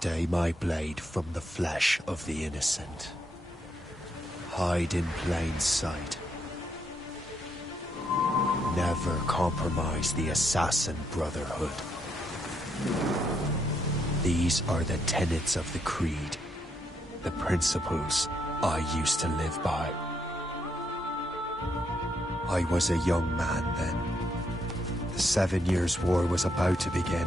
stay my blade from the flesh of the innocent. Hide in plain sight. Never compromise the Assassin Brotherhood. These are the tenets of the Creed, the principles I used to live by. I was a young man then. The 7 Years' War was about to begin.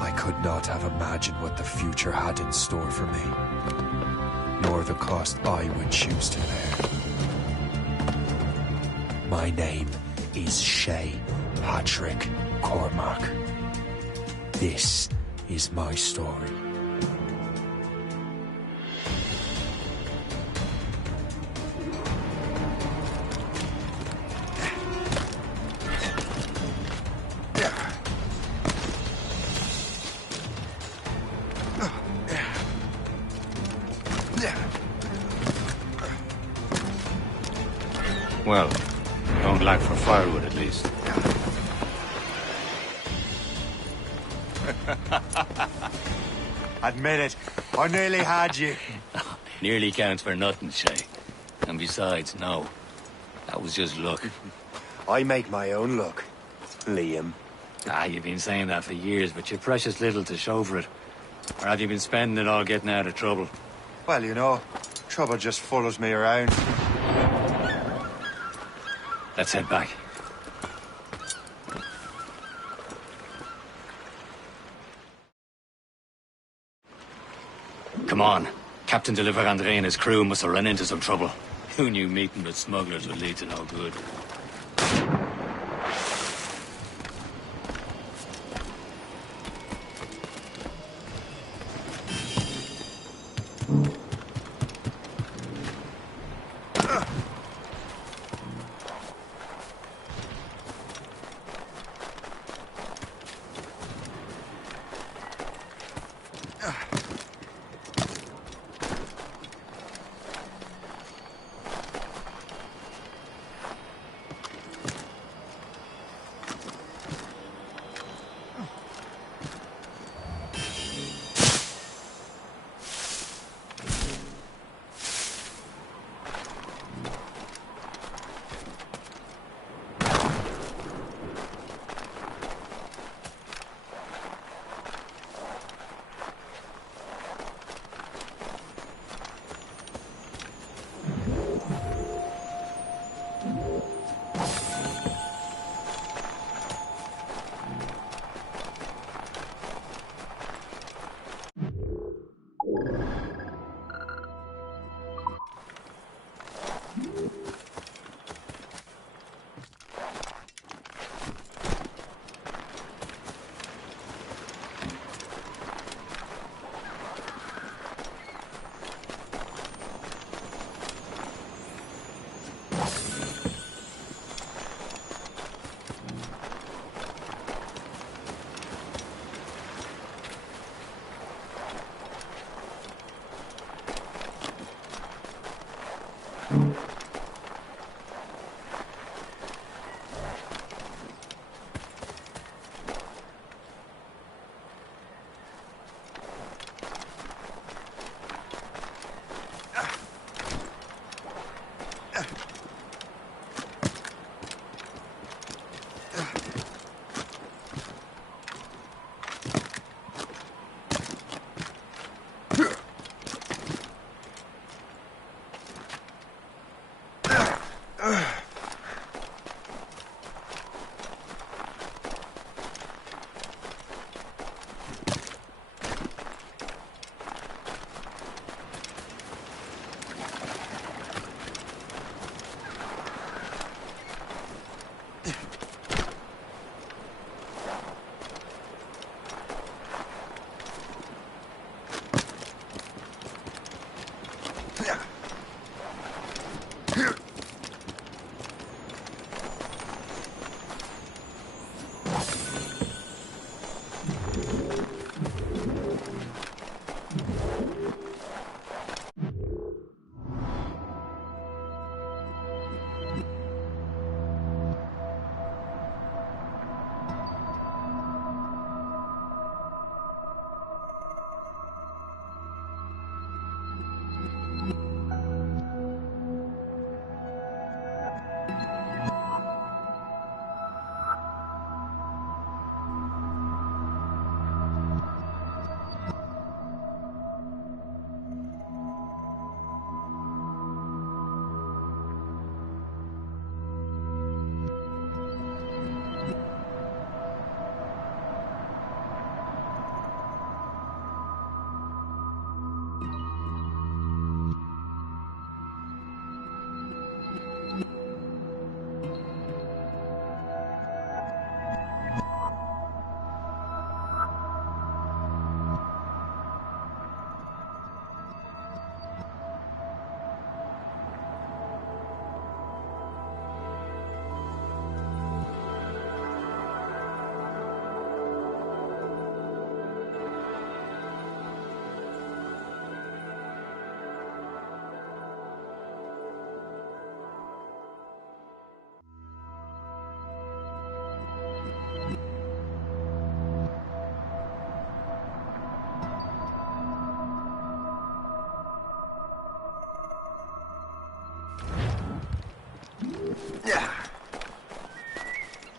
I could not have imagined what the future had in store for me, nor the cost I would choose to bear. My name is Shay Patrick Cormac. This is my story. Well, don't lack for firewood at least. Admit it, I nearly had you. Nearly counts for nothing, Shay. And besides, no. That was just luck. I make my own luck, Liam. You've been saying that for years, but you've precious little to show for it. Or have you been spending it all getting out of trouble? Well, you know, trouble just follows me around. Let's head back. Come on. Captain de Andre and his crew must have run into some trouble. Who knew meeting with smugglers would lead to no good?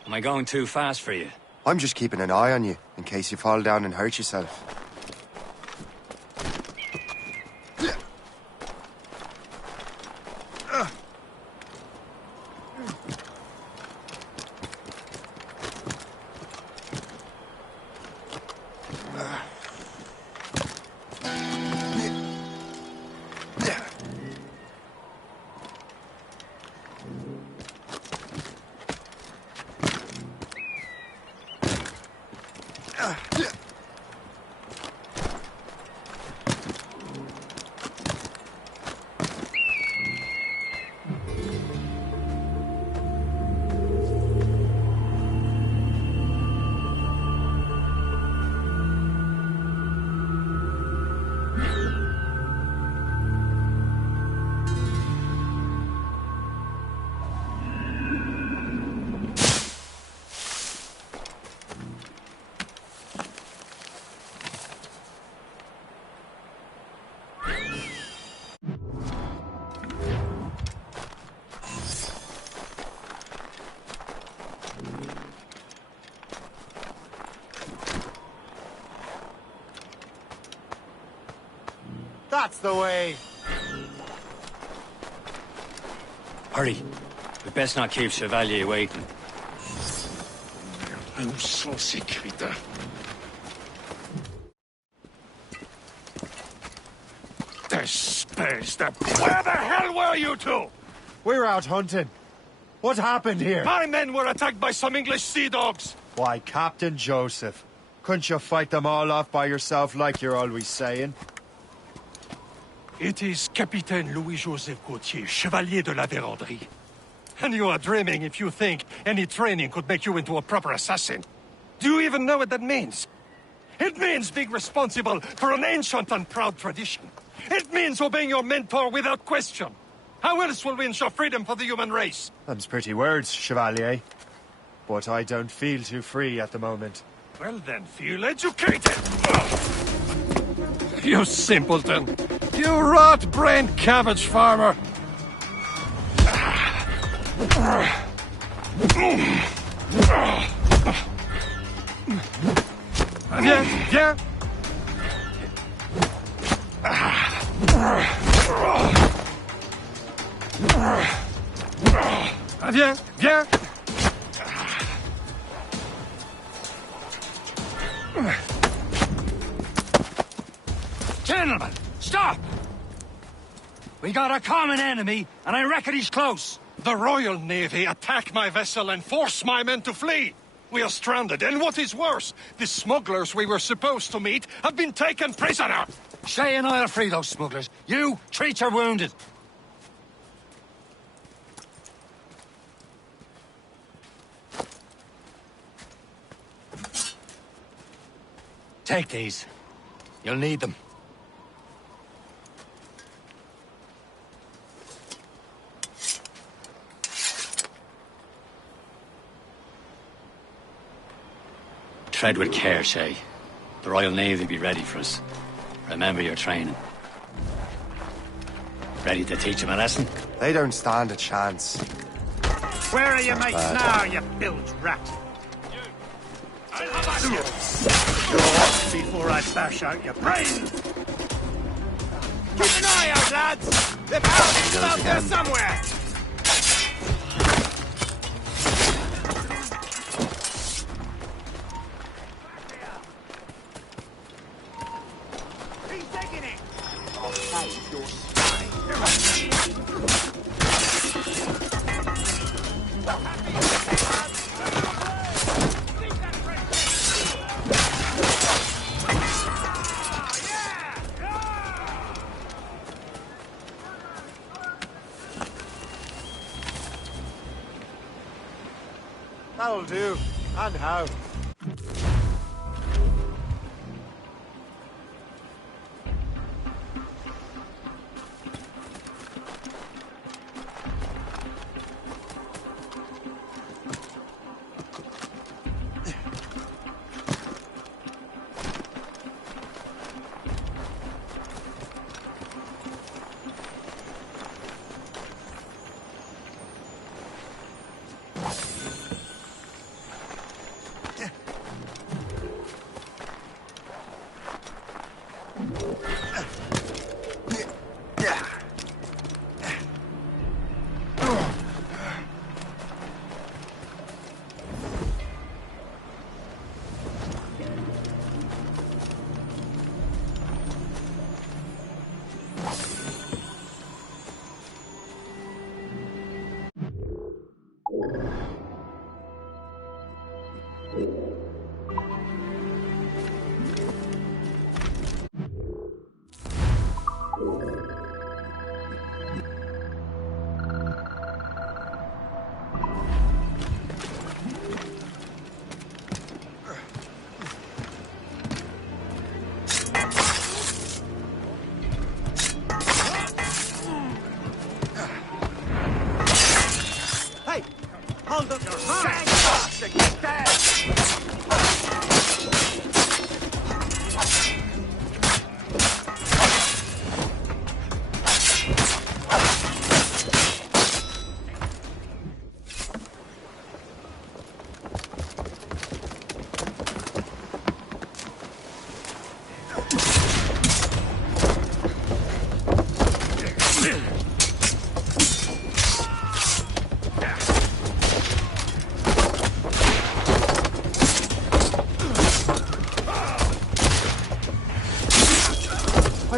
Am I going too fast for you? I'm just keeping an eye on you, in case you fall down and hurt yourself. That's the way. Hurry. We best not keep Chevalier waiting. Où sont ces crétins? Espèce de... Where the hell were you two? We're out hunting. What happened here? My men were attacked by some English sea dogs. Why, Captain Joseph. Couldn't you fight them all off by yourself like you're always saying? It is Capitaine Louis-Joseph Gauthier, Chevalier de la Vérendrye. And you are dreaming if you think any training could make you into a proper assassin. Do you even know what that means? It means being responsible for an ancient and proud tradition. It means obeying your mentor without question. How else will we ensure freedom for the human race? Them's pretty words, Chevalier. But I don't feel too free at the moment. Well then, feel educated! You simpleton! You rot-brained cabbage farmer! Viens, viens! Viens, viens! Gentlemen, stop! We got a common enemy, and I reckon he's close. The Royal Navy attack my vessel and force my men to flee. We are stranded, and what is worse, the smugglers we were supposed to meet have been taken prisoner. Shay and I'll free those smugglers. You, treat your wounded. Take these. You'll need them. Tread with care, Shay. The Royal Navy will be ready for us. Remember your training. Ready to teach them a lesson? They don't stand a chance. Where are your mates now, you bilge rat? I'll have at you. Before I bash out your brains! Keep an eye out, lads! They're out there somewhere! He's taking it! That'll do. And how?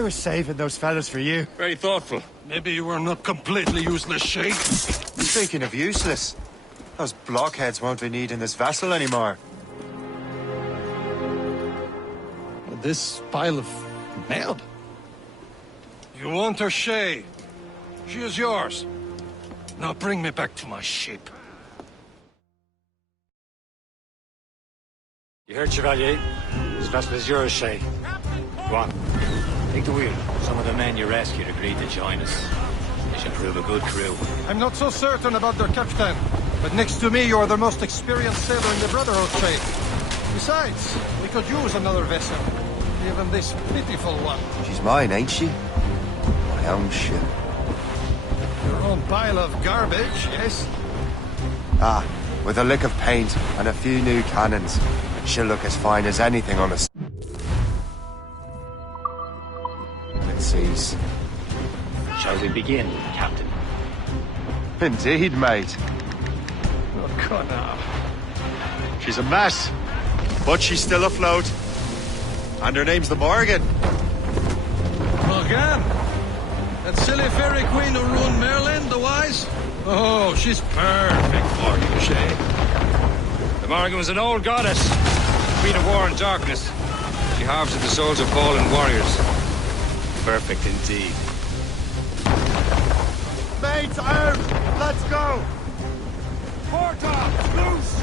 I was saving those fellas for you. Very thoughtful. Maybe you were not completely useless, Shay. Speaking of useless, those blockheads won't be needing this vessel anymore. This pile of mail. You want her, Shay? She is yours. Now bring me back to my ship. You heard, Chevalier? This vessel is yours, Shay. Go on. Take the wheel. Some of the men you rescued agreed to join us. They should prove a good crew. I'm not so certain about their captain, but next to me, you're the most experienced sailor in the Brotherhood, Shay. Besides, we could use another vessel. Even this pitiful one. She's mine, ain't she? My own ship. Your own pile of garbage, yes? Ah, with a lick of paint and a few new cannons, she'll look as fine as anything on us. It sees. Shall we begin, Captain? Indeed, mate. Oh, God, now. She's a mess, but she's still afloat. And her name's the Morgan. Morgan? That silly fairy queen who ruined Merlin, the wise? Oh, she's perfect for you, Shay. The Morgan was an old goddess. Queen of war and darkness. She harvested the souls of fallen warriors. Perfect indeed. Mates out! Let's go! Porta, loose!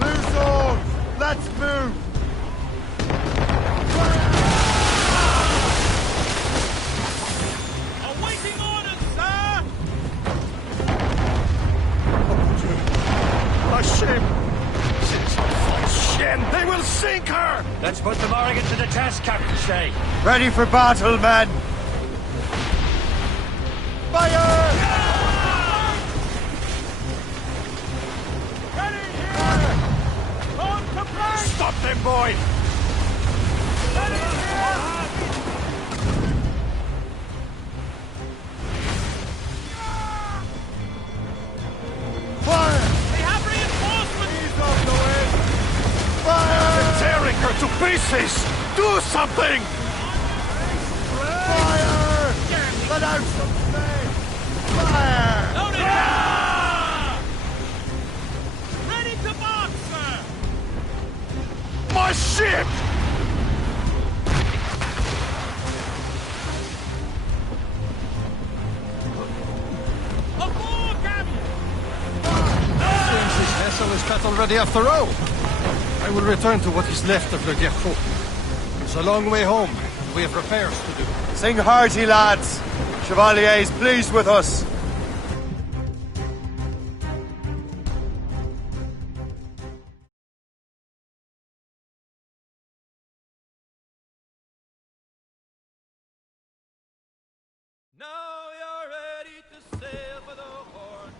Loose oars! Let's move! Awaiting orders, sir! My ship! She's on fire, Shen! They will sink her! Let's put the Morgan to the test, Captain Shay. Ready for battle, men! Fire! Stop them, boy! Fire! We have reinforcements! Ease off the wind! Fire! Tearing her to pieces! Do something! Fire! Let out some steam! Fire! Loaded! Ready to march, sir! My ship! Aboard, Captain! Seems this vessel is battle ready after all. I will return to what is left of Le Guerreau. It's a long way home. We have repairs to do. Sing hearty, lads! Chevalier's pleased with us! Now you're ready to sail for the Horn.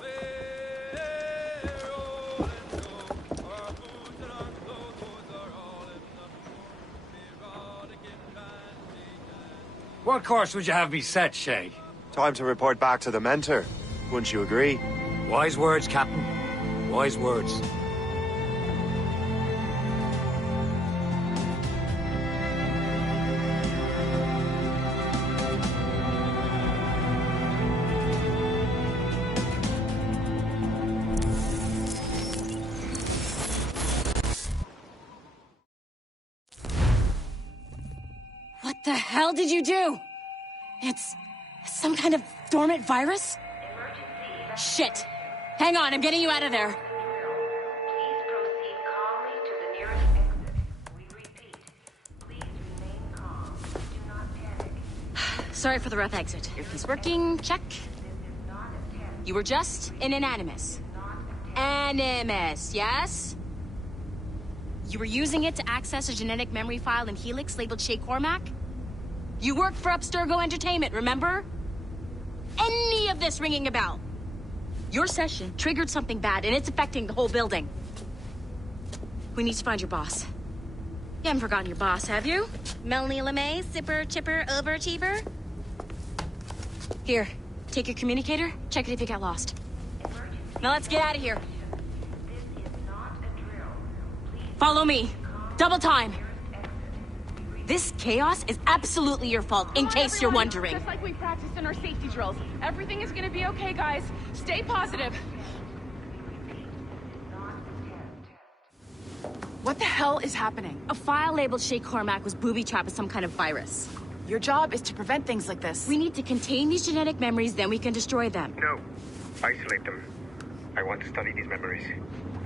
We're rolling low. Our boots and our clothes are all in the port. We're rollicking randy. What course would you have me set, Shay? Time to report back to the mentor. Wouldn't you agree? Wise words, Captain. Wise words. What the hell did you do? It's some kind of dormant virus? Shit. Hang on, I'm getting you out of there. Please proceed calmly to the nearest exit. We repeat, please remain calm. Do not panic. Sorry for the rough exit. Earpiece working, check. This is not a test. You were just in an animus. Animus, yes? You were using it to access a genetic memory file in Helix labeled Shay Cormac? You worked for Abstergo Entertainment, remember? Any of this ringing a bell? Your session triggered something bad, and it's affecting the whole building. We need to find your boss. You haven't forgotten your boss, have you? Melanie LeMay, zipper, chipper, overachiever? Here, take your communicator, check it if you got lost. Now let's get out of here. This is not a drill. Please Follow me. Double time. This chaos is absolutely your fault, in case you're wondering. Just like we practiced in our safety drills. Everything is gonna be okay, guys. Stay positive. What the hell is happening? A file labeled Shay Cormac was booby-trapped with some kind of virus. Your job is to prevent things like this. We need to contain these genetic memories, then we can destroy them. No. Isolate them. I want to study these memories.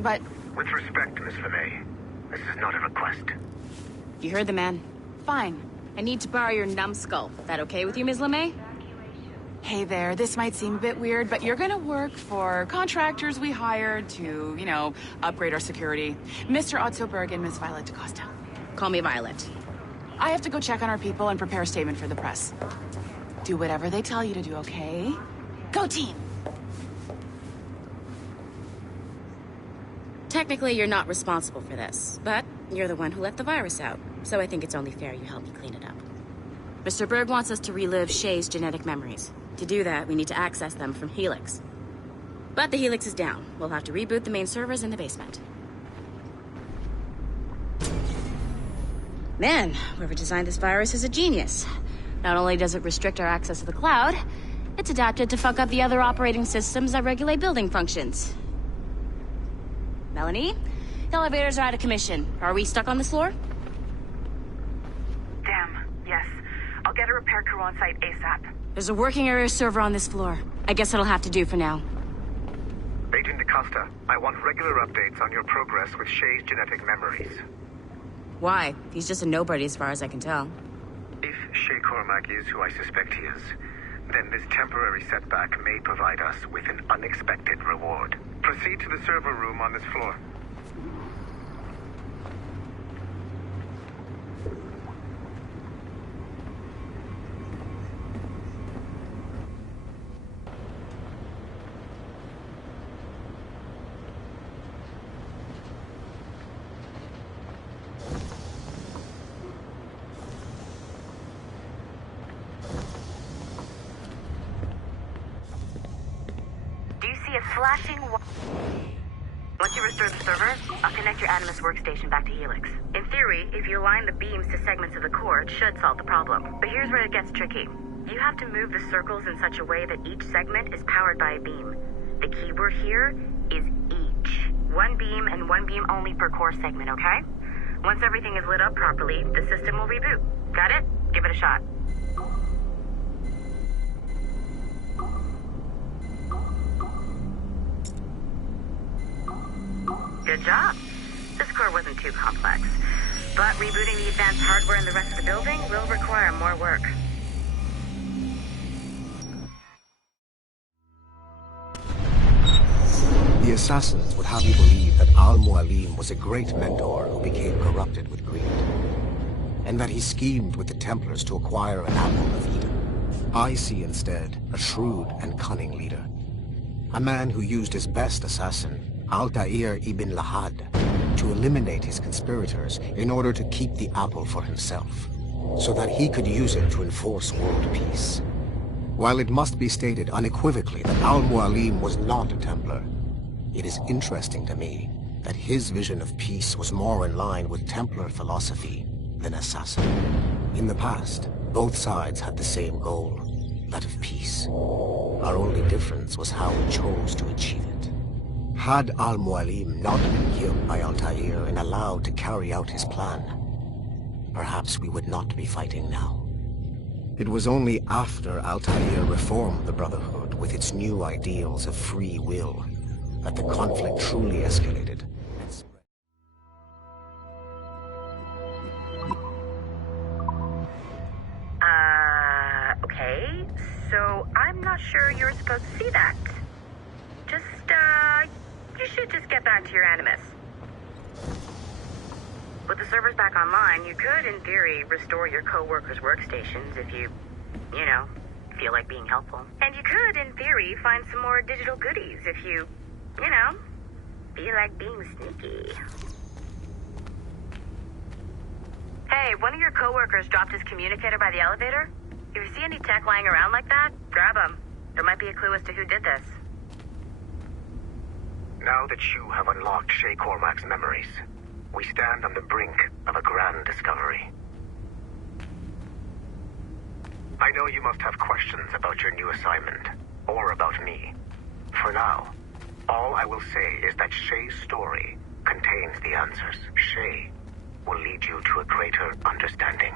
But With respect, Miss LeMay, this is not a request. You heard the man. fine. I need to borrow your numbskull. That okay with you, Ms. LeMay? Hey there, this might seem a bit weird, but you're gonna work for contractors we hired to, you know, upgrade our security. Mr. Ottoberg and Miss Violet DaCosta. Call me Violet. I have to go check on our people and prepare a statement for the press. Do whatever they tell you to do, okay? Go team! Technically, you're not responsible for this, but you're the one who let the virus out, so I think it's only fair you help me clean it up. Mr. Berg wants us to relive Shay's genetic memories. To do that, we need to access them from Helix. But the Helix is down. We'll have to reboot the main servers in the basement. Man, whoever designed this virus is a genius. Not only does it restrict our access to the cloud, it's adapted to fuck up the other operating systems that regulate building functions. Melanie? The elevators are out of commission. Are we stuck on this floor? Damn, yes. I'll get a repair crew on site ASAP. There's a working area server on this floor. I guess it'll have to do for now. Agent DaCosta, I want regular updates on your progress with Shay's genetic memories. Why? He's just a nobody as far as I can tell. If Shay Cormac is who I suspect he is, then this temporary setback may provide us with an unexpected reward. Proceed to the server room on this floor. Flashing. Once you restore the server, I'll connect your Animus workstation back to Helix. In theory, if you align the beams to segments of the core, it should solve the problem. But here's where it gets tricky. You have to move the circles in such a way that each segment is powered by a beam. The keyword here is each. One beam and one beam only per core segment, okay? Once everything is lit up properly, the system will reboot. Got it? Give it a shot. Good job. This core wasn't too complex, but rebooting the advanced hardware in the rest of the building will require more work. The assassins would have you believe that Al-Mualim was a great mentor who became corrupted with greed, and that he schemed with the Templars to acquire an apple of Eden. I see instead a shrewd and cunning leader, a man who used his best assassin, Altair ibn Lahad, to eliminate his conspirators in order to keep the apple for himself, so that he could use it to enforce world peace. While it must be stated unequivocally that Al-Mualim was not a Templar, it is interesting to me that his vision of peace was more in line with Templar philosophy than assassin. In the past, both sides had the same goal, that of peace. Our only difference was how we chose to achieve it. Had Al-Mualim not been killed by Altair and allowed to carry out his plan, perhaps we would not be fighting now. It was only after Altair reformed the Brotherhood with its new ideals of free will that the conflict truly escalated. Okay, so I'm not sure you're supposed to see that. You should just get back to your Animus. With the servers back online, you could, in theory, restore your co-workers' workstations if you feel like being helpful. And you could, in theory, find some more digital goodies if you feel like being sneaky. Hey, one of your co-workers dropped his communicator by the elevator. If you see any tech lying around like that, grab them. There might be a clue as to who did this. Now that you have unlocked Shay Cormac's memories, we stand on the brink of a grand discovery. I know you must have questions about your new assignment, or about me. For now, all I will say is that Shay's story contains the answers. Shay will lead you to a greater understanding.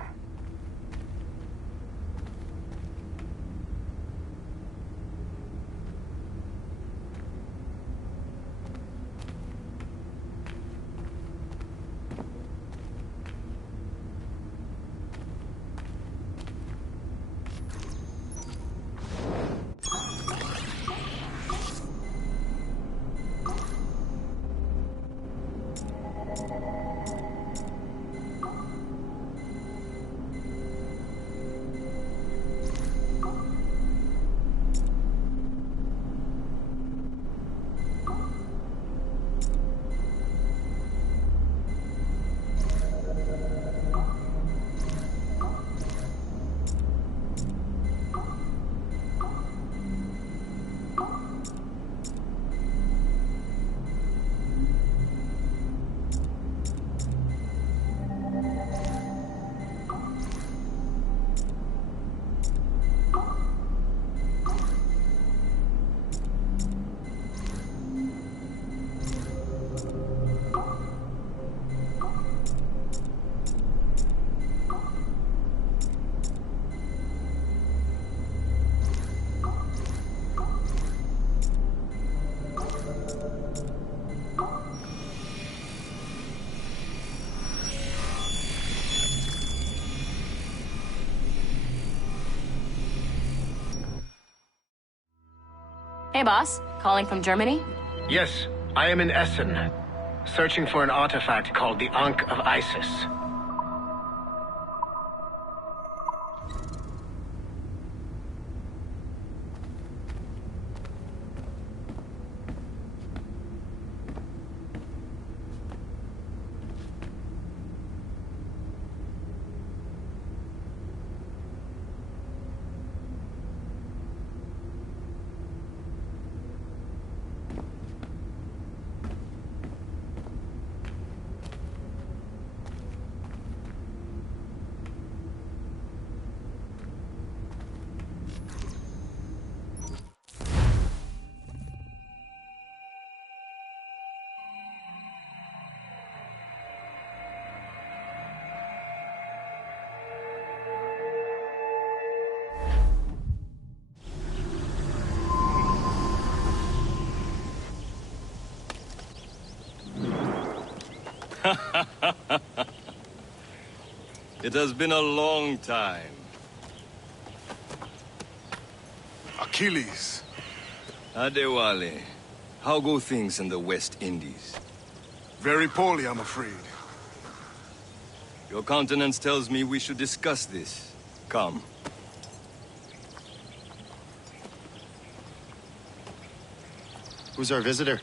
Hey, boss. Calling from Germany? Yes, I am in Essen, searching for an artifact called the Ankh of Isis. It has been a long time. Achilles. Adewale, how go things in the West Indies? Very poorly, I'm afraid. Your countenance tells me we should discuss this. Come. Who's our visitor?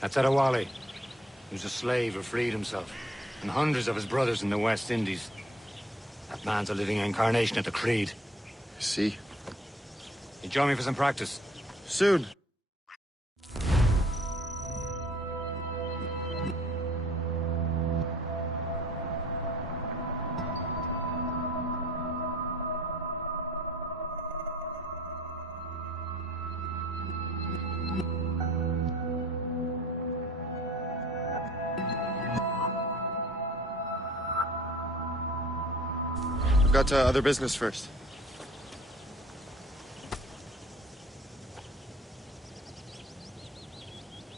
That's Adewale. He was a slave who freed himself. And hundreds of his brothers in the West Indies. That man's a living incarnation of the Creed. See? You join me for some practice? Soon. Got other business first.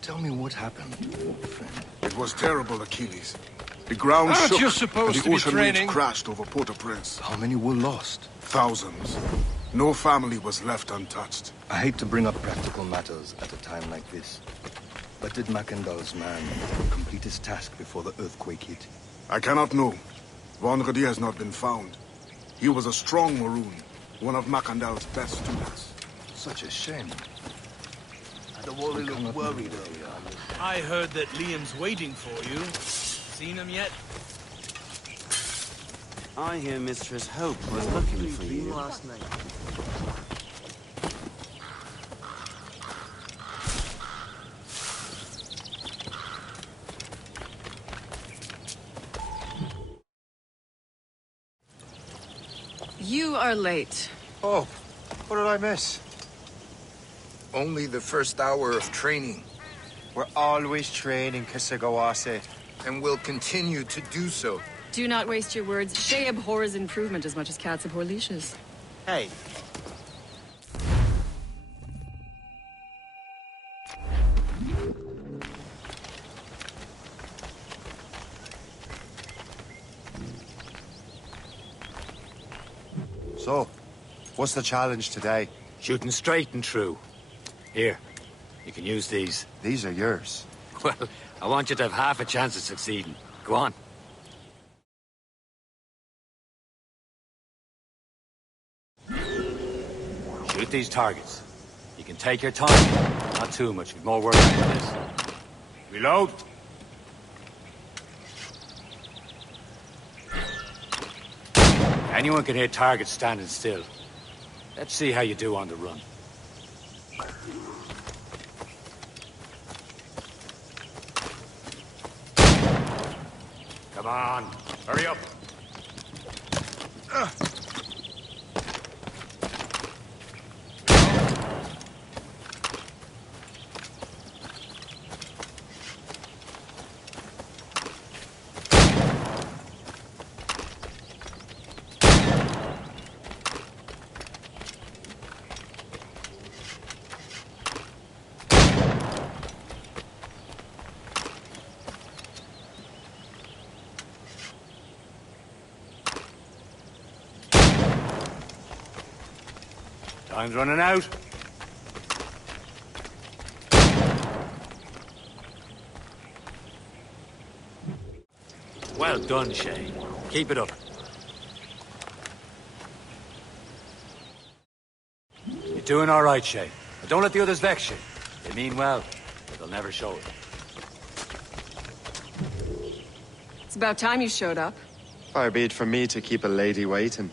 Tell me what happened, old friend. It was terrible, Achilles. The ground Aren't shook, you supposed and to the be ocean waves training? crashed over Port-au-Prince. How many were lost? Thousands. No family was left untouched. I hate to bring up practical matters at a time like this. But did Mackandal's man complete his task before the earthquake hit? I cannot know. Vonredi has not been found. He was a strong Maroon, one of Mackandal's best students. Such a shame. Adewale looked worried earlier. I heard that Liam's waiting for you. Seen him yet? I hear Mistress Hope was looking for you. Last night. You are late. Oh, what did I miss? Only the first hour of training. We're always training, Kisagawase. And will continue to do so. Do not waste your words. Shay abhors improvement as much as cats abhor leashes. Hey. So, what's the challenge today? Shooting straight and true. Here, you can use these. These are yours. Well, I want you to have half a chance of succeeding. Go on. Shoot these targets. You can take your time. Not too much, with more work than this. Reload. Anyone can hit targets standing still. Let's see how you do on the run. Come on, hurry up. Time's running out. Well done, Shay. Keep it up. You're doing all right, Shay. But don't let the others vex you. They mean well, but they'll never show it. It's about time you showed up. Far be it from me to keep a lady waiting.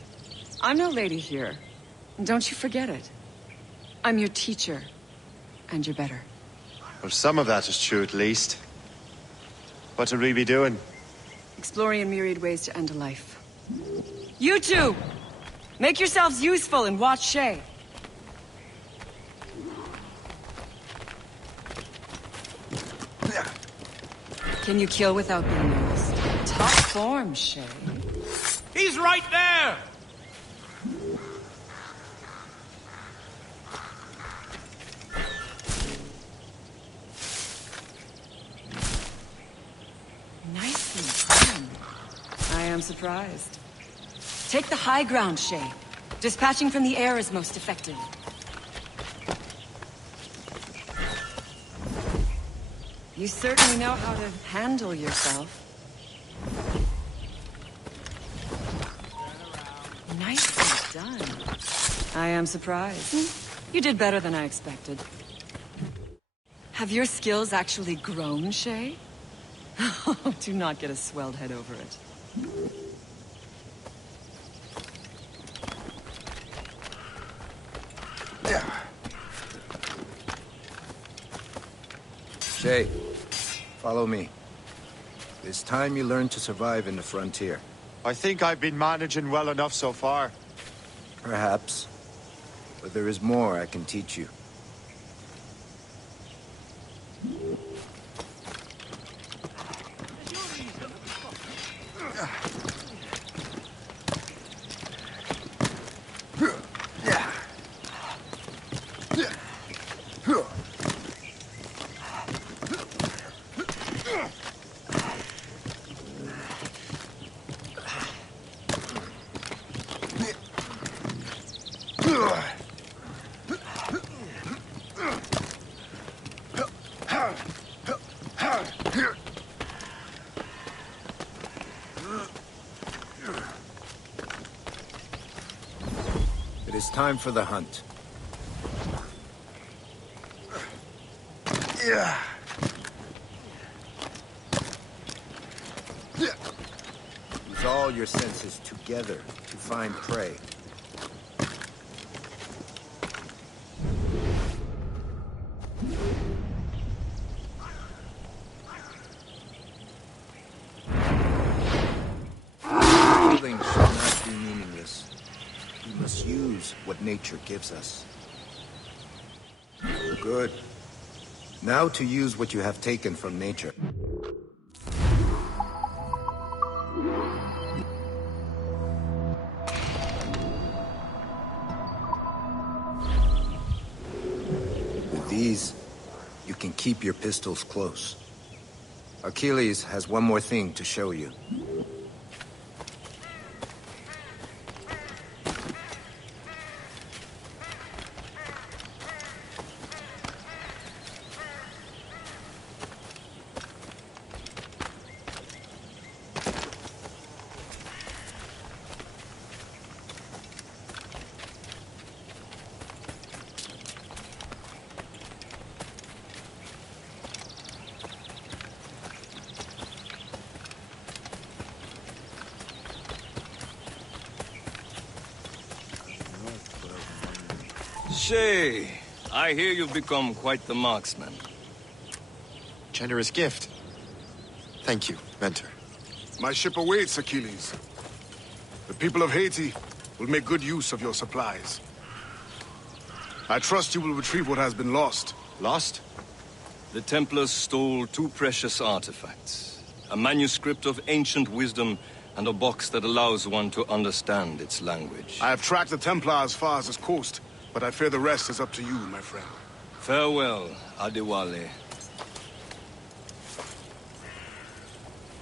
I'm no lady here. And don't you forget it. I'm your teacher. And you're better. Well, some of that is true, at least. What would we be doing? Exploring a myriad ways to end a life. You two! Make yourselves useful and watch Shay. Can you kill without being noticed? Top form, Shay. He's right there! Nicely done. I am surprised. Take the high ground, Shay. Dispatching from the air is most effective. You certainly know how to handle yourself. Nicely done. I am surprised. You did better than I expected. Have your skills actually grown, Shay? Do not get a swelled head over it. Shay, follow me. It's time you learn to survive in the frontier. I think I've been managing well enough so far. Perhaps. But there is more I can teach you. It is time for the hunt. use all your senses together to find prey. Killing should not be meaningless. We must use what nature gives us. Good. Now to use what you have taken from nature. With these, you can keep your pistols close. Achilles has one more thing to show you. Shay, I hear you've become quite the marksman. Generous gift. Thank you, Mentor. My ship awaits, Achilles. The people of Haiti will make good use of your supplies. I trust you will retrieve what has been lost. Lost? The Templars stole 2 precious artifacts. A manuscript of ancient wisdom and a box that allows one to understand its language. I have tracked the Templar as far as this coast, but I fear the rest is up to you, my friend. Farewell, Adewale.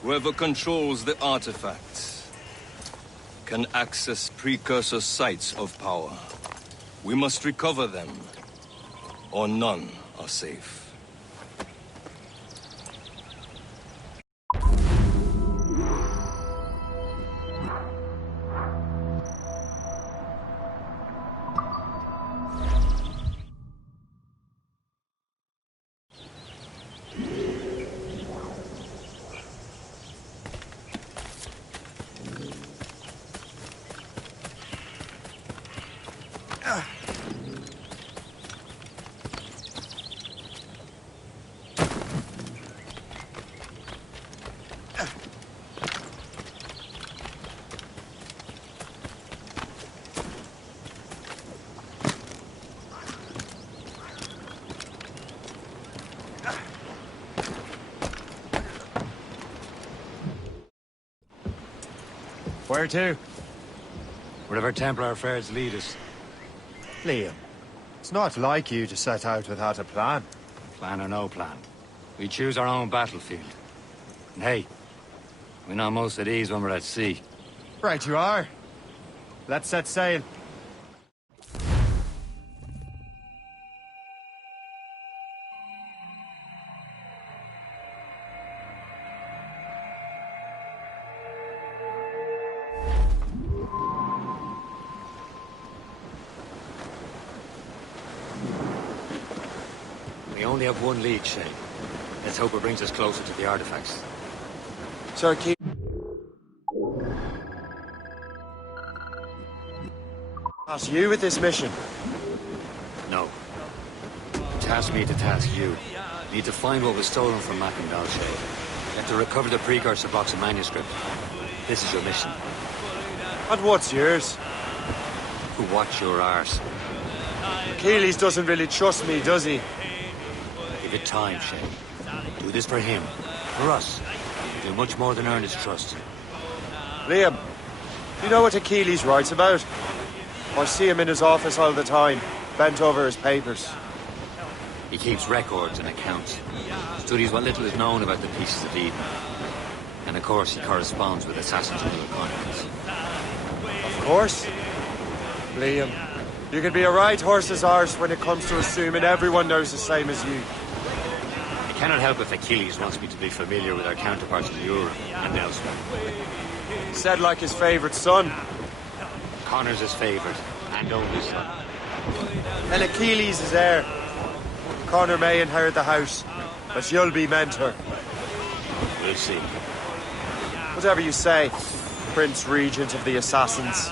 Whoever controls the artifacts can access precursor sites of power. We must recover them, or none are safe. Where to? Wherever Templar affairs lead us. Liam, it's not like you to set out without a plan. Plan or no plan. We choose our own battlefield. And hey, we know most at ease when we're at sea. Right you are. Let's set sail. We only have one lead, Shay. Let's hope it brings us closer to the artifacts. Sir, keep... Task you with this mission. No. Task me to task you. Need to find what was stolen from Mackandal, Shay. You have to recover the precursor box of manuscript. This is your mission. And what's yours? To watch your arse. Achilles doesn't really trust me, does he? Give it time, Shay. Do this for him. For us. Do much more than earn his trust. Liam, you know what Achilles writes about? I see him in his office all the time, bent over his papers. He keeps records and accounts. Studies what little is known about the pieces of Eden. And of course, he corresponds with assassins and other continents. Of course. Liam, you can be a right horse's arse when it comes to assuming everyone knows the same as you. I cannot help if Achilles wants me to be familiar with our counterparts in Europe and elsewhere. Said like his favourite son. Connor's his favourite, and only son. And Achilles is heir. Connor may inherit the house, but you'll be mentor. We'll see. Whatever you say. Prince Regent of the Assassins.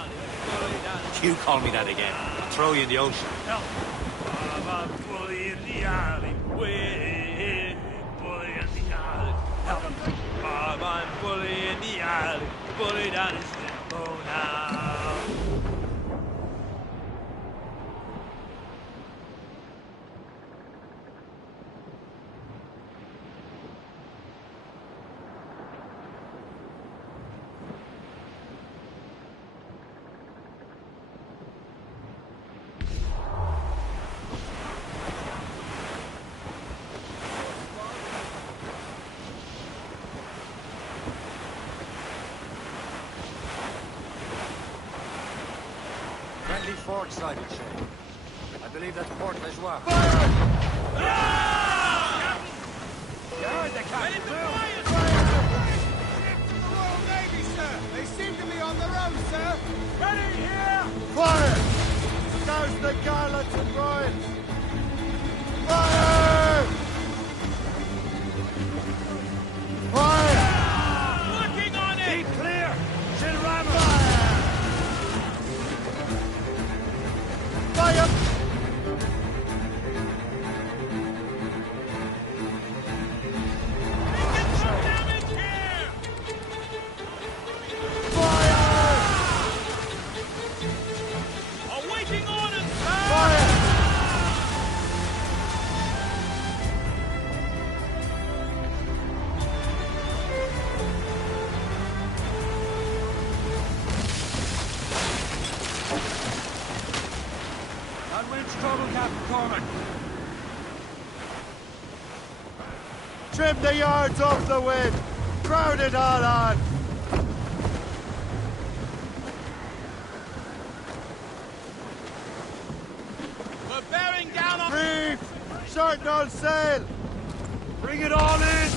You call me that again, I'll throw you in the ocean. I'm fully in the alleyway. Fully in the alley. I'm fully in the alley. Fully down his limbo now. Friendly fort sighted, Shay. I believe that's Port Lejoie. You heard the captain. Royal Navy, sir! They seem to be on the road, sir! Ready here! Fire! Douse the gallants and royals! Fire! Fire! Working on it! Keep clear! Shilrama! Fire! Awaiting orders, sir! Fire! That wind's trouble, Captain Cormac. Trim the yards off the wind! Crowd it all on! We're bearing down on... Reef! Shorten all sail! Bring it all in!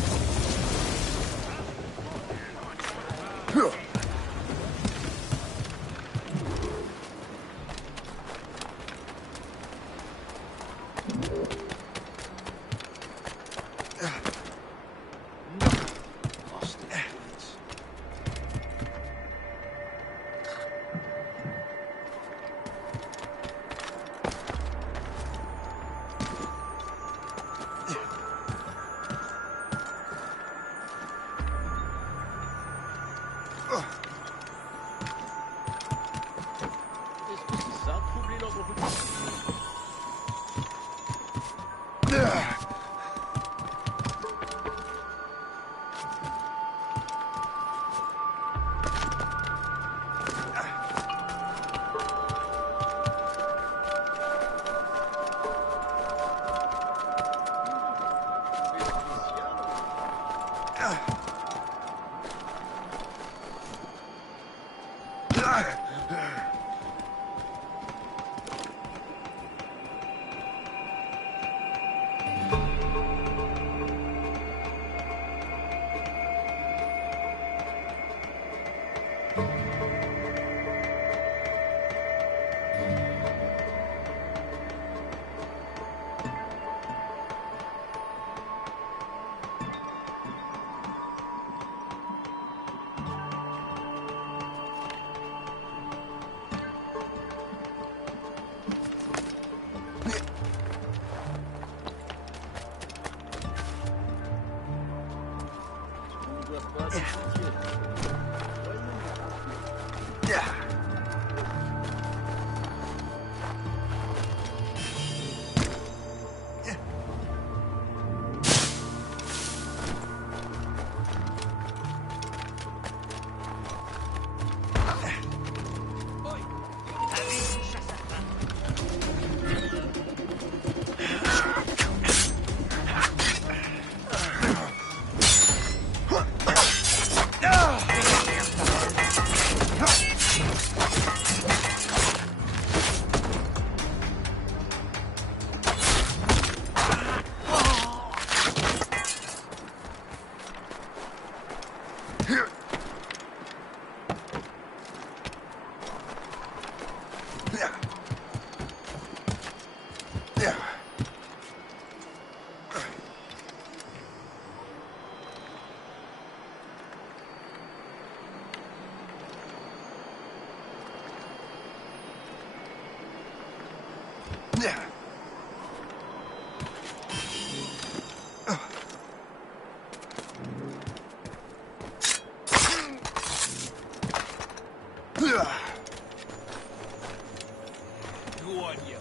on you.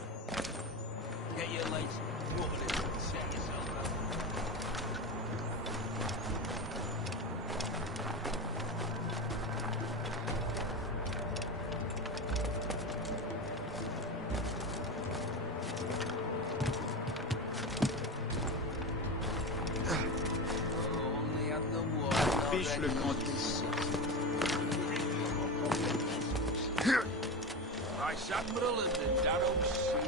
Get your legs moving and set yourself up. Fiche le cantis. Vice Admiral of the Darrow Seas.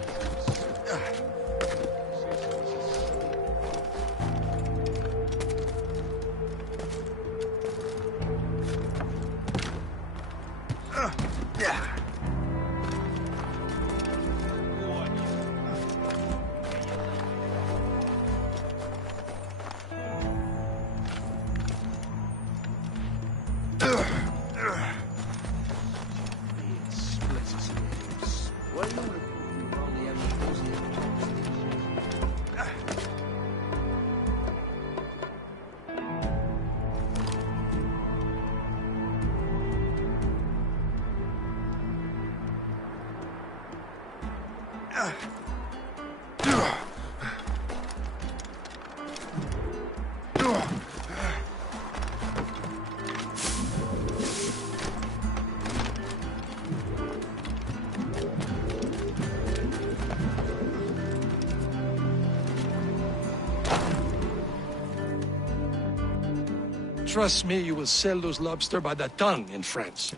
Trust me, you will sell those lobster by the ton in France.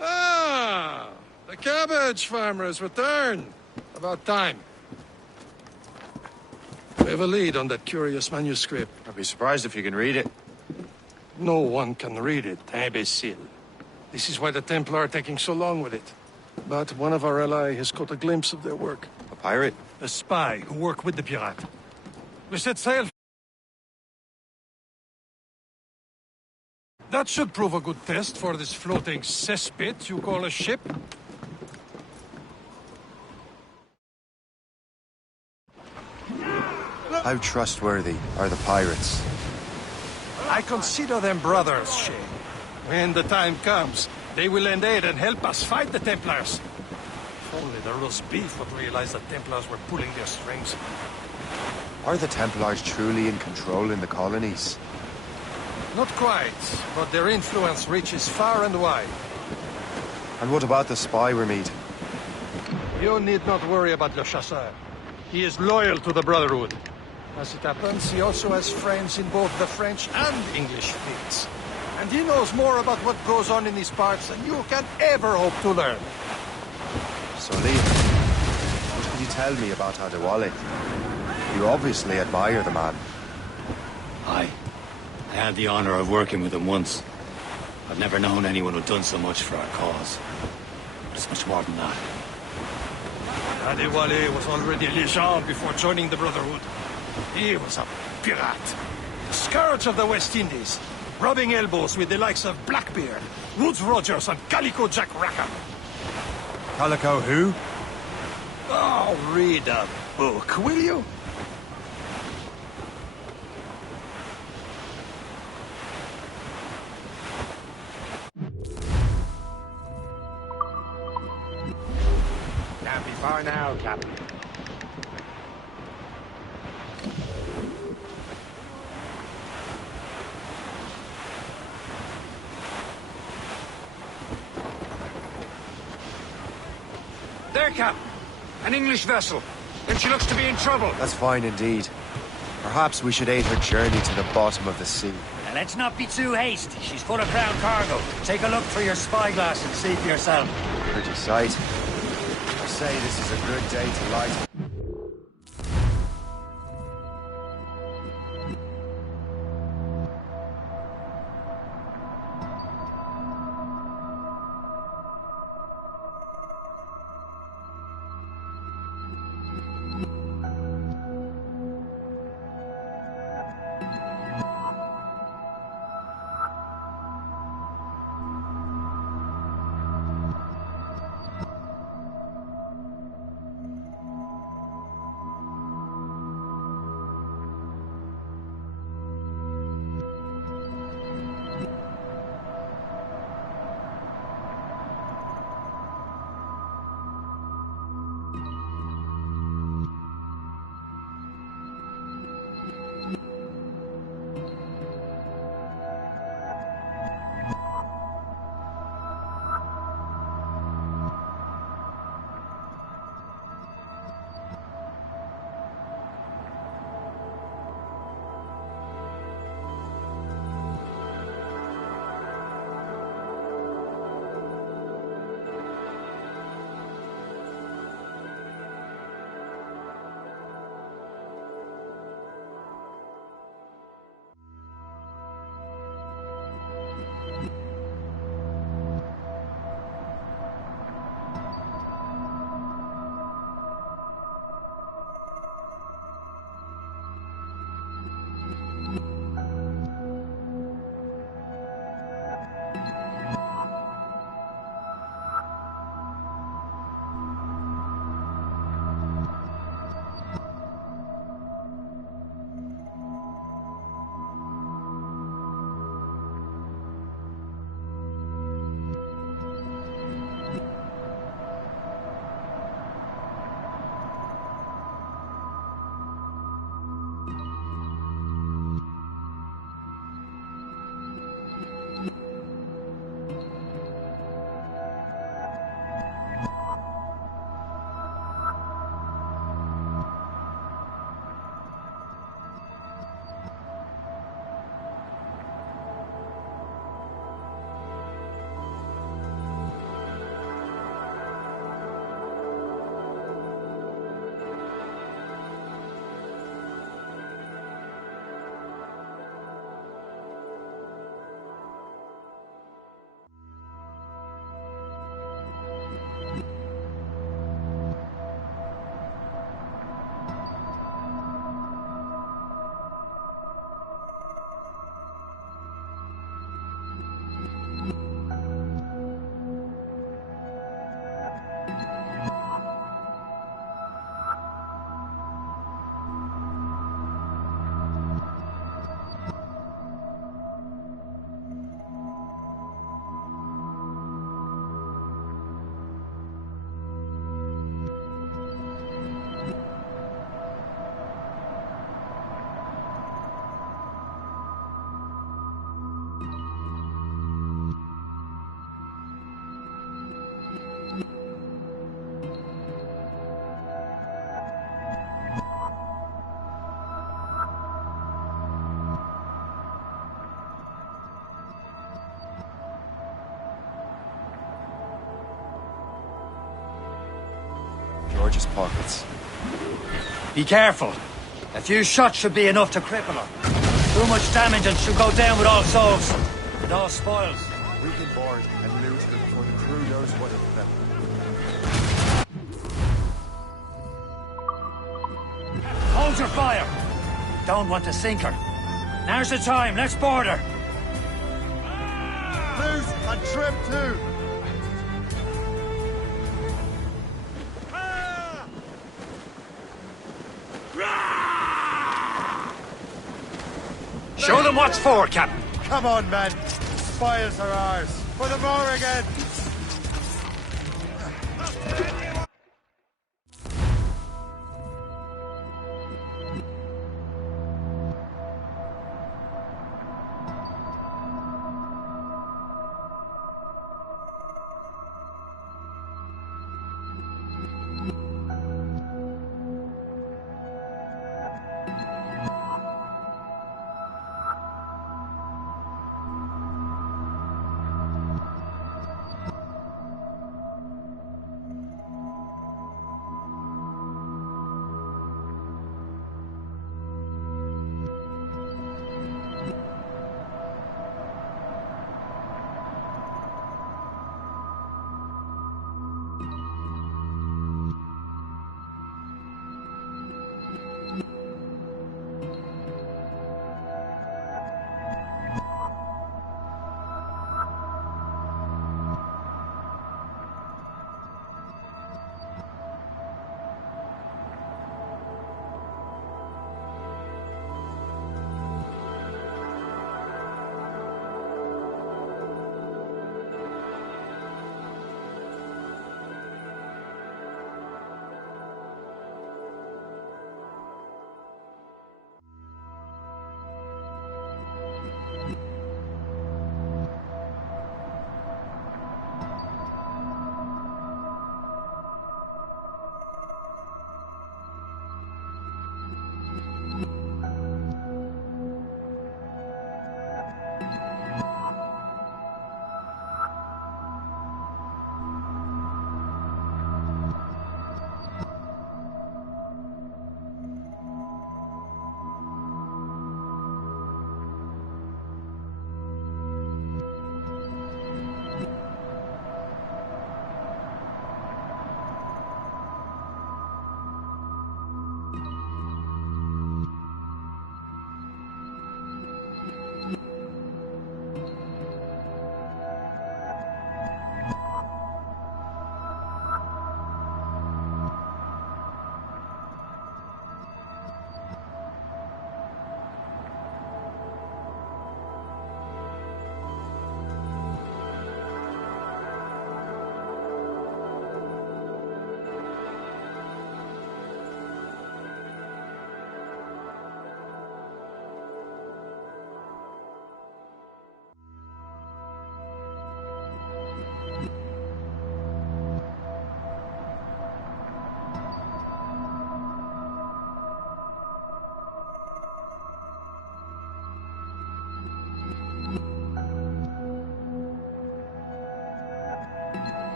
Ah, the cabbage farmers return. About time. We have a lead on that curious manuscript. I'd be surprised if you can read it. No one can read it, imbecile. This is why the Templar are taking so long with it. But one of our allies has caught a glimpse of their work. A pirate? A spy who worked with the pirate. We set sail. That should prove a good test for this floating cesspit you call a ship. How trustworthy are the pirates? I consider them brothers, Shay. When the time comes, they will lend aid and help us fight the Templars. If only the roast beef would realize the Templars were pulling their strings. Are the Templars truly in control in the colonies? Not quite, but their influence reaches far and wide. And what about the spy we're meeting? You need not worry about Le Chasseur. He is loyal to the Brotherhood. As it happens, he also has friends in both the French and English fleets. And he knows more about what goes on in these parts than you can ever hope to learn. So, Liam, what can you tell me about Adewale? You obviously admire the man. Aye. I had the honor of working with him once. I've never known anyone who'd done so much for our cause. But it's much more than that. Adewale was already a legend before joining the Brotherhood. He was a pirate. The scourge of the West Indies. Rubbing elbows with the likes of Blackbeard, Woodes Rogers, and Calico Jack Rackham. Calico who? Oh, read a book, will you? Can't be far now, Captain. There, Cap. An English vessel. And she looks to be in trouble. That's fine indeed. Perhaps we should aid her journey to the bottom of the sea. Now, let's not be too hasty. She's full of crown cargo. Take a look through your spyglass and see for yourself. Pretty sight. I say this is a good day to light. George's pockets. Be careful. A few shots should be enough to cripple her. Too much damage and she'll go down with all souls. With all spoils. We can board and loot her before the crew knows what hit them. Hold your fire. Don't want to sink her. Now's the time. Let's board her. Loose and trim too. Show them what's for, Captain. Come on, men. Spoils are ours. For the more again.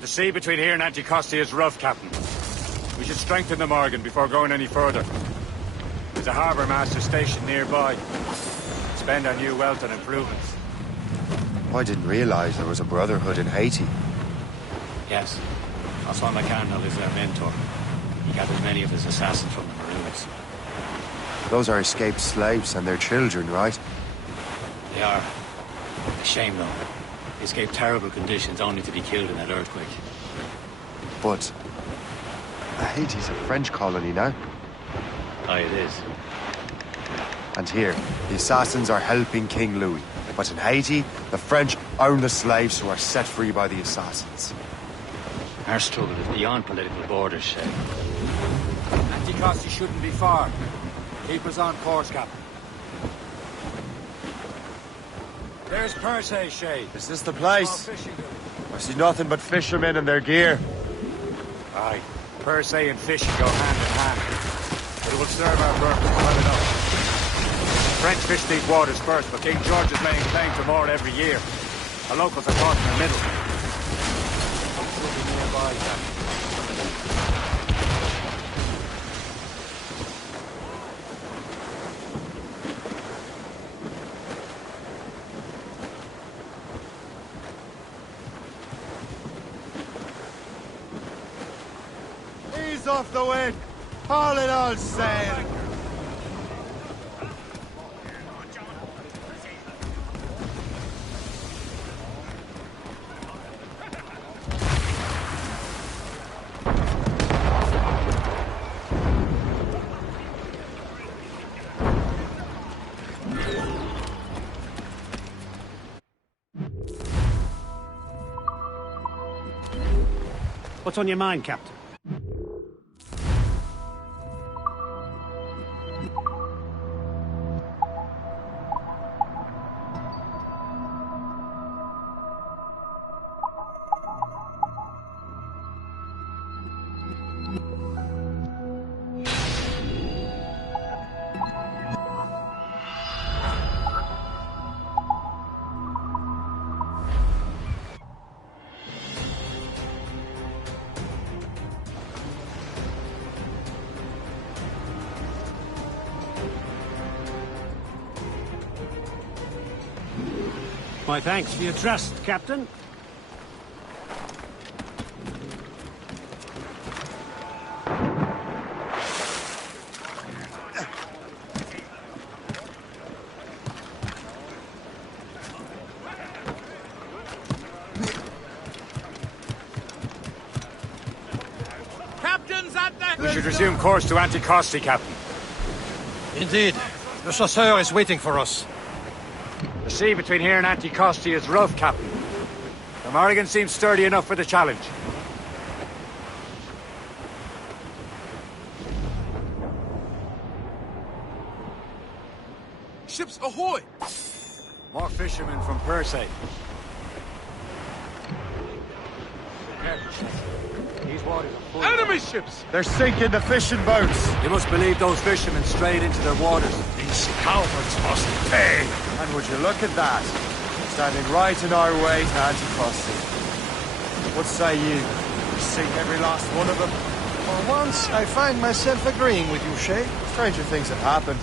The sea between here and Anticosti is rough, Captain. We should strengthen the Morgan before going any further. There's a harbour master station nearby. Spend our new wealth on improvements. I didn't realize there was a brotherhood in Haiti. Yes. Osman McCandle is their mentor. He gathers many of his assassins from the Maroons. Those are escaped slaves and their children, right? They are. A shame, though. They escaped terrible conditions only to be killed in that earthquake. But Haiti's a French colony now. Aye, it is. And here, the assassins are helping King Louis. But in Haiti, the French own the slaves who are set free by the assassins. Our struggle is beyond political borders, Shay. Anticosti shouldn't be far. Keep us on course, Captain. There's Perse, Shay. Is this the place? I see nothing but fishermen and their gear. Aye. Perse and fishing go hand in hand. But it will serve our purpose well enough. The French fish these waters first, but King George is laying claim to more every year. The locals are caught in the middle. Something nearby, Captain. Ease off the wind! Haul it all sail! What's on your mind, Captain? My thanks for your trust, Captain. Captain's at the... We should resume course to Anticosti, Captain. Indeed. Le Chasseur is waiting for us. The sea between here and Anticosti is rough, Captain. The Morrigan seems sturdy enough for the challenge. Ships ahoy! More fishermen from Perse. These waters are full. Enemy ships! They're sinking the fishing boats! You must believe those fishermen strayed into their waters. These cowards must pay! And would you look at that? Standing right in our way to Anticosti. What say you? We sink every last one of them? For once, I find myself agreeing with you, Shay. Stranger things have happened.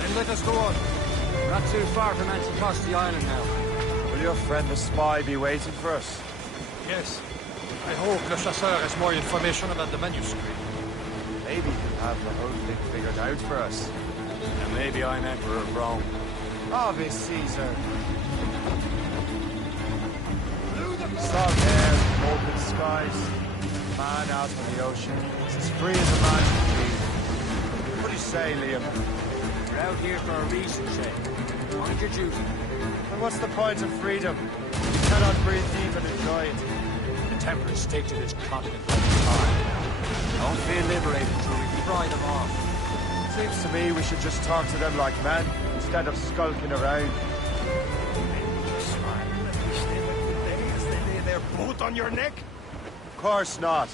Then let us go on. We're not too far from Anticosti Island now. Will your friend the spy be waiting for us? Yes. I hope Le Chasseur has more information about the manuscript. Maybe he'll have the whole thing figured out for us. And maybe I'm Emperor of Rome. Ave Caesar. Salt air, open skies. man out on the ocean. It's as free as a man can be. What do you say, Liam? We're out here for a reason, Shay. Mind your duty. Well, what's the point of freedom? You cannot breathe deep and enjoy it. The Templars stick to this continent like a tar. Don't feel liberated till we fry them off. Seems to me we should just talk to them like men, instead of skulking around. As they lay their boot on your neck? Of course not.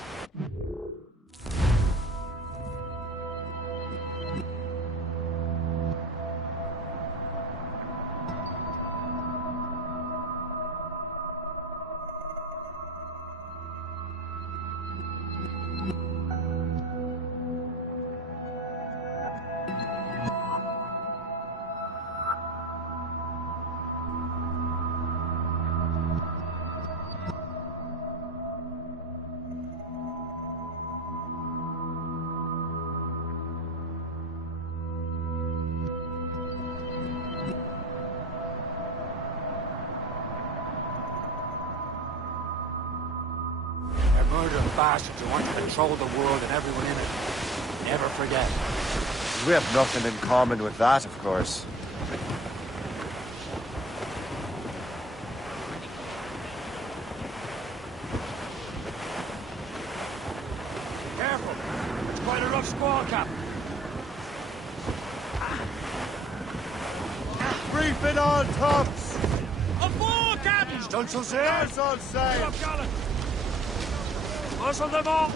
Murdering bastards who want to control the world and everyone in it. Never forget. We have nothing in common with that, of course. Careful! It's quite a rough squall, Captain. Brief it all, tops! Aboard, Captain! Stunsails here! That's all safe! Up, gallant! Muscle them all!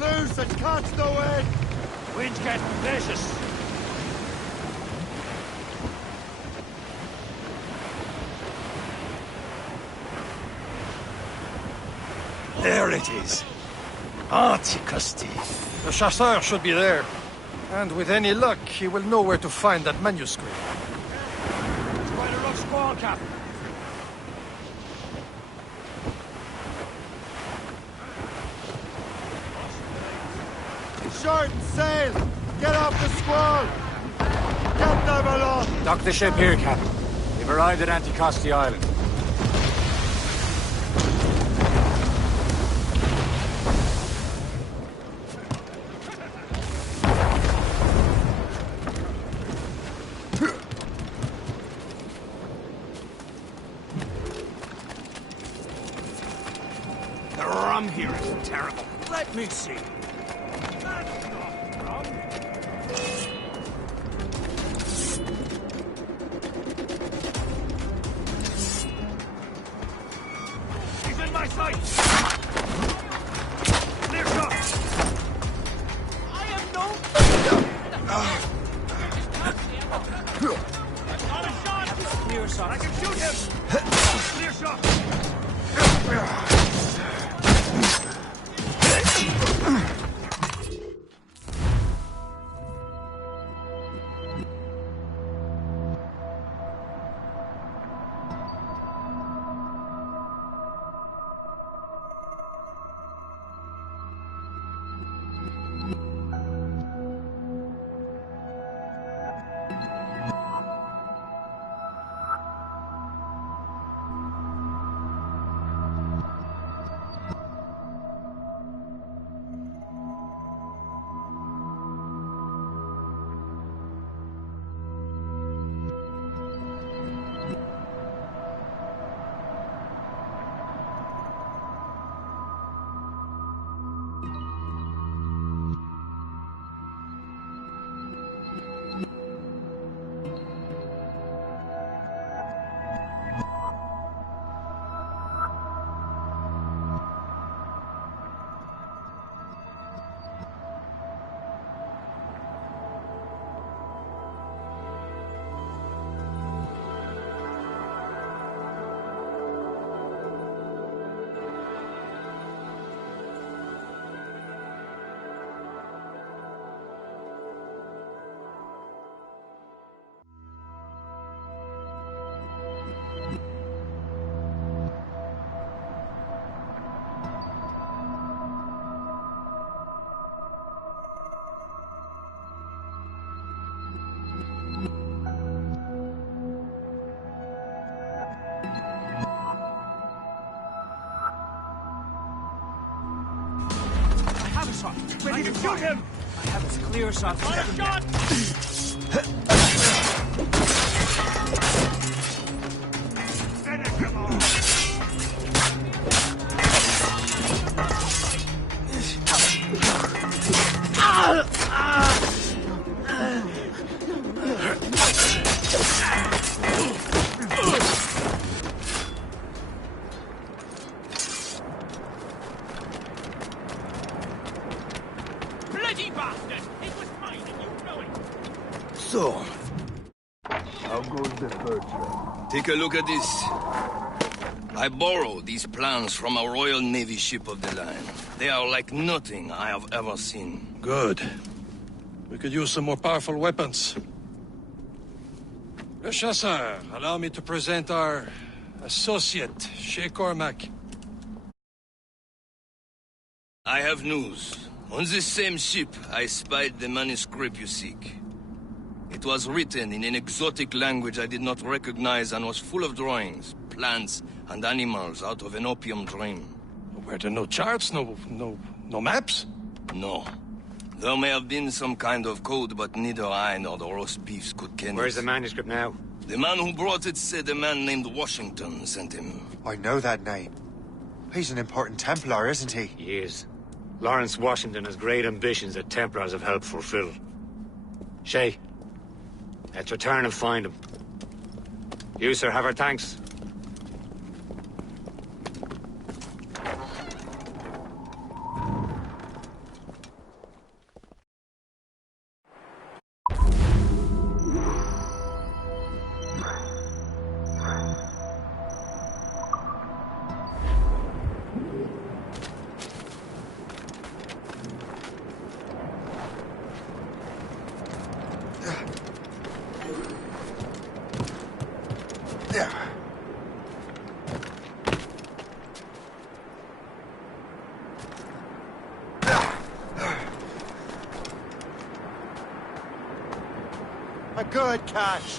Loose and catch the wind! Wind's getting vicious. There it is. Antiquity. The chasseur should be there. And with any luck, he will know where to find that manuscript. It's quite a rough squall, Captain. Short sail! Get off the squall! Get them along! Dock the ship here, Captain. We've arrived at Anticosti Island. The rum here is terrible. Let me see. He's in my sight! Clear shot! I am no... Not a shot! Clear shot. I can shoot him! Clear shot! ready to shoot him! I have his clear shot. Fire shot! Bloody bastard! It was mine and you know it! So, How goes the hurt? take a look at this. I borrowed these plans from a Royal Navy ship of the line. They are like nothing I have ever seen. Good. We could use some more powerful weapons. Le Chasseur, allow me to present our associate, Shay Cormac. I have news. On this same ship, I spied the manuscript you seek. It was written in an exotic language I did not recognize and was full of drawings, plants, and animals out of an opium dream. Were there no charts, no maps? No. There may have been some kind of code, but neither I nor the roast beefs could ken it. Where's the manuscript now? The man who brought it said a man named Washington sent him. I know that name. He's an important Templar, isn't he? He is. Lawrence Washington has great ambitions that Templars have helped fulfill. Shay, let's return and find him. You, sir, have our thanks. A good catch.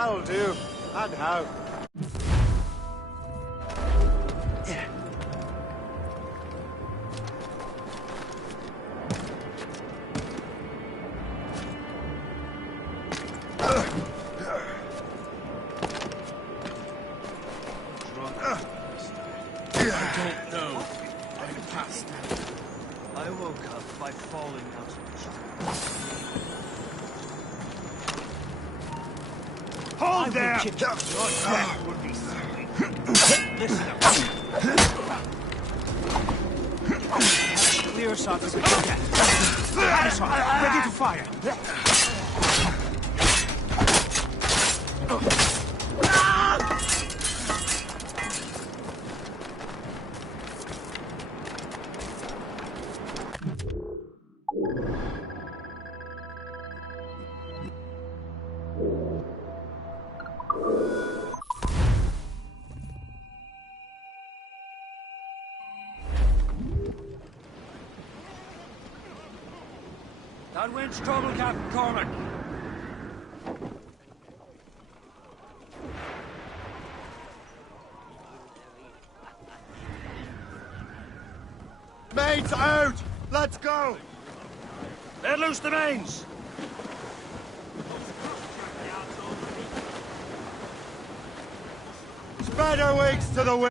That'll do. And how? Hold there! Your death would be sweet. Listen up. Clear shot as a get. Shot, ready to fire. That wind's trouble, Captain Cormac. Mates out! Let's go! Let loose the mains! Feather wings to the wind!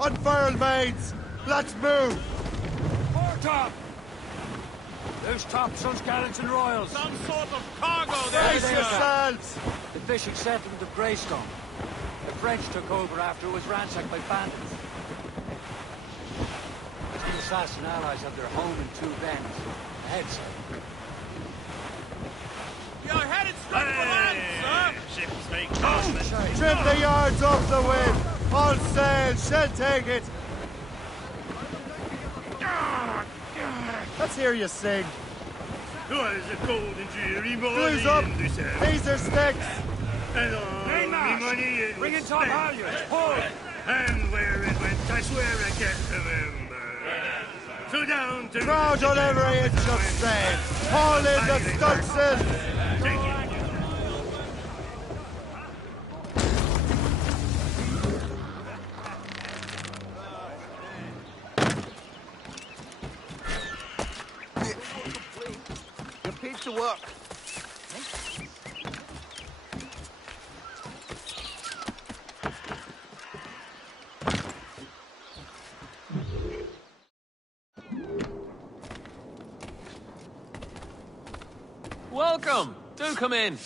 Unfurled, mates! Let's move! Foretop! Loose tops on skeleton royals. Some sort of cargo there! Brace yourselves! The fishing settlement of Greystone. The French took over after it was ransacked by bandits. The assassin allies have their home in two bends. Ahead, sir. You're headed straight for land, sir! Ships make Trim the yards off the wind! All sail! Shall take it! Let's hear you sing. Oh, it's a cold and dreary morning. Blues up! These are sticks! And all me money it Bring was in top spent. halyards! Pull! And where it went, I swear I can't remember. So down to... Crowd on every inch of sail! Haul in the stunsails! Take it. Your piece of work. Welcome! Do come in.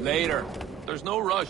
Later. There's no rush.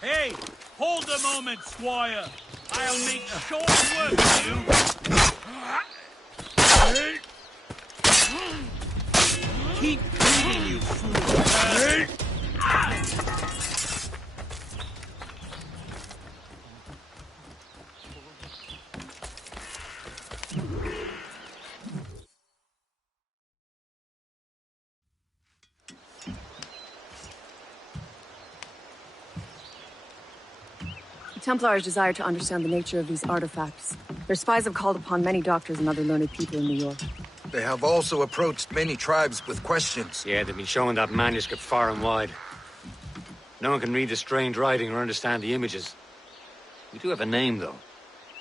Hey, hold a moment, Squire. I'll make short work of you. Keep bleeding, you fool. Templars desire to understand the nature of these artifacts. Their spies have called upon many doctors and other learned people in New York. They have also approached many tribes with questions. Yeah, they've been showing that manuscript far and wide. No one can read the strange writing or understand the images. We do have a name, though.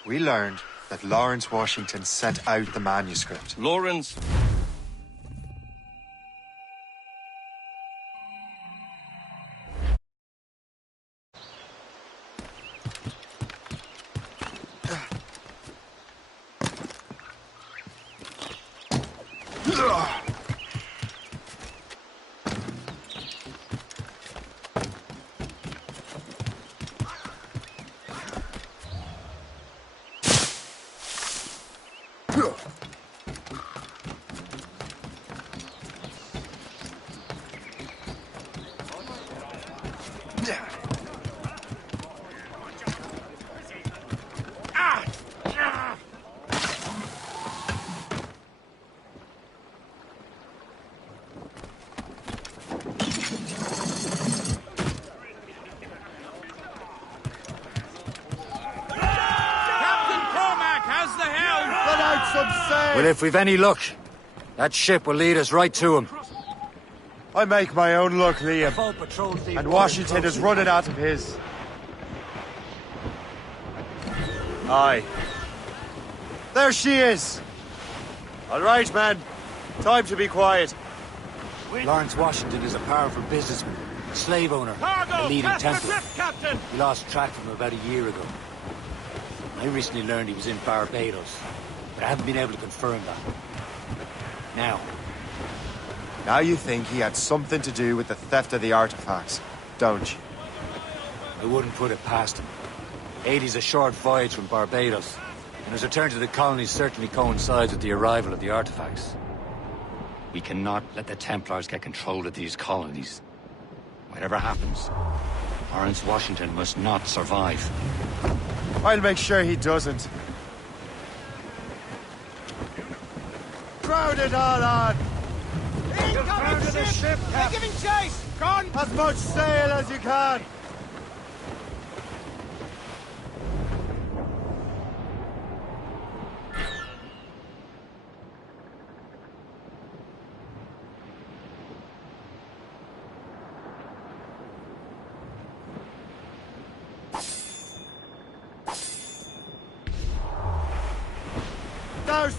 We learned that Lawrence Washington sent out the manuscript. Lawrence? some sail! Well, if we've any luck, that ship will lead us right to him. I make my own luck, Liam. Full patrol team And Washington is running out of his. Aye. There she is! All right, man. Time to be quiet. Lawrence Washington is a powerful businessman, a slave owner, a leading Templar. Captain! We lost track of him about a year ago. I recently learned he was in Barbados, but I haven't been able to confirm that. Now you think he had something to do with the theft of the artifacts, don't you? I wouldn't put it past him. Haiti's a short voyage from Barbados, and his return to the colonies certainly coincides with the arrival of the artifacts. We cannot let the Templars get control of these colonies. Whatever happens, Lawrence Washington must not survive. I'll make sure he doesn't. Crowd it all on! Incoming ship! They're giving chase! Gone! As much sail as you can!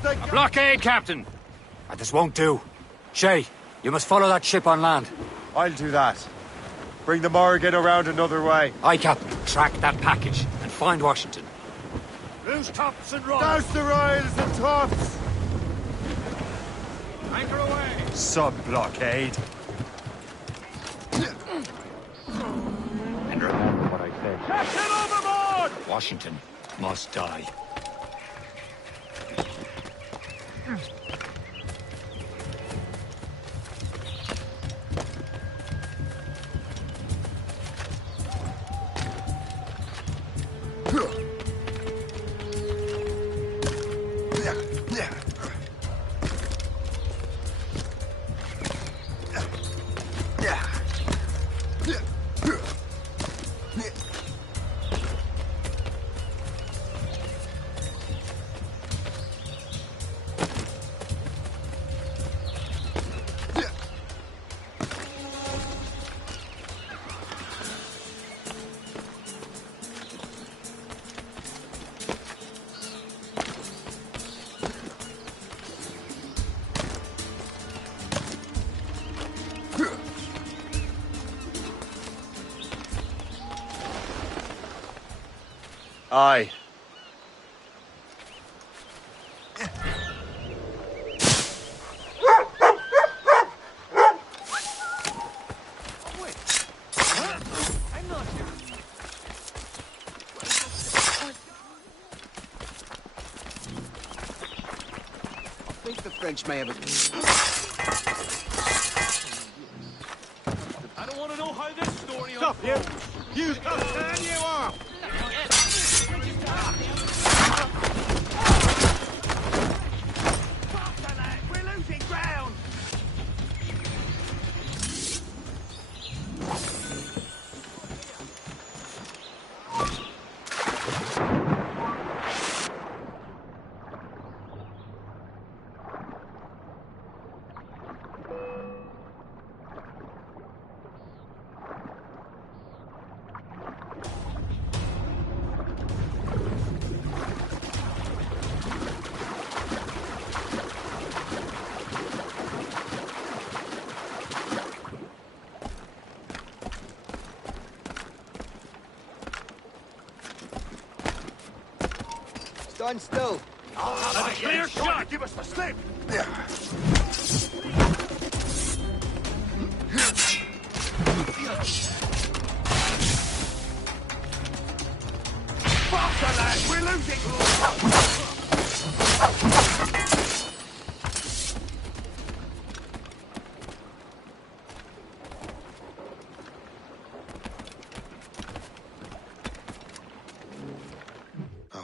A blockade, Captain! This won't do. Shay, you must follow that ship on land. I'll do that. Bring the Morrigan around another way. Aye, Captain. Track that package and find Washington. Loose tops and royals! Douse the royals and tops! Anchor away! Sub-blockade. And remember what I said. Captain overboard! Washington must die. Aye. I think the French may have a... I don't want to know how this story Stop, you! unfolds. You stop! Turn you off! We're losing ground! Stand still. That's a clear shot! Give us the slip! Faster, lad! We're losing!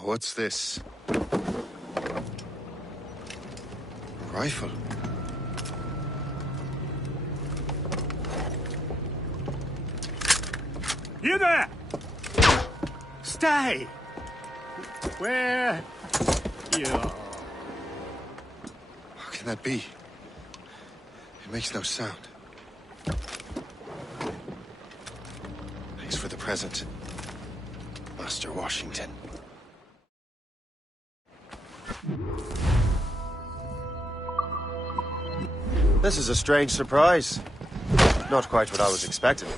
What's this? Rifle. You there! Stay! Where? You are. can that be? It makes no sound. Thanks for the present, Master Washington. This is a strange surprise. Not quite what I was expecting.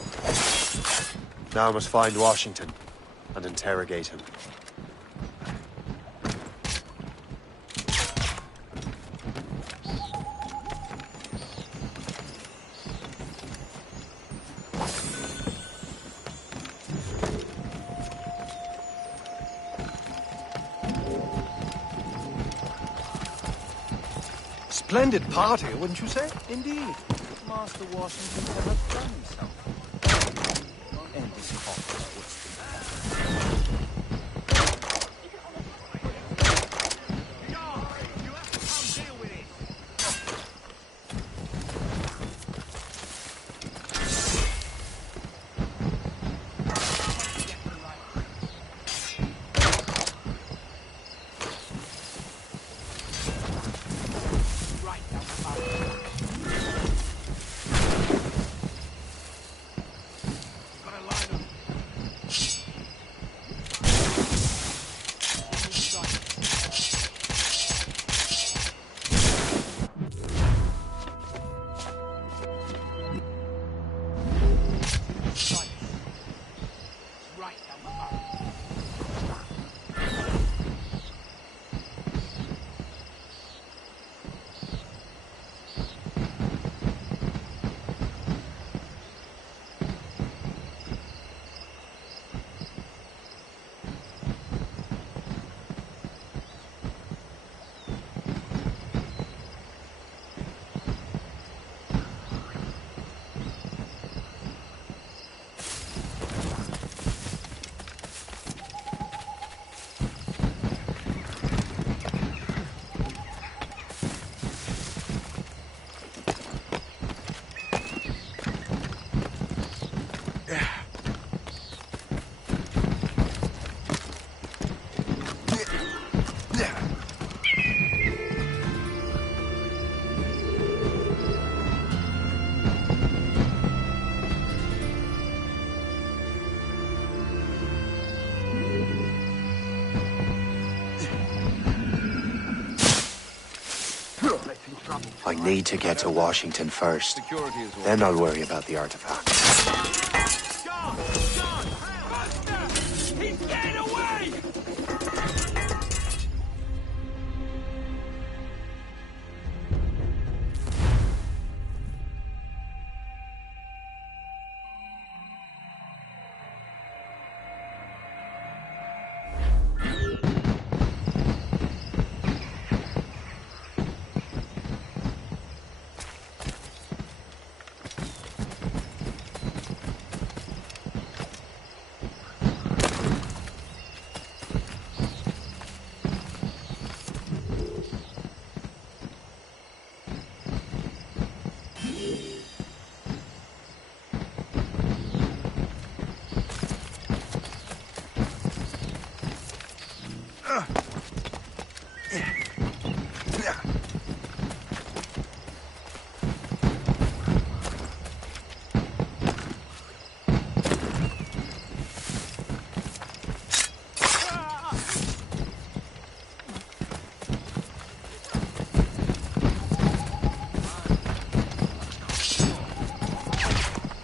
Now I must find Washington and interrogate him. Splendid party, wouldn't you say? Indeed. Master Washington could have done something. And his coffin I need to get to Washington first. Then I'll worry about the artifacts. He's getting away!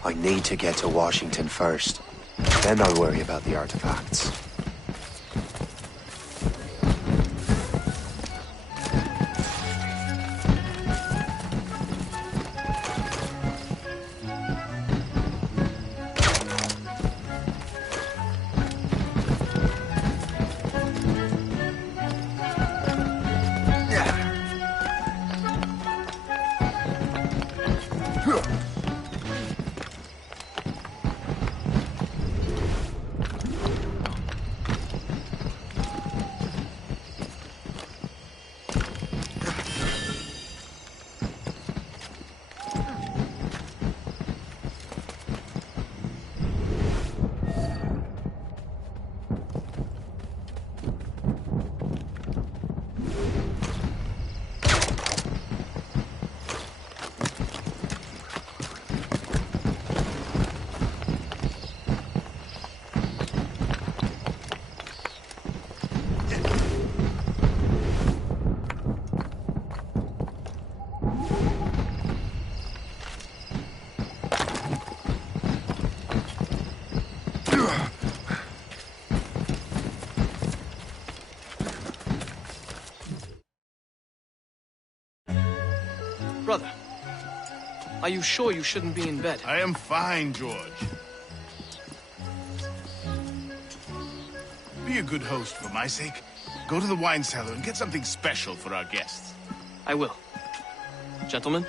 I need to get to Washington first. Then I'll worry about the artifacts. Brother, are you sure you shouldn't be in bed? I am fine, George. Be a good host for my sake. Go to the wine cellar and get something special for our guests. I will. Gentlemen?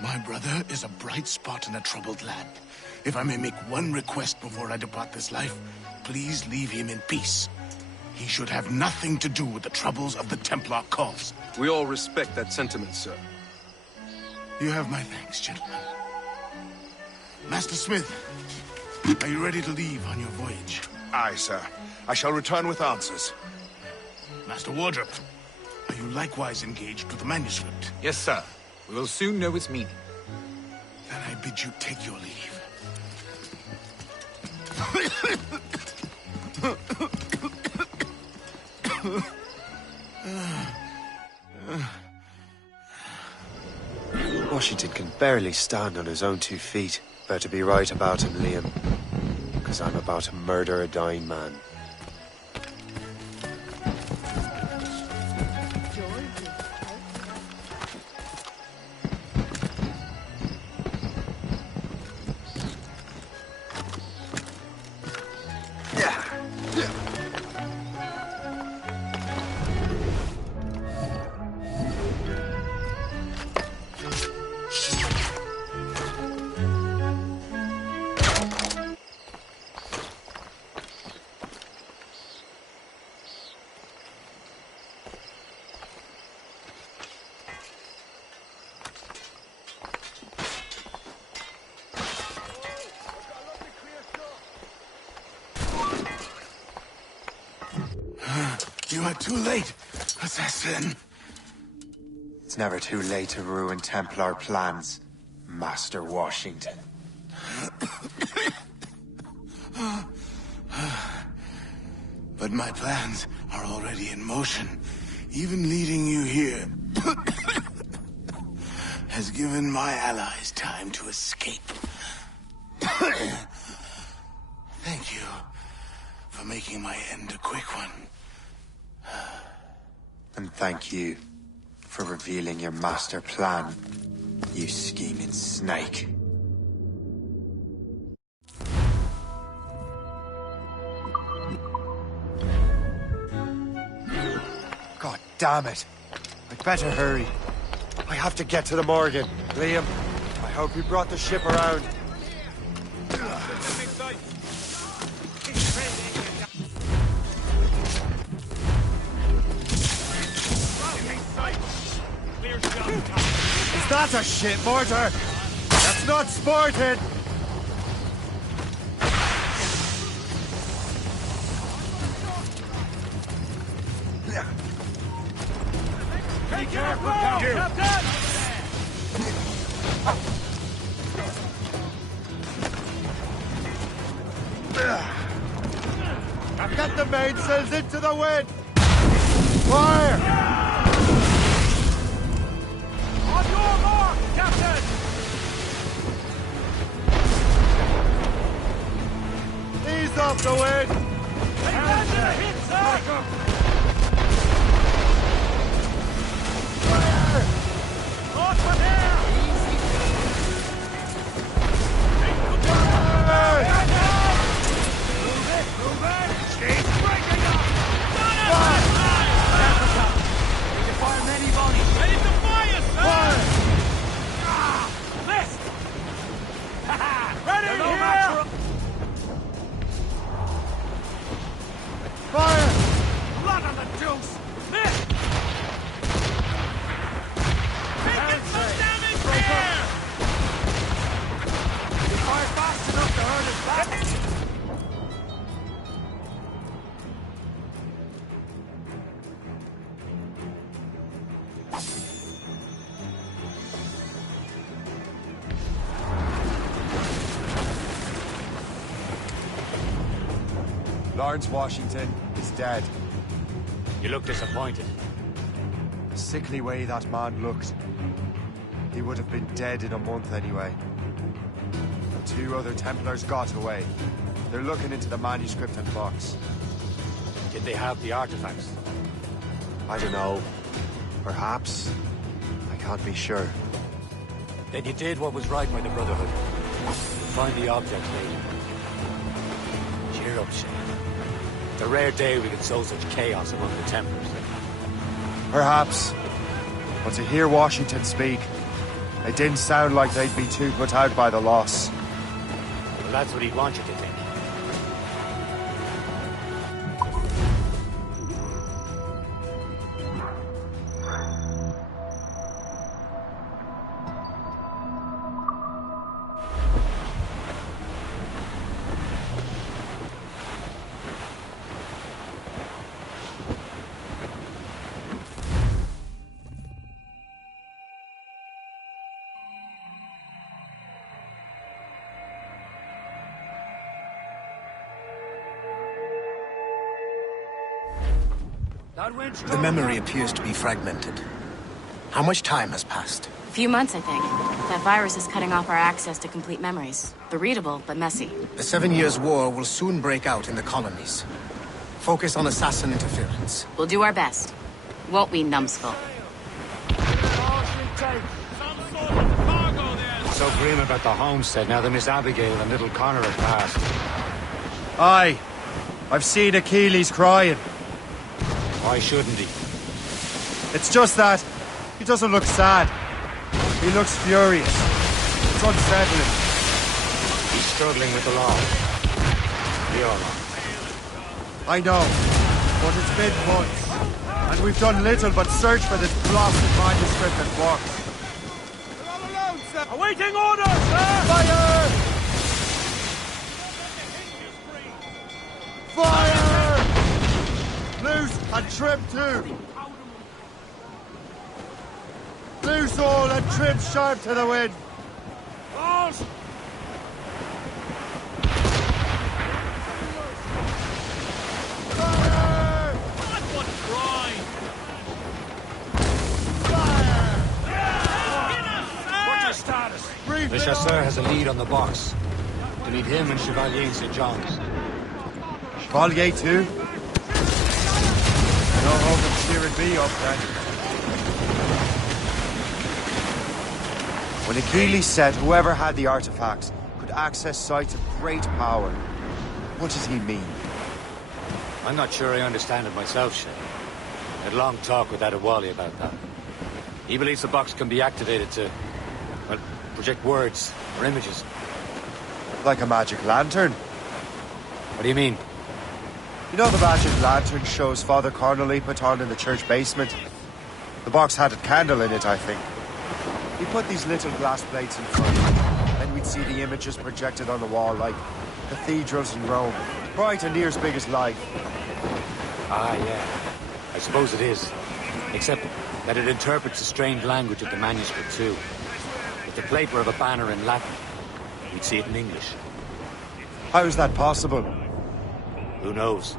My brother is a bright spot in a troubled land. If I may make one request before I depart this life, please leave him in peace. He should have nothing to do with the troubles of the Templar cause. We all respect that sentiment, sir. You have my thanks, gentlemen. Master Smith, are you ready to leave on your voyage? Aye, sir. I shall return with answers. Master Wardrop, are you likewise engaged with the manuscript? Yes, sir. We will soon know its meaning. Then I bid you take your leave. Washington can barely stand on his own 2 feet. Better be right about him, Liam. Because I'm about to murder a dying man. You are too late, assassin. It's never too late to ruin Templar plans, Master Washington. But my plans are already in motion. Even leading you here has given my allies time to escape. Thank you for making my end a quick one. And thank you for revealing your master plan, you scheming snake. God damn it! I'd better hurry. I have to get to the Morgan. Liam, I hope you brought the ship around. Is that a shit mortar? That's not sporting! Be careful, Captain! I've got the mainsails into the wind! Fire! On your mark, Captain! Ease off the wind! Hands to the hit, sir! Fire! North from here! Move it! Move it! She's breaking up! Done it! Need to fire many volleys. Ready to fire, sir! Fire! List! Ready here! Fire! Blood on the deuce! List! Taking some damage here! You fire fast enough to hurt his back? Lawrence Washington is dead. You look disappointed. The sickly way that man looked. He would have been dead in a month anyway. 2 other Templars got away. They're looking into the manuscript and box. Did they have the artifacts? I don't know. Perhaps. I can't be sure. Then you did what was right by the Brotherhood. You'll find the objects later. Cheer up, Shane. It's a rare day we can sow such chaos among the Templars. Perhaps. But to hear Washington speak, it didn't sound like they'd be too put out by the loss. Well, that's what he'd want you to think. The memory appears to be fragmented. How much time has passed? A few months, I think. That virus is cutting off our access to complete memories. They're readable, but messy. The 7 Years' War will soon break out in the colonies. Focus on assassin interference. We'll do our best. Won't we, numbskull? So grim about the homestead now that Miss Abigail and little Connor have passed. Aye. I've seen Achilles crying. Why shouldn't he? It's just that he doesn't look sad. He looks furious. It's unsettling. He's struggling with the law. We all are. I know, but it's been months, and we've done little but search for this blasted manuscript and box. We're all alone, sir! Awaiting orders, sir! Fire! Fire! Loose and trim too! Loose all and trim sharp to the wind! Balls! Fire! That's what's right! What's your status? The chasseur has a lead on the box. To meet him and Chevalier in St. John's. Chevalier too? No hope of cheering me up then. When Achilles said whoever had the artifacts could access sites of great power, what does he mean? I'm not sure I understand it myself, Shane. I had a long talk with Adewale about that. He believes the box can be activated to, well, project words or images. Like a magic lantern? What do you mean? You know the magic lantern shows Father Connolly put on in the church basement? The box had a candle in it, I think. He put these little glass plates in front, and we'd see the images projected on the wall like cathedrals in Rome. Bright and near as big as life. Ah, yeah. I suppose it is. Except that it interprets the strange language of the manuscript, too. If the plate were of a banner in Latin, we'd see it in English. How is that possible? Who knows?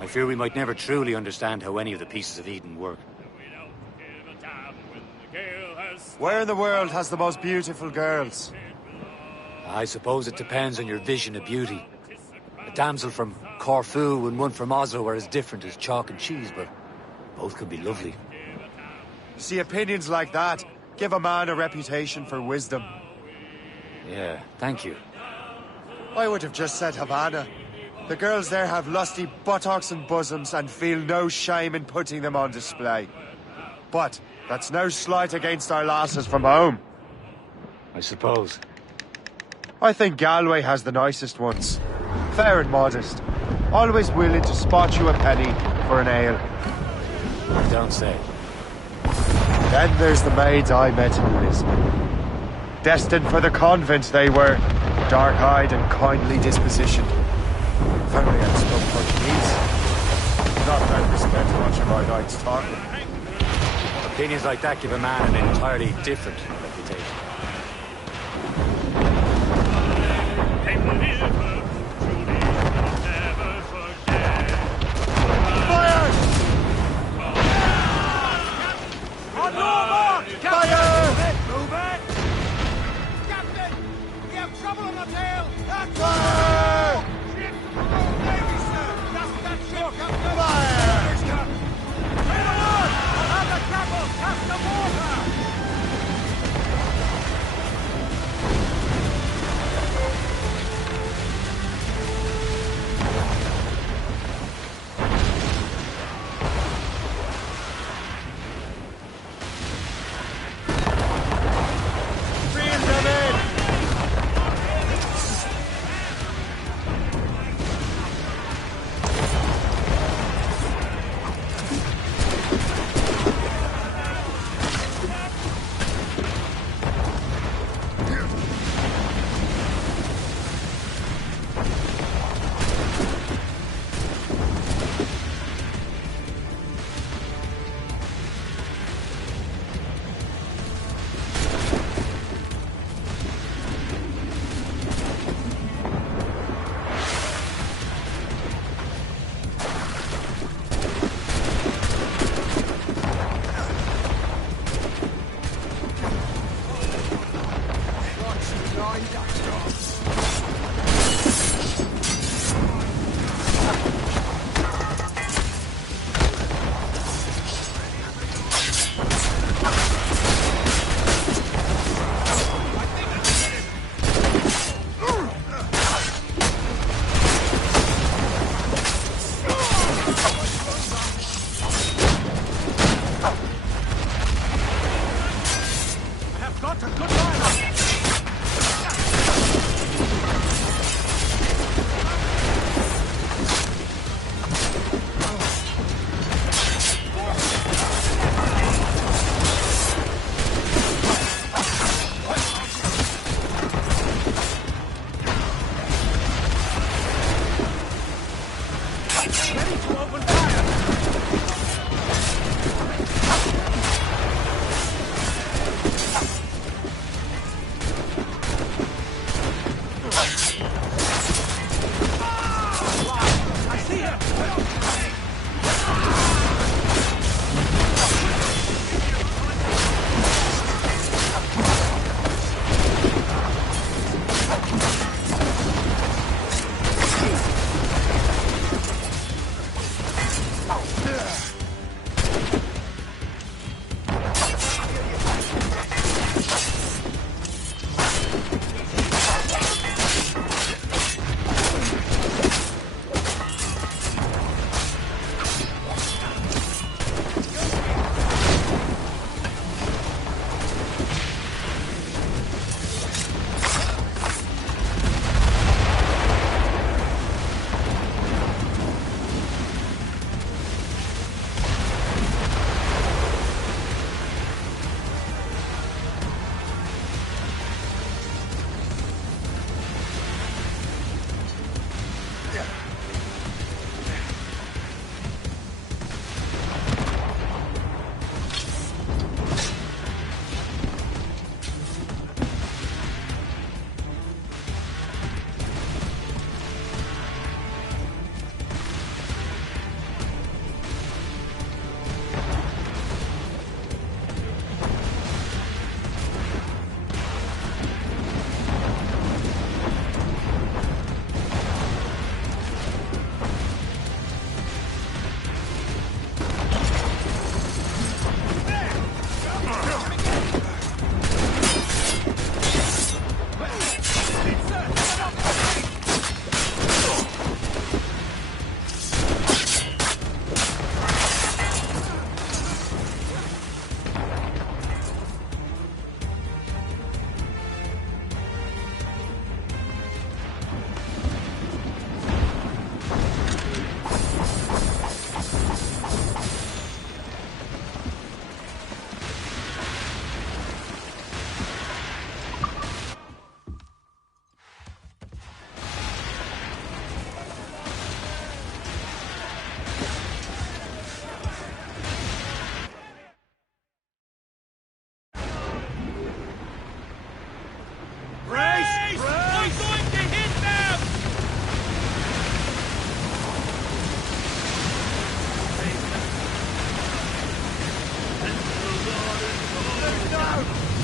I fear we might never truly understand how any of the pieces of Eden work. Where in the world has the most beautiful girls? I suppose it depends on your vision of beauty. A damsel from Corfu and one from Oslo are as different as chalk and cheese, but both could be lovely. See, opinions like that give a man a reputation for wisdom. Yeah, thank you. I would have just said Havana. The girls there have lusty buttocks and bosoms and feel no shame in putting them on display. But that's no slight against our lasses from home. I suppose. I think Galway has the nicest ones. Fair and modest. Always willing to spot you a penny for an ale. Don't say. Then there's the maids I met in Lisbon. Destined for the convent they were. Dark-eyed and kindly dispositioned. If only I spoke Portuguese. Not that we spent much of our nights talking. Opinions like that give a man an entirely different reputation. Fire! On your mark! Fire! Move it! Captain! We have trouble on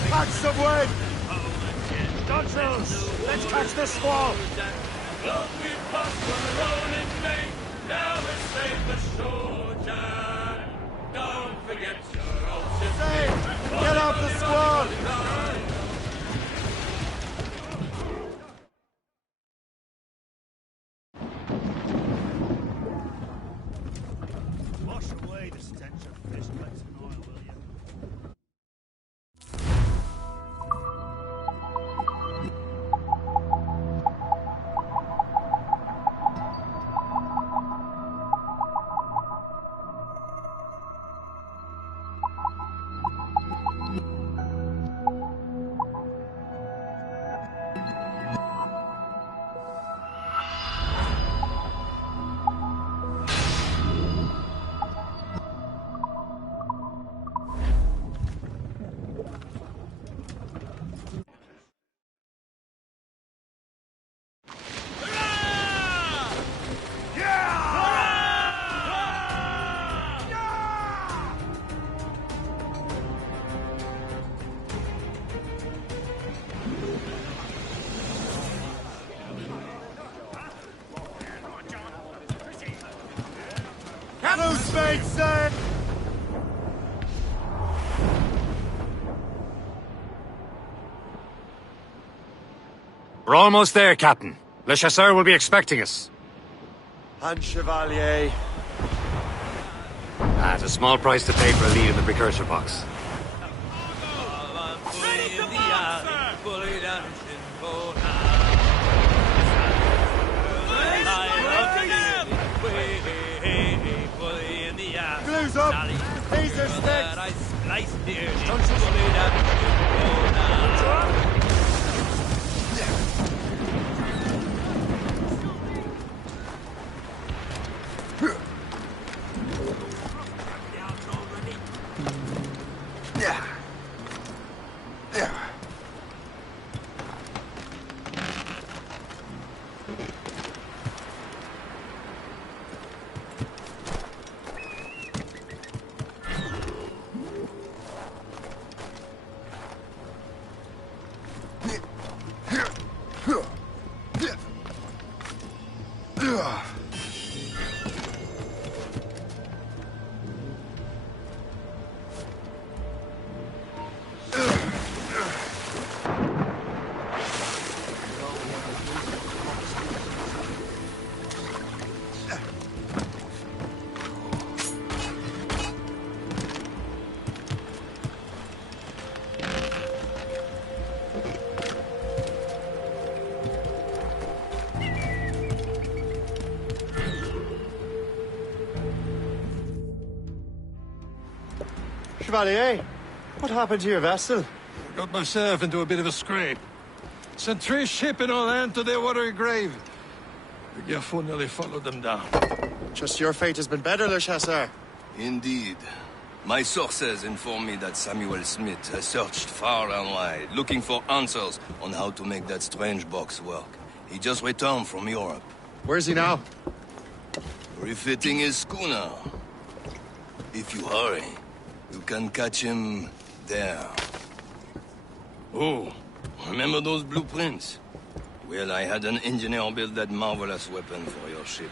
Catch some wind! Dodgers! Let's catch this squall! Long we passed on the rolling main, now we're safe ashore, Jack. Don't forget your old ship. Safe! Get off the squall! Wash away the stench of fish guts and oil, will you? Close, mate, sir! We're almost there, Captain. Le Chasseur will be expecting us. And Chevalier. It's a small price to pay for a lead in the precursor box. Blues up! These are sticks! Chevalier, what happened to your vessel? I got myself into a bit of a scrape. Sent 3 ships in our land to their watery grave. The Gerfaut nearly followed them down. Just your fate has been better, Le Chasseur. Indeed. My sources inform me that Samuel Smith has searched far and wide, looking for answers on how to make that strange box work. He just returned from Europe. Where's he now? Refitting his schooner. If you hurry, you can catch him there. Oh, remember those blueprints? Well, I had an engineer build that marvelous weapon for your ship.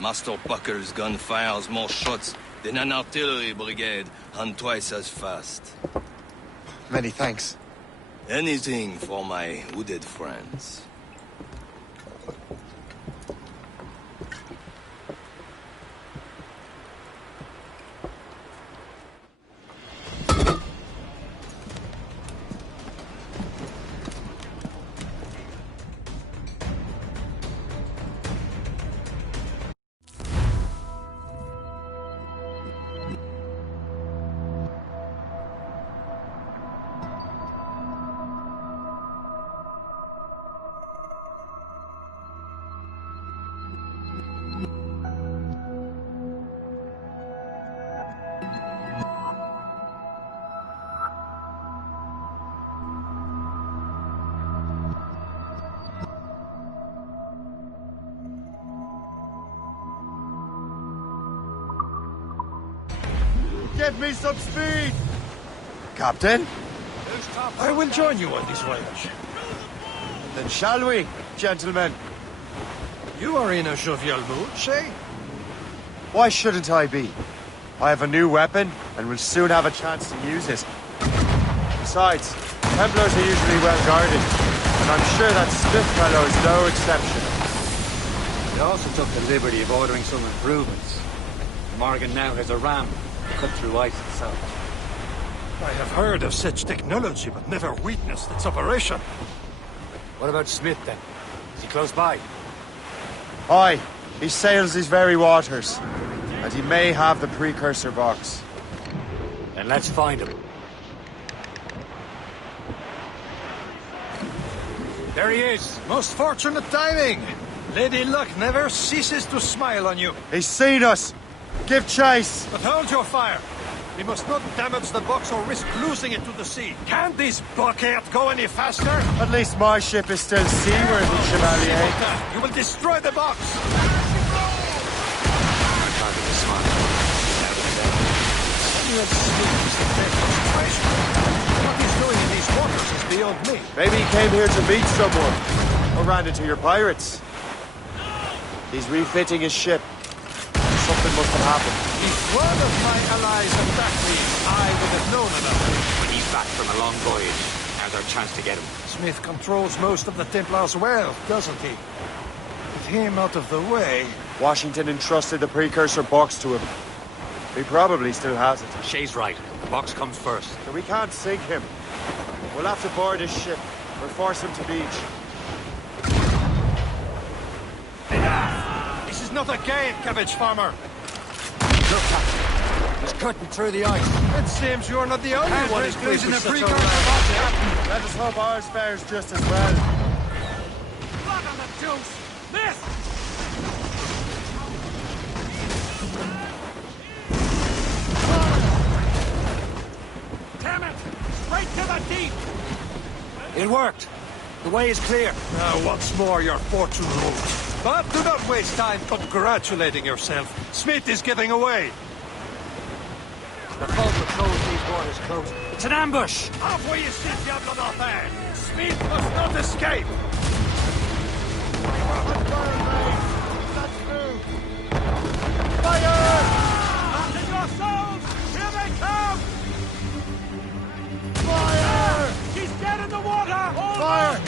Master Pucker's gun fires more shots than an artillery brigade, and twice as fast. Many thanks. Anything for my wounded friends. Give me some speed! Captain? I will join you on this voyage. Then shall we, gentlemen? You are in a jovial mood, Shay? Why shouldn't I be? I have a new weapon, and will soon have a chance to use it. Besides, Templars are usually well guarded, and I'm sure that Smith fellow is no exception. We also took the liberty of ordering some improvements. Morgan now has a ram to cut through ice itself. I have heard of such technology, but never witnessed its operation. What about Smith, then? Is he close by? Aye, he sails these very waters, and he may have the precursor box. Then let's find him. There he is! Most fortunate timing! Lady Luck never ceases to smile on you. He's seen us! Give chase! But hold your fire! We must not damage the box or risk losing it to the sea. Can't this bucket go any faster? At least my ship is still seaworthy, Chevalier. You will destroy the box! Samuel Smith is the best concentration. What he's doing in these waters is beyond me. Maybe he came here to meet someone, or ran into your pirates. He's refitting his ship. something must have happened. If one of my allies attacked me, I would have known about it. But he's back from a long voyage. Now's our chance to get him. Smith controls most of the Templars well, doesn't he? With him out of the way... Washington entrusted the precursor box to him. He probably still has it. Shay's right. The box comes first. So we can't sink him. We'll have to board his ship, or force him to beach. Enough! This is not a game, cabbage farmer! Look, Captain. He's cutting through the ice. It seems you're not the only one who's losing the precursor box. Let us hope ours fares just as well. Blood on the juice! Miss! Damn it! Straight to the deep! It worked. The way is clear. Now, once more, your fortune rolls. But do not waste time congratulating yourself. Smith is giving away. The boat patrols these waters close. It's an ambush! Off where you sit, Diablo Northern! Smith must not escape! Let's move! Fire! Fasten your souls! Here they come! Fire! He's dead in the water! All Fire!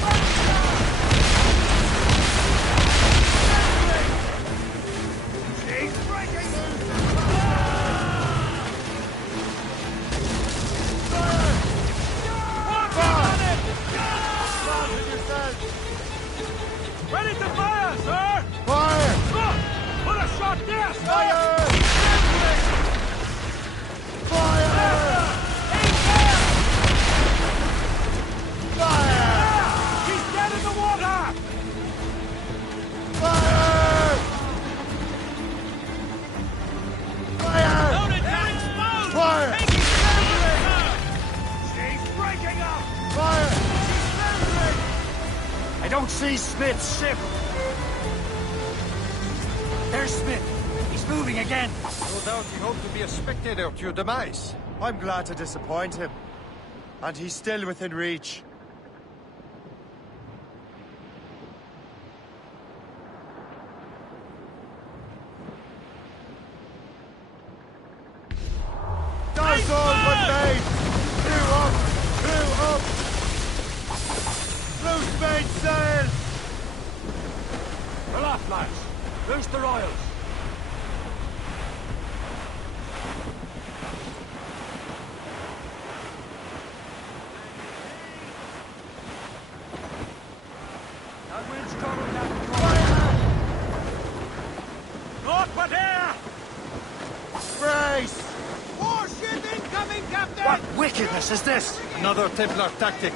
He's breaking! Ready to fire, sir! Fire! Look! Put a shot there, sir! Fire! Fire! Fire! He's dead in the water! Fire! Fire! Loaded tanks, exposed! Fire! Taking shelter! She's breaking up! Fire! I don't see Smith's ship. There's Smith. He's moving again. No doubt he hoped to be a spectator to your demise. I'm glad to disappoint him. And he's still within reach. That's all but made! Crew up! Crew up! Loose mainsail! Pull off, lads. Loose the royals. That wind's coming, Captain. North but air! Brace! Warship incoming, Captain! What wickedness is this? Another Templar tactic.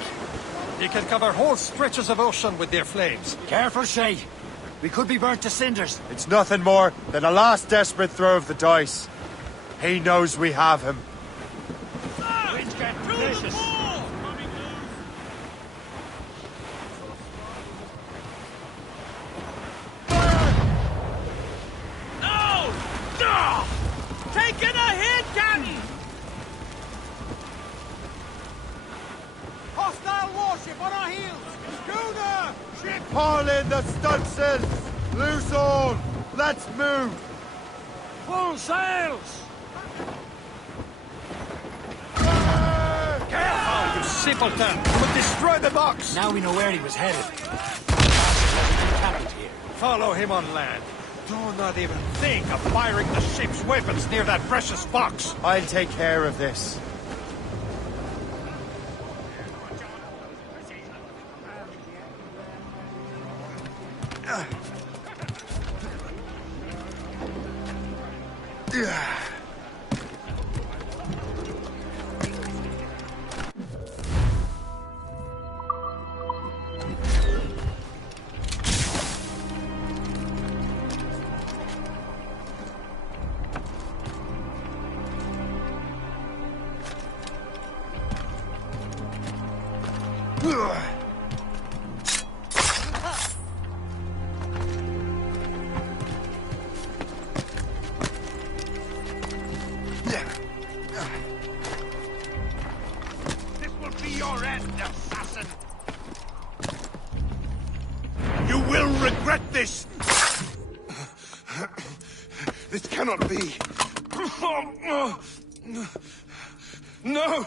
They can cover whole stretches of ocean with their flames. Careful, Shay. We could be burnt to cinders. It's nothing more than a last desperate throw of the dice. He knows we have him. Winds get vicious. No! No! Taking a hit, Captain! Hostile warship on our heels! Schooner! Ship! Haul in the stunsails! Loose all! Let's move! Full sails! Careful, you simpleton! You will destroy the box! Now we know where he was headed. Captain's here. Follow him on land. Do not even think of firing the ship's weapons near that precious box. I'll take care of this. This will be your end, assassin! You will regret this! This cannot cannot be. No!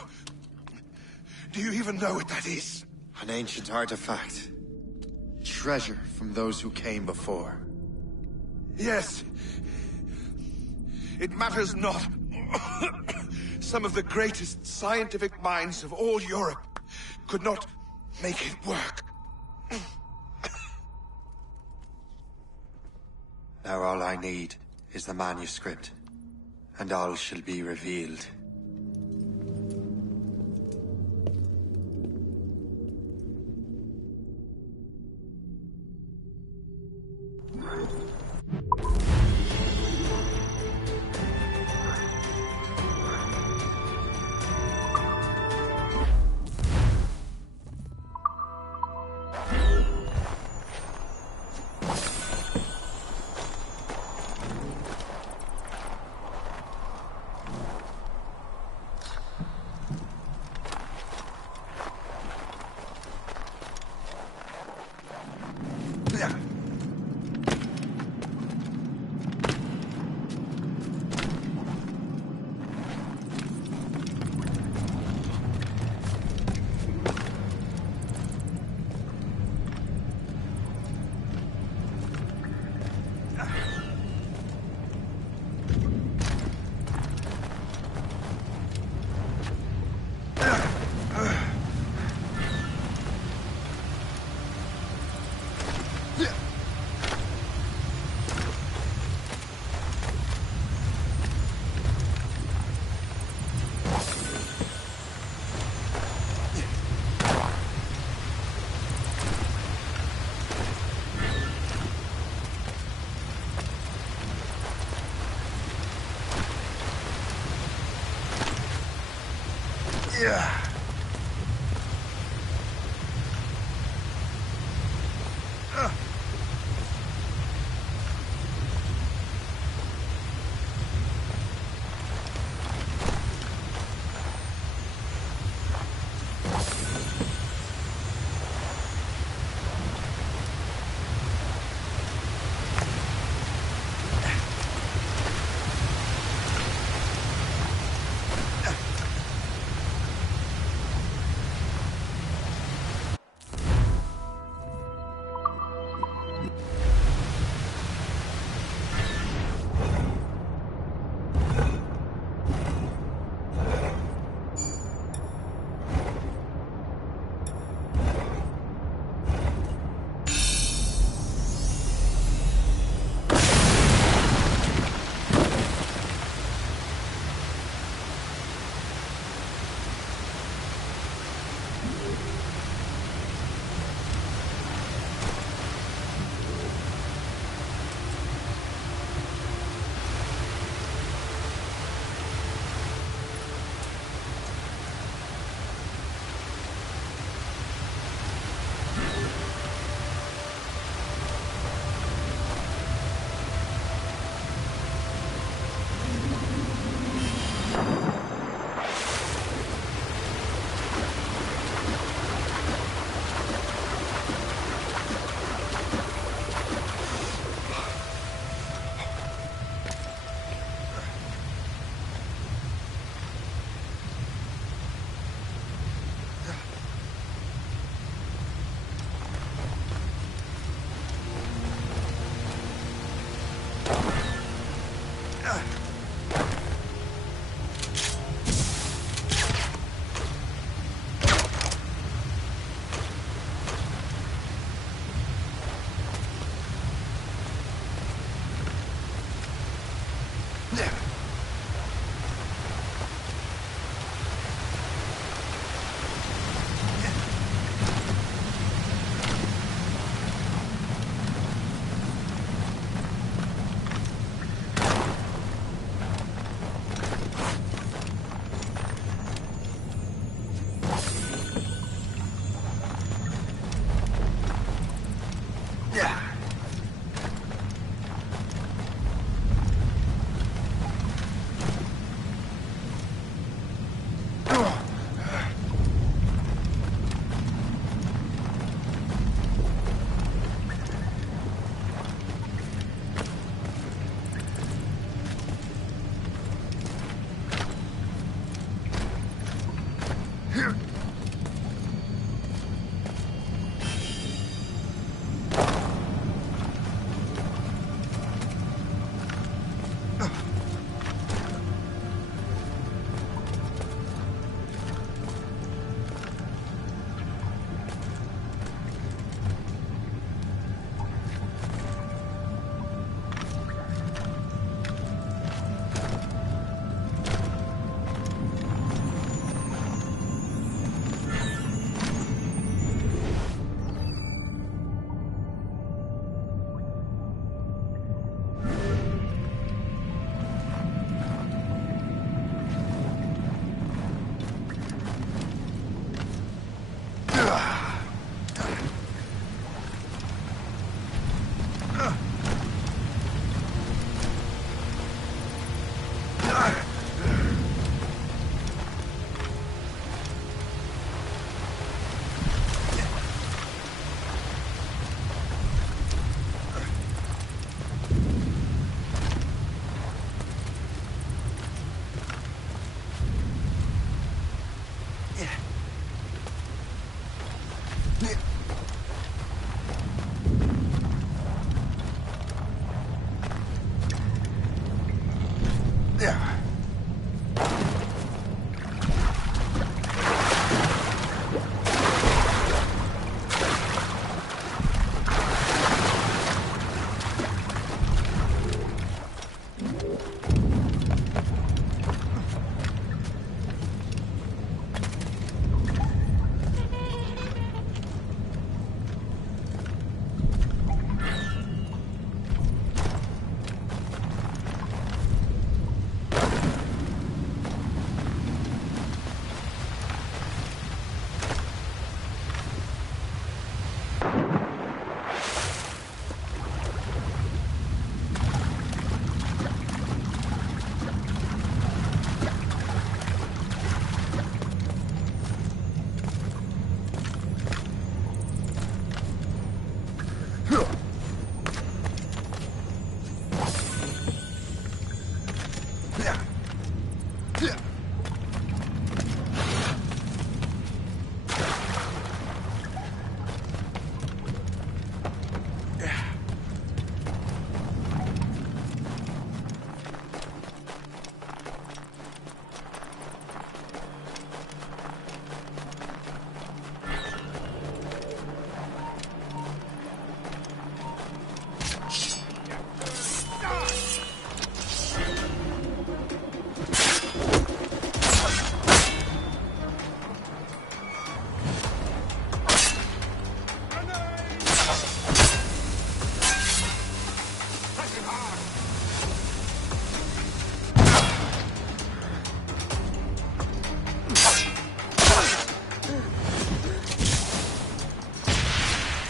Do you even know what that is? An ancient artifact. Treasure from those who came before. Yes. It matters not. Some of the greatest scientific minds of all Europe could not make it work. Now all I need is the manuscript, and all shall be revealed.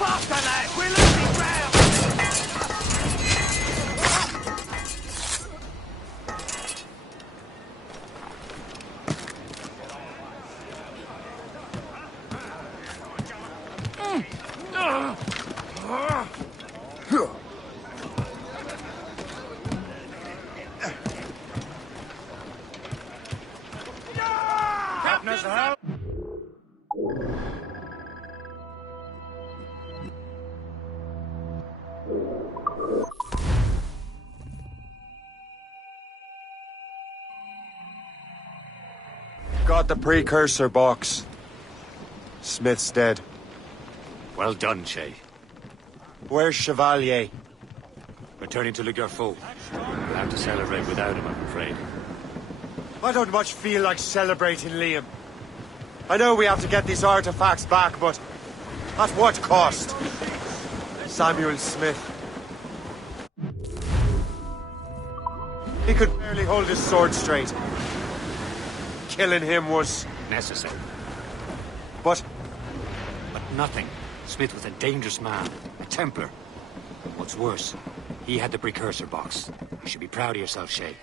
Faster, lad! We're losing ground! Captain's out! Got the precursor box. Smith's dead. Well done, Shay. Where's Chevalier? Returning to Le Gerfaut. We'll have to celebrate without him, I'm afraid. I don't much feel like celebrating, Liam. I know we have to get these artifacts back, but at what cost? Samuel Smith. He could barely hold his sword straight. Killing him was... necessary. But nothing. Smith was a dangerous man. A Templar. What's worse, he had the precursor box. You should be proud of yourself, Shay.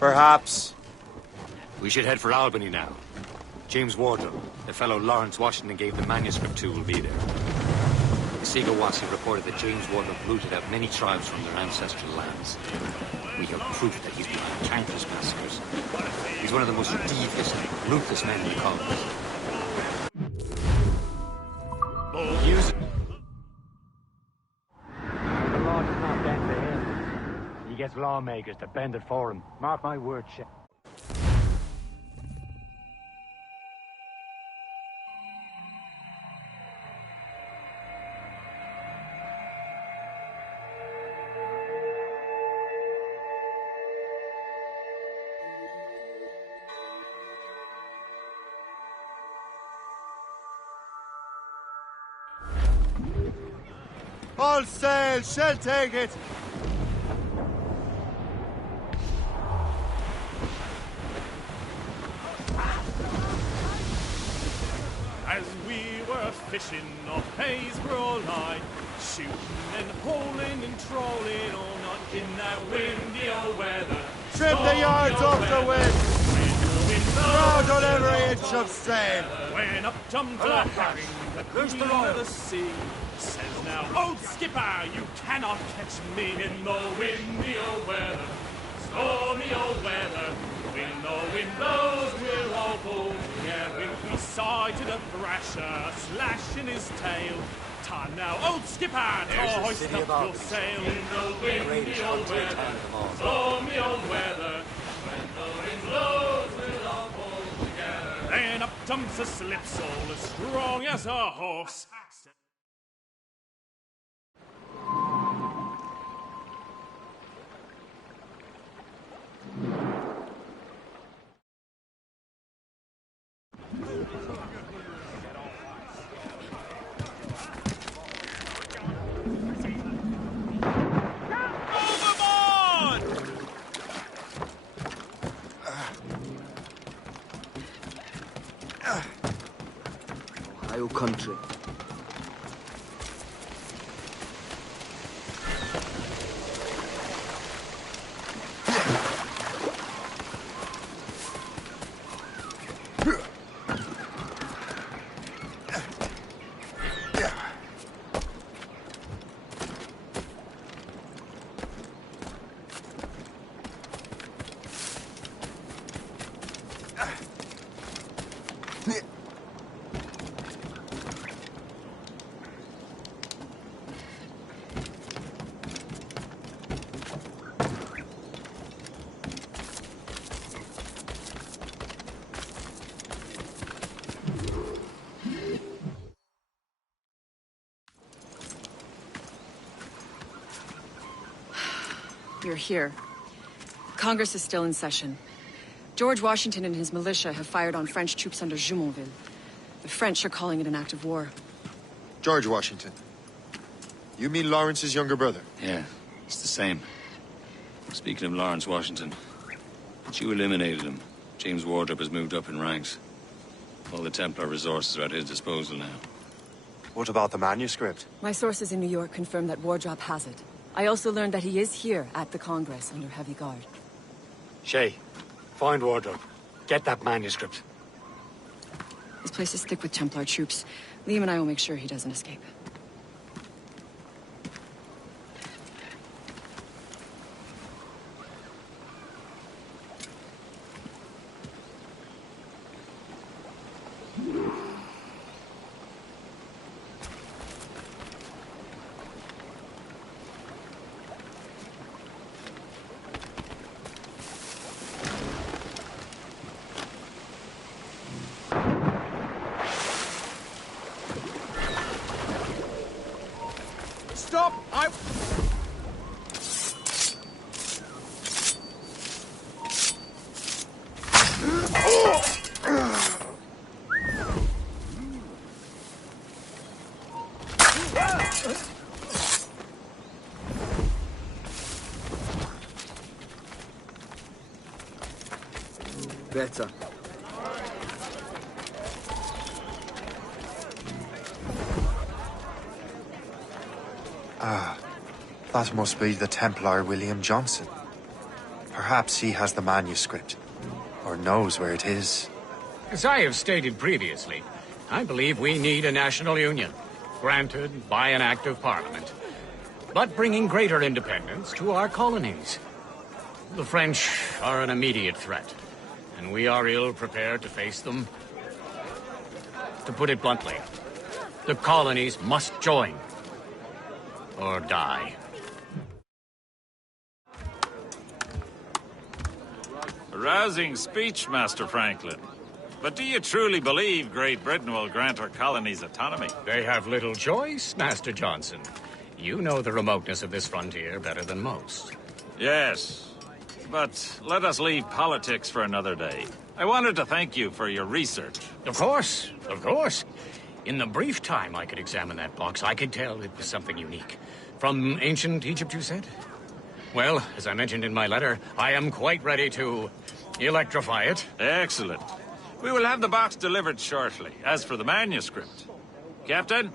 Perhaps. We should head for Albany now. James Wardle, the fellow Lawrence Washington gave the manuscript to, will be there. The Sigawasi reported that James Wardle rooted out many tribes from their ancestral lands. We have proof that he's behind countless massacres. He's one of the most devious and ruthless men in the colonies. Use it. The law does not bend to him. He gets lawmakers to bend it for him. Mark my words, Shay. All sail, shall take it. As we were fishing off Haysborough line, shooting and hauling and trolling all night in that windy old weather. Trim the yards off the wind. Proud on every inch of sail. When up jumped a herring, the queen of the sea. Says now, old skipper, you cannot catch me in the windy old weather, stormy old weather. When the wind blows, we'll all pull together. We sighted a thrasher, slashing his tail. Time now, old skipper, to hoist up your sail. In the windy old weather, stormy old weather. When the wind blows, we'll all pull together. Then up jumps a slipsail, as strong as a horse. Ohio country. You're here. Congress is still in session. George Washington and his militia have fired on French troops under Jumonville. The French are calling it an act of war. George Washington. You mean Lawrence's younger brother? Yeah, it's the same. Speaking of Lawrence Washington, but you eliminated him. James Wardrop has moved up in ranks. All the Templar resources are at his disposal now. What about the manuscript? My sources in New York confirm that Wardrop has it. I also learned that he is here at the Congress under heavy guard. Shay, find Wardrobe. Get that manuscript. This place is thick with Templar troops. Liam and I will make sure he doesn't escape. Stop! Better. Ah, that must be the Templar William Johnson. Perhaps he has the manuscript, or knows where it is. As I have stated previously, I believe we need a national union, granted by an act of parliament, but bringing greater independence to our colonies. The French are an immediate threat, and we are ill prepared to face them. To put it bluntly, the colonies must join, or die. A rousing speech, Master Franklin. But do you truly believe Great Britain will grant our colonies autonomy? They have little choice, Master Johnson. You know the remoteness of this frontier better than most. Yes, but let us leave politics for another day. I wanted to thank you for your research. Of course, of course. In the brief time I could examine that box, I could tell it was something unique. From ancient Egypt, you said? Well, as I mentioned in my letter, I am quite ready to electrify it. Excellent. We will have the box delivered shortly. As for the manuscript... Captain?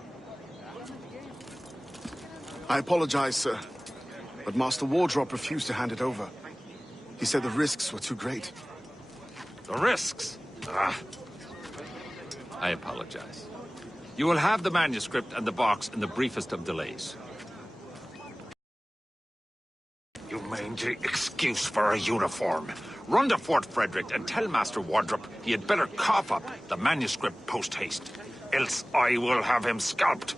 I apologize, sir. But Master Wardrop refused to hand it over. He said the risks were too great. The risks? Ah. I apologize. You will have the manuscript and the box in the briefest of delays. You mangy excuse for a uniform. Run to Fort Frederick and tell Master Wardrop he had better cough up the manuscript post-haste. Else I will have him scalped.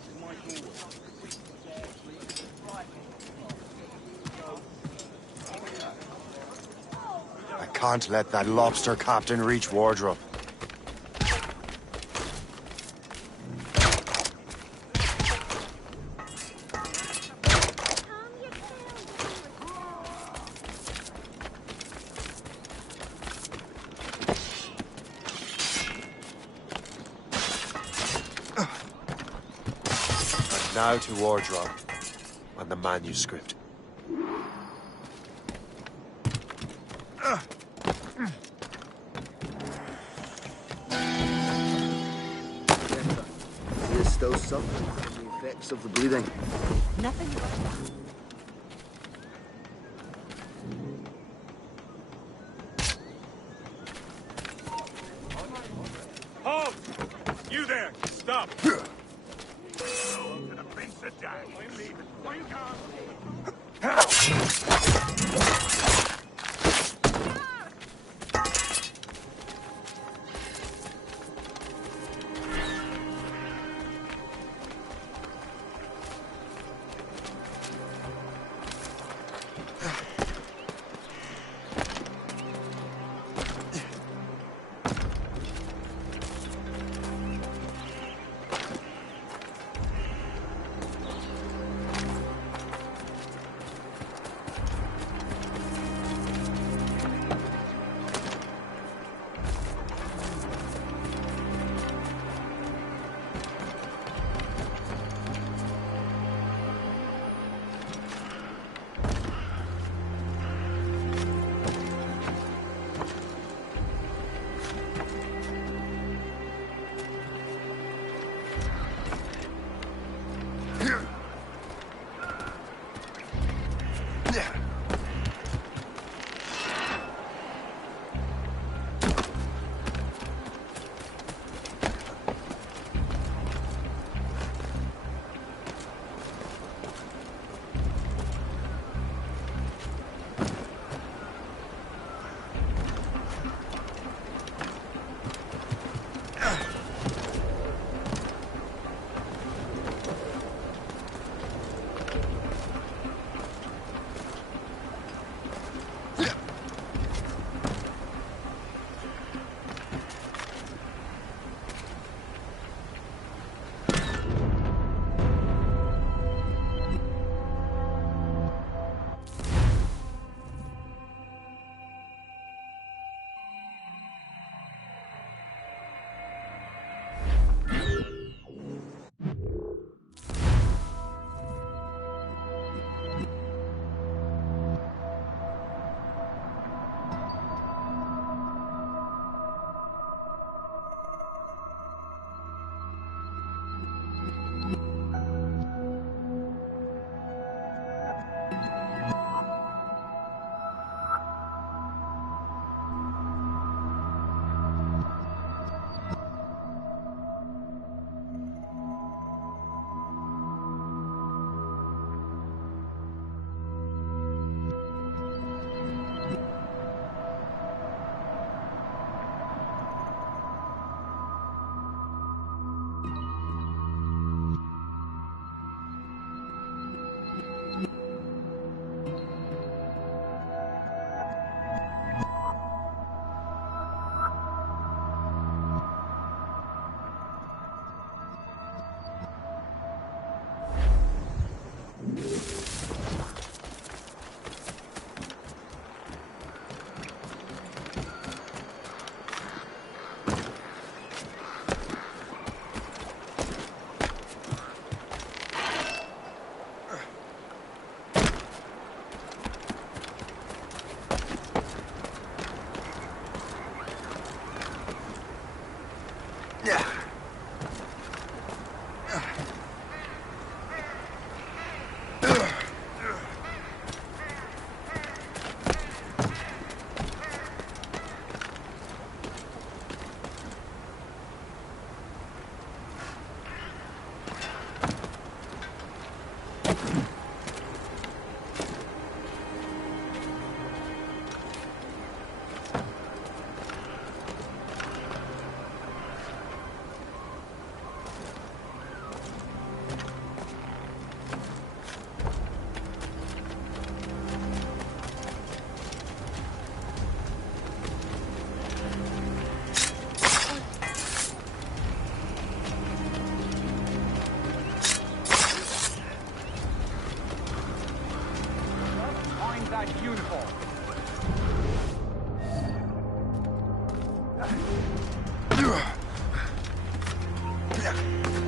I can't let that lobster captain reach Wardrop. Now to Wardrop and the manuscript. He is still suffering from the effects of the bleeding. Nothing. Halt! You there! Stop!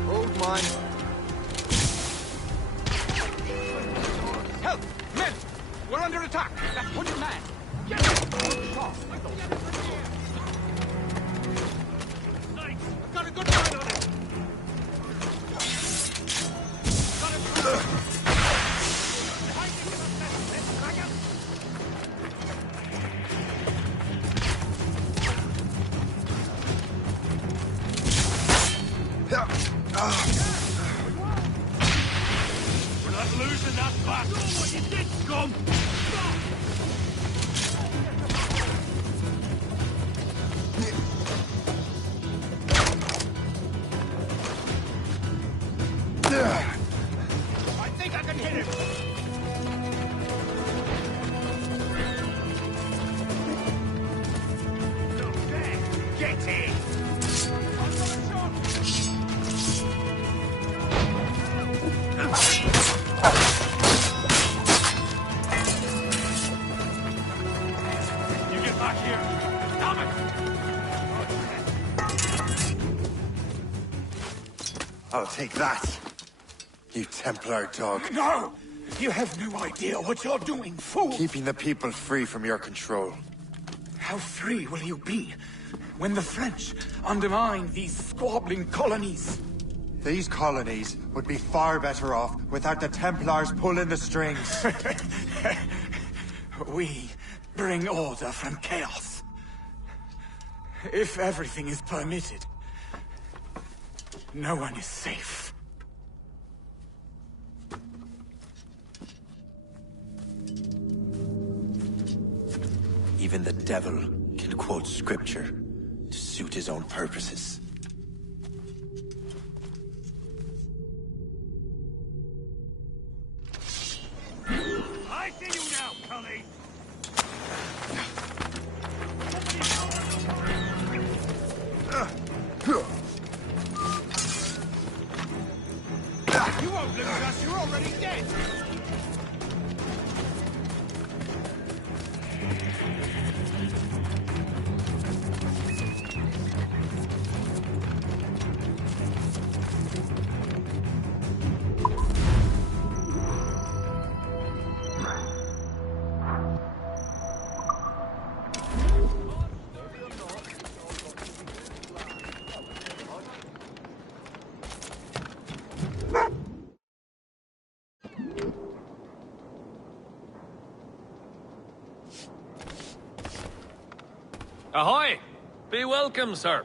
Hold mine. Help! Men! We're under attack! That's one man! Get him! I've got a good line on him! We're not losing that battle. What you did, scum! I think I can hit him! Get in! You get back here. Damn it! I'll take that, you Templar dog. No! You have no idea what you're doing, fool! Keeping the people free from your control. How free will you be when the French undermine these squabbling colonies? These colonies would be far better off without the Templars pulling the strings. We bring order from chaos. If everything is permitted, no one is safe. Even the devil can quote scripture to suit his own purposes. I see you now, Cully! You won't lose us, you're already dead! Ahoy! Be welcome, sir.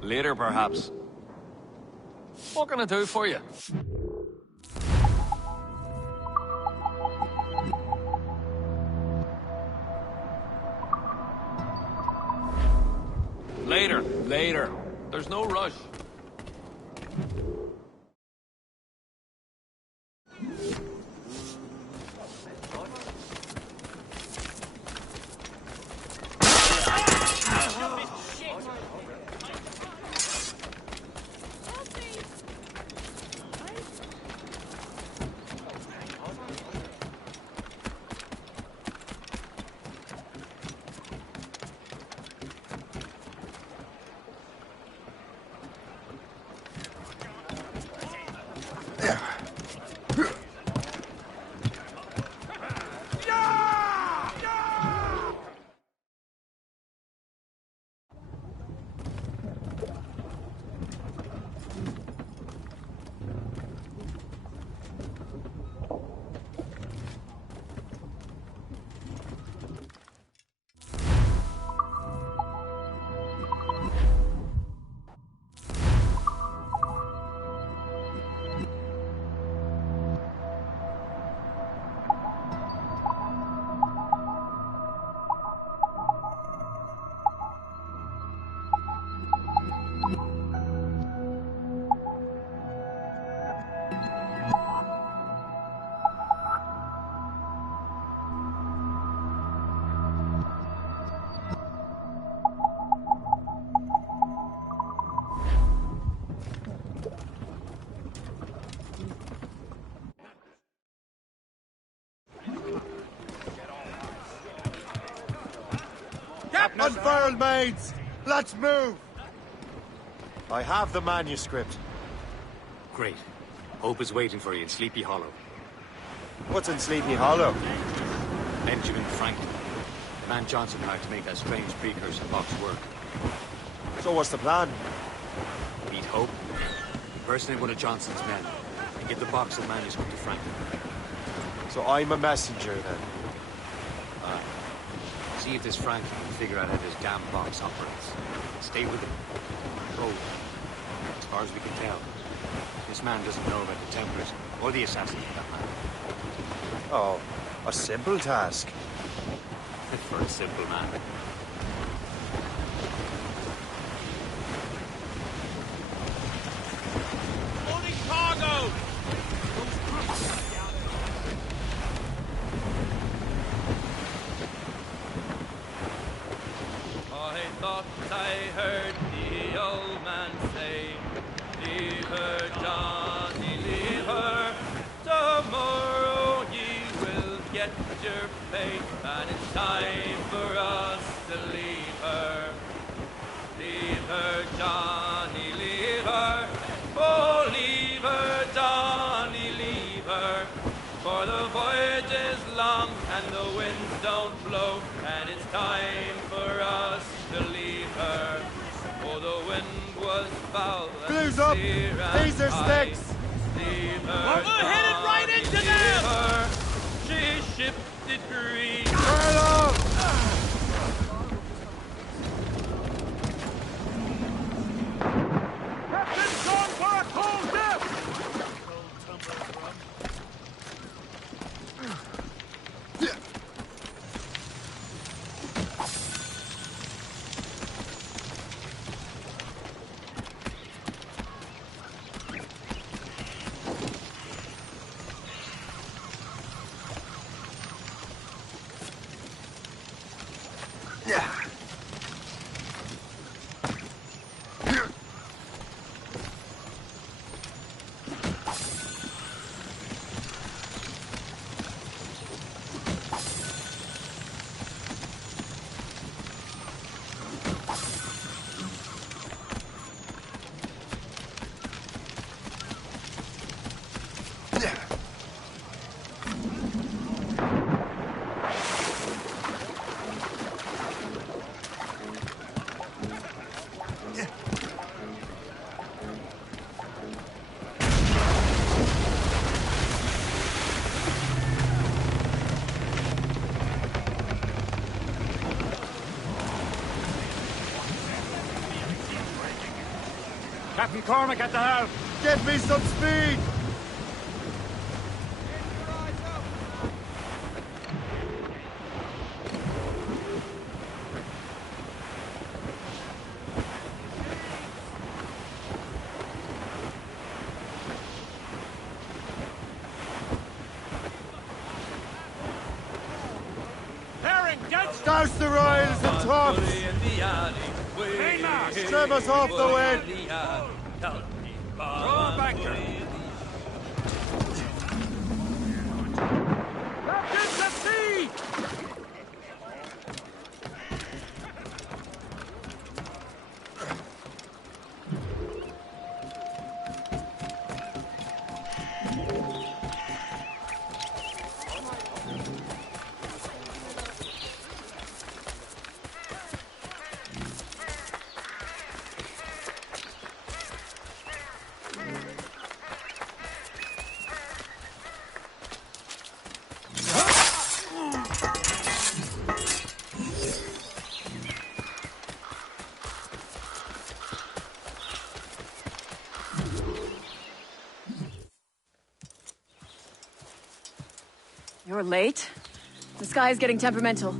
Later, perhaps. What can I do for you? Later. There's no rush. Unfurled, maids! Let's move! I have the manuscript. Great. Hope is waiting for you in Sleepy Hollow. What's in Sleepy Hollow? Benjamin Franklin. The man Johnson hired to make that strange precursor box work. So what's the plan? Meet Hope, impersonate one of Johnson's men, and give the box of manuscript to Franklin. So I'm a messenger, then? See if this Franklin can figure out how this damn box operates. Stay with him. Oh, as far as we can tell, this man doesn't know about the Templars or the assassin for that matter. Oh, a simple task. For a simple man. Loading cargo! I thought I heard the old man say, leave her, Johnny, leave her. Tomorrow ye will get your pay, and it's time for us to leave her. Leave her, Johnny, leave her. Oh, leave her, Johnny, leave her. For the voyage is long and the winds don't blow, and it's time for us to leave her. Oh, the wind was foul. Blues up! These are sticks! We're headed right into them! She shifted green. Carlo! Captain's gone for a cold death! Captain Cormac at the helm. Get me some speed! Herring, get Douse the royals and tops! Mainmast! Trim us off the wind! Draw banker! Captains at sea! You're late. The sky is getting temperamental.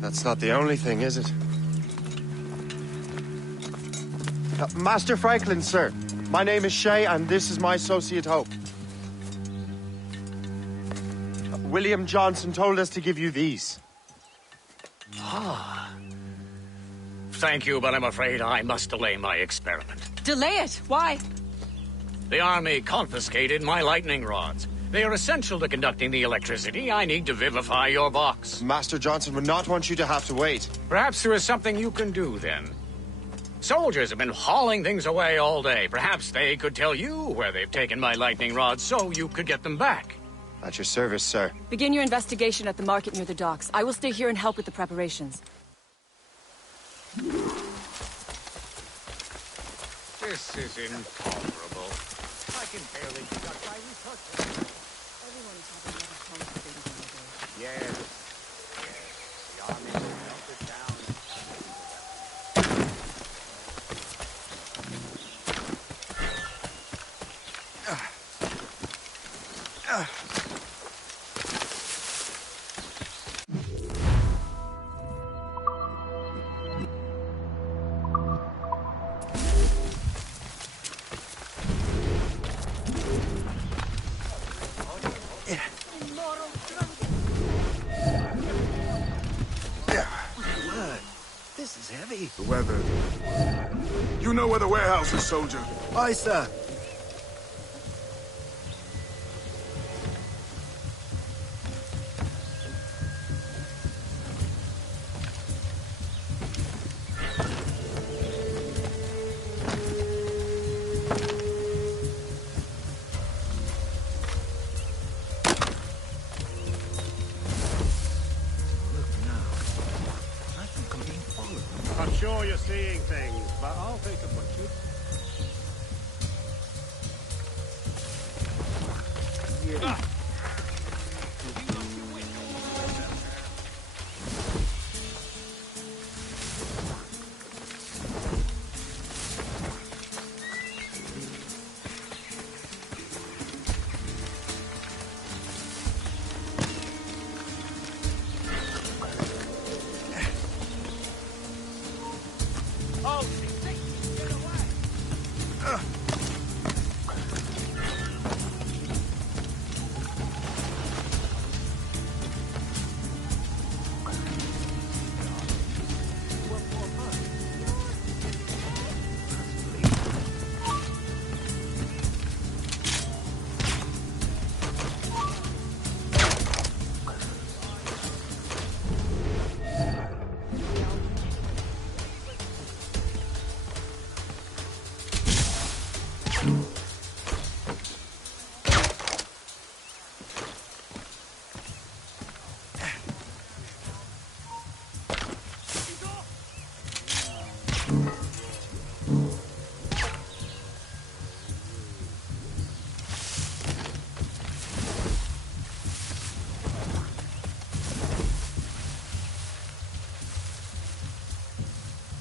That's not the only thing, is it? Master Franklin, sir. My name is Shay, and this is my associate Hope. William Johnson told us to give you these. Ah. Thank you, but I'm afraid I must delay my experiment. Delay it? Why? The army confiscated my lightning rods. They are essential to conducting the electricity I need to vivify your box. Master Johnson would not want you to have to wait. Perhaps there is something you can do, then. Soldiers have been hauling things away all day. Perhaps they could tell you where they've taken my lightning rods so you could get them back. At your service, sir. Begin your investigation at the market near the docks. I will stay here and help with the preparations. This is intolerable. I can barely conduct my research. Everyone's having another complicated day. Yes. Yes. The army will melt it down. This is heavy. The weather. You know where the warehouse is, soldier. Aye, sir. I'm sure you're seeing things, but I'll take a butcher.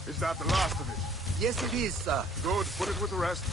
Is that the last of it? Yes, it is, sir. Good. Put it with the rest.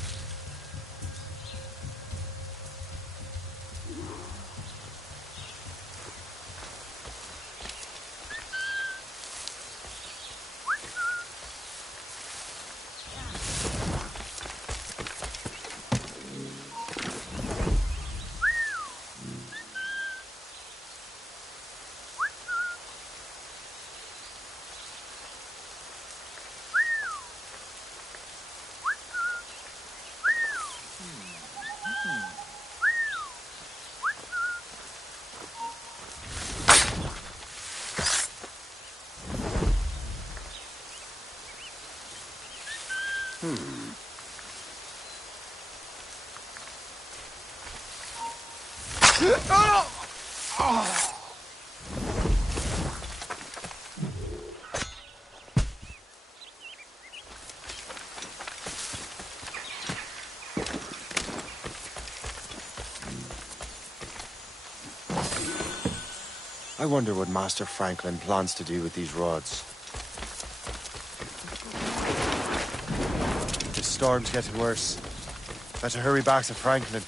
I wonder what Master Franklin plans to do with these rods. The storm's getting worse. Better hurry back to Franklin.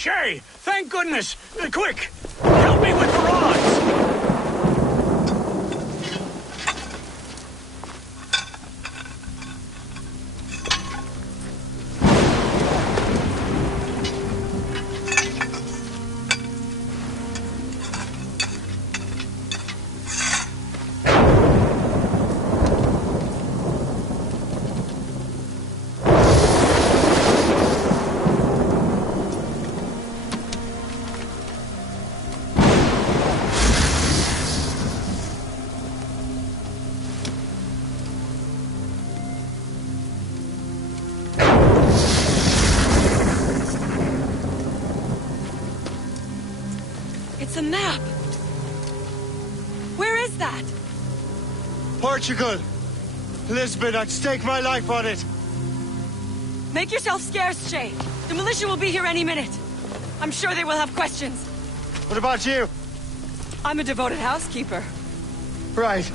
Shay! Thank goodness! Quick! Help me with the rods! It's a map! Where is that? Portugal! Lisbon, I'd stake my life on it! Make yourself scarce, Shay. The militia will be here any minute. I'm sure they will have questions. What about you? I'm a devoted housekeeper. Right.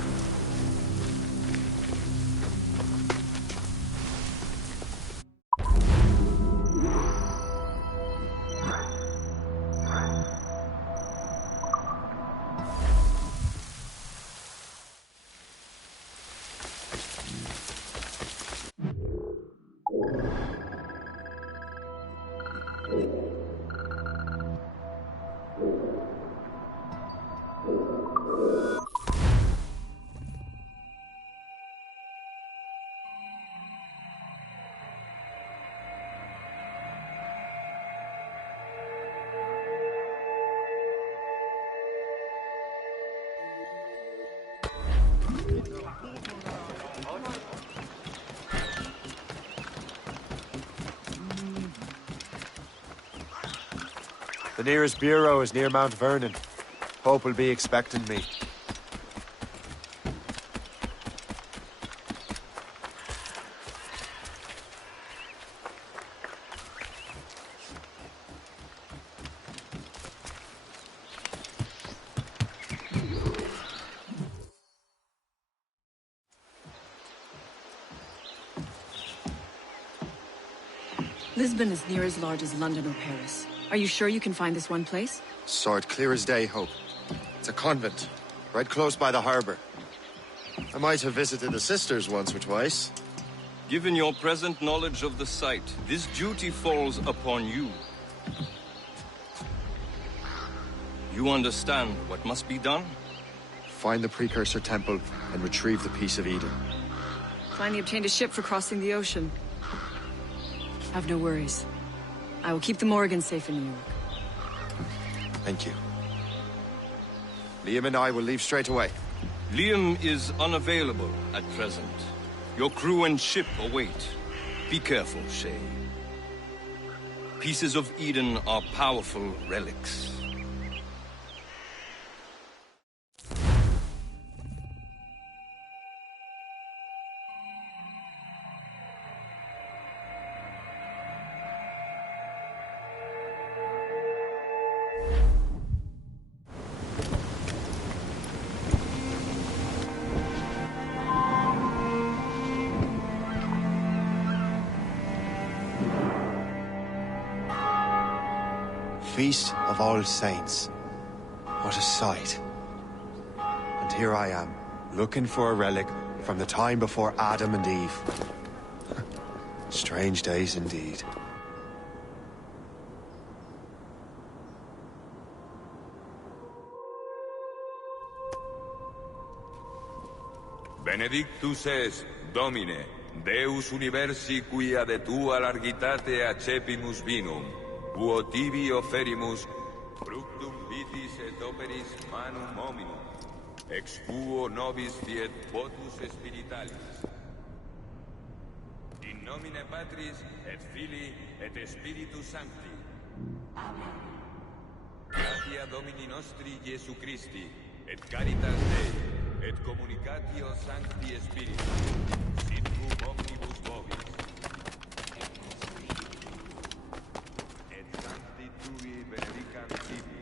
The nearest bureau is near Mount Vernon. Hope will be expecting me. Lisbon is near as large as London or Paris. Are you sure you can find this one place? Saw it clear as day, Hope. It's a convent, right close by the harbor. I might have visited the sisters once or twice. Given your present knowledge of the site, this duty falls upon you. You understand what must be done? Find the precursor temple and retrieve the Piece of Eden. Finally obtained a ship for crossing the ocean. Have no worries. I will keep the Morrigan safe in New York. Thank you. Liam and I will leave straight away. Liam is unavailable at present. Your crew and ship await. Be careful, Shay. Pieces of Eden are powerful relics. Feast of All Saints. What a sight. And here I am, looking for a relic from the time before Adam and Eve. Strange days indeed. Benedictus es, Domine, Deus universi quia de tua largitate accepimus vinum. Quo tibi oferimus fructum vitis et operis manum hominum, ex quo nobis fiet votus spiritualis. In nomine Patris et Filii et Spiritus Sancti. Amen. Gratia Domini nostri Iesu Christi, et caritas Dei, et communicatio Sancti Spiritus, sit cum omnibus vobis. Tui benedicam tibi.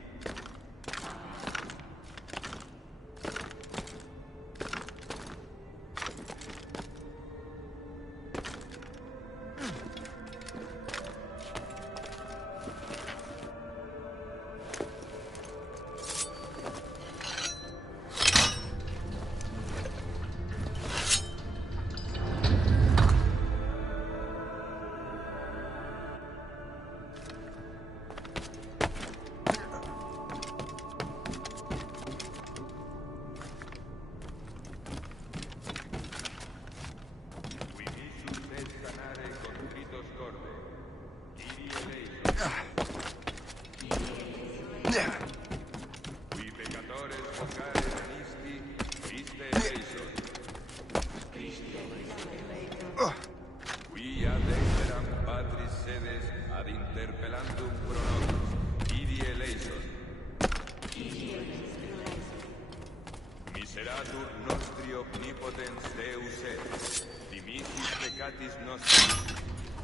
Miseratur nostri omnipotens Deus et, dimitis peccatis nostri,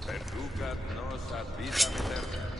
perducat nos ad vitam aeterna.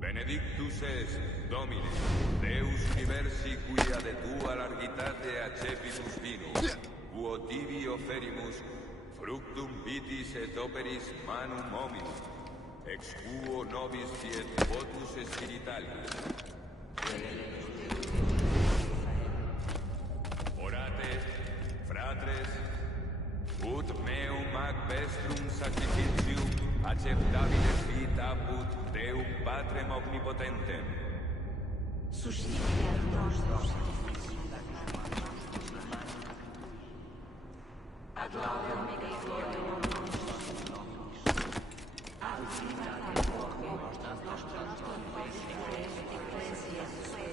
Benedictus es, Domine, Deus universi quia de tua largitate accepimus vinum, quo tibi oferimus Fructum vitis et operis manum hominum, ex quo nobis fiet votus spiritualis. Orate, fratres, ut meum ac vestrum sacrificium acceptabile fit apud Deum Patrem omnipotentem. Suscipiat nostros ad laudem mediatorium nostris, ad vita conforme nostrum ecclesia sue.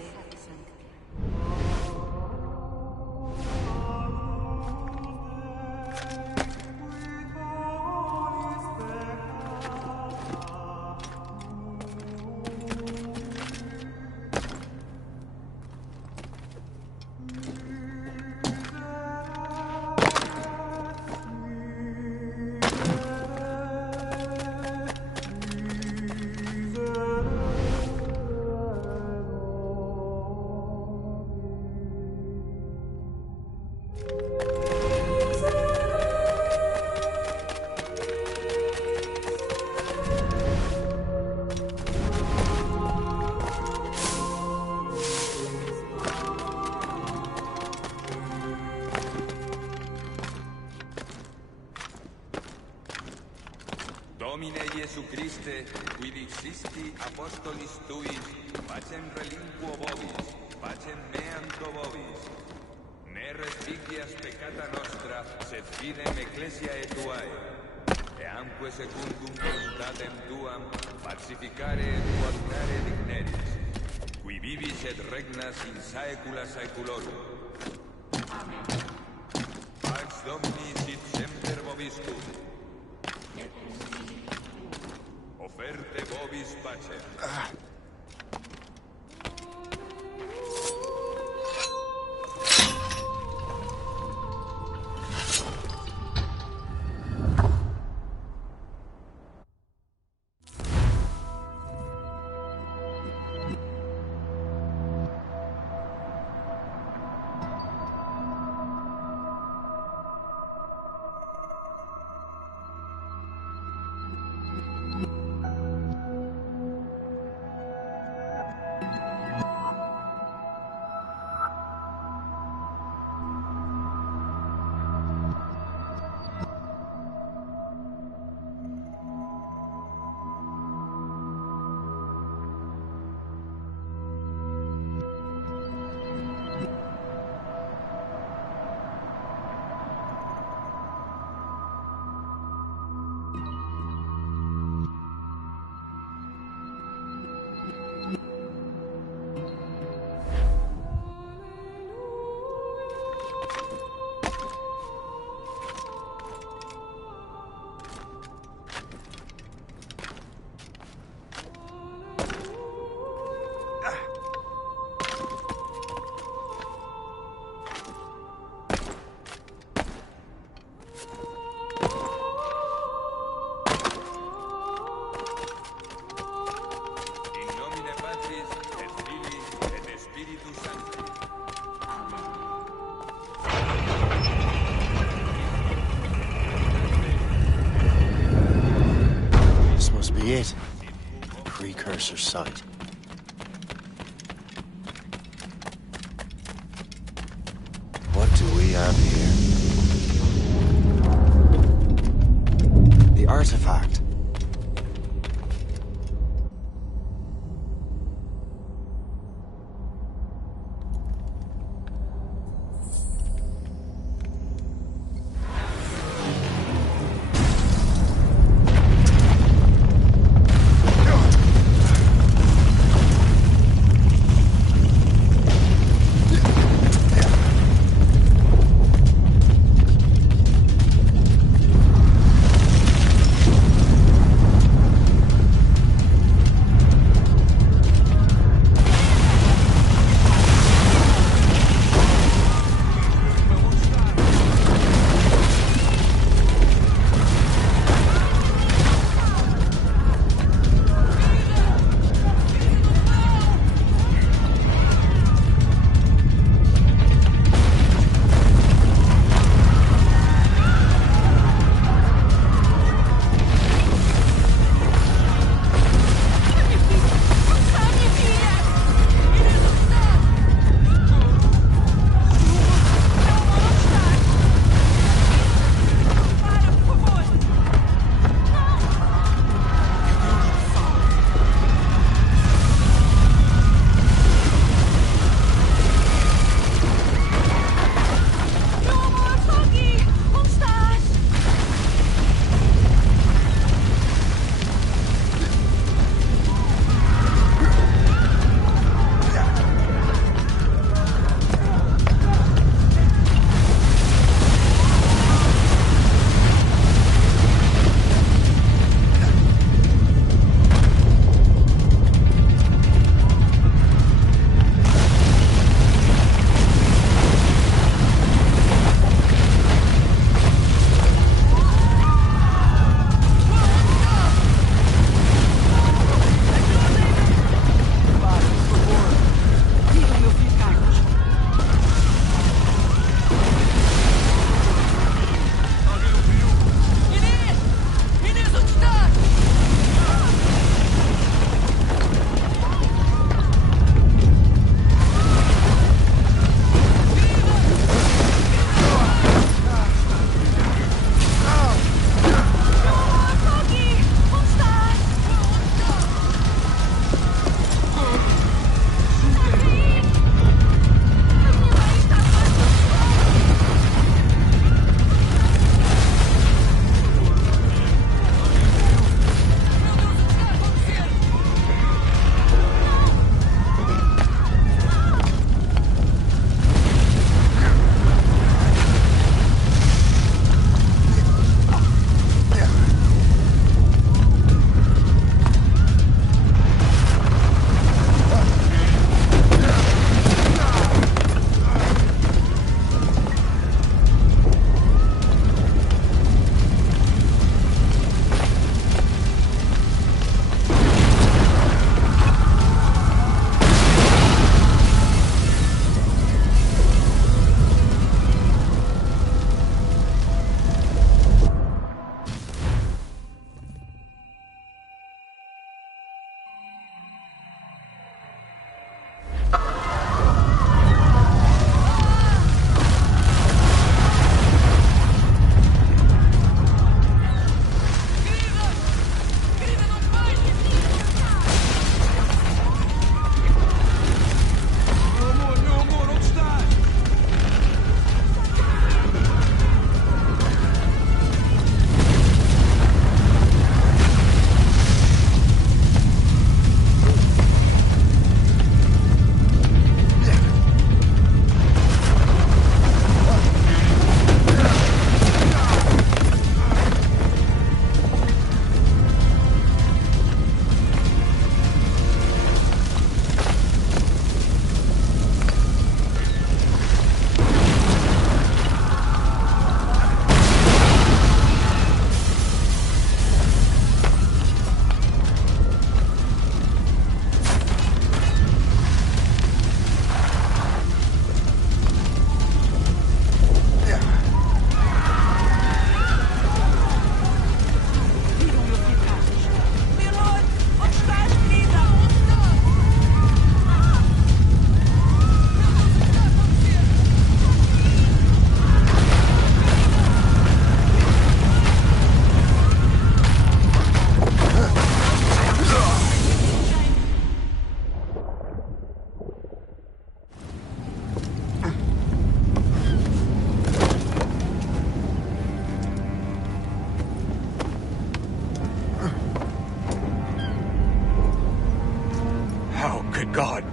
Domine Iesu Christe, qui dixisti apostolis tuis, pacem relinquo vobis, pacem meam pro vobis. Ne respigias peccata nostra, sed fidem ecclesiae tuae. Eamque secundum voluntatem tuam, pacificare et coadunare digneris, qui vivis et regnas in saecula saeculorum. Amen. Pax Domini sit semper vobiscum. Offerte vobis pacem. It. Precursor site. What do we have here? The artifact.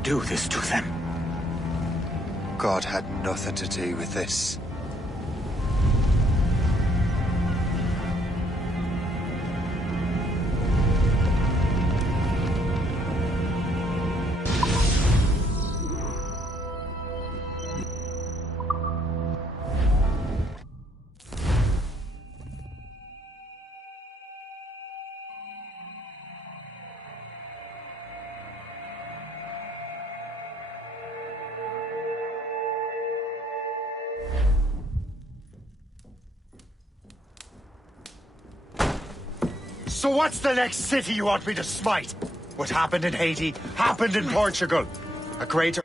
do this to them? God had nothing to do with this. So what's the next city you want me to smite? What happened in Haiti happened in Portugal. A greater...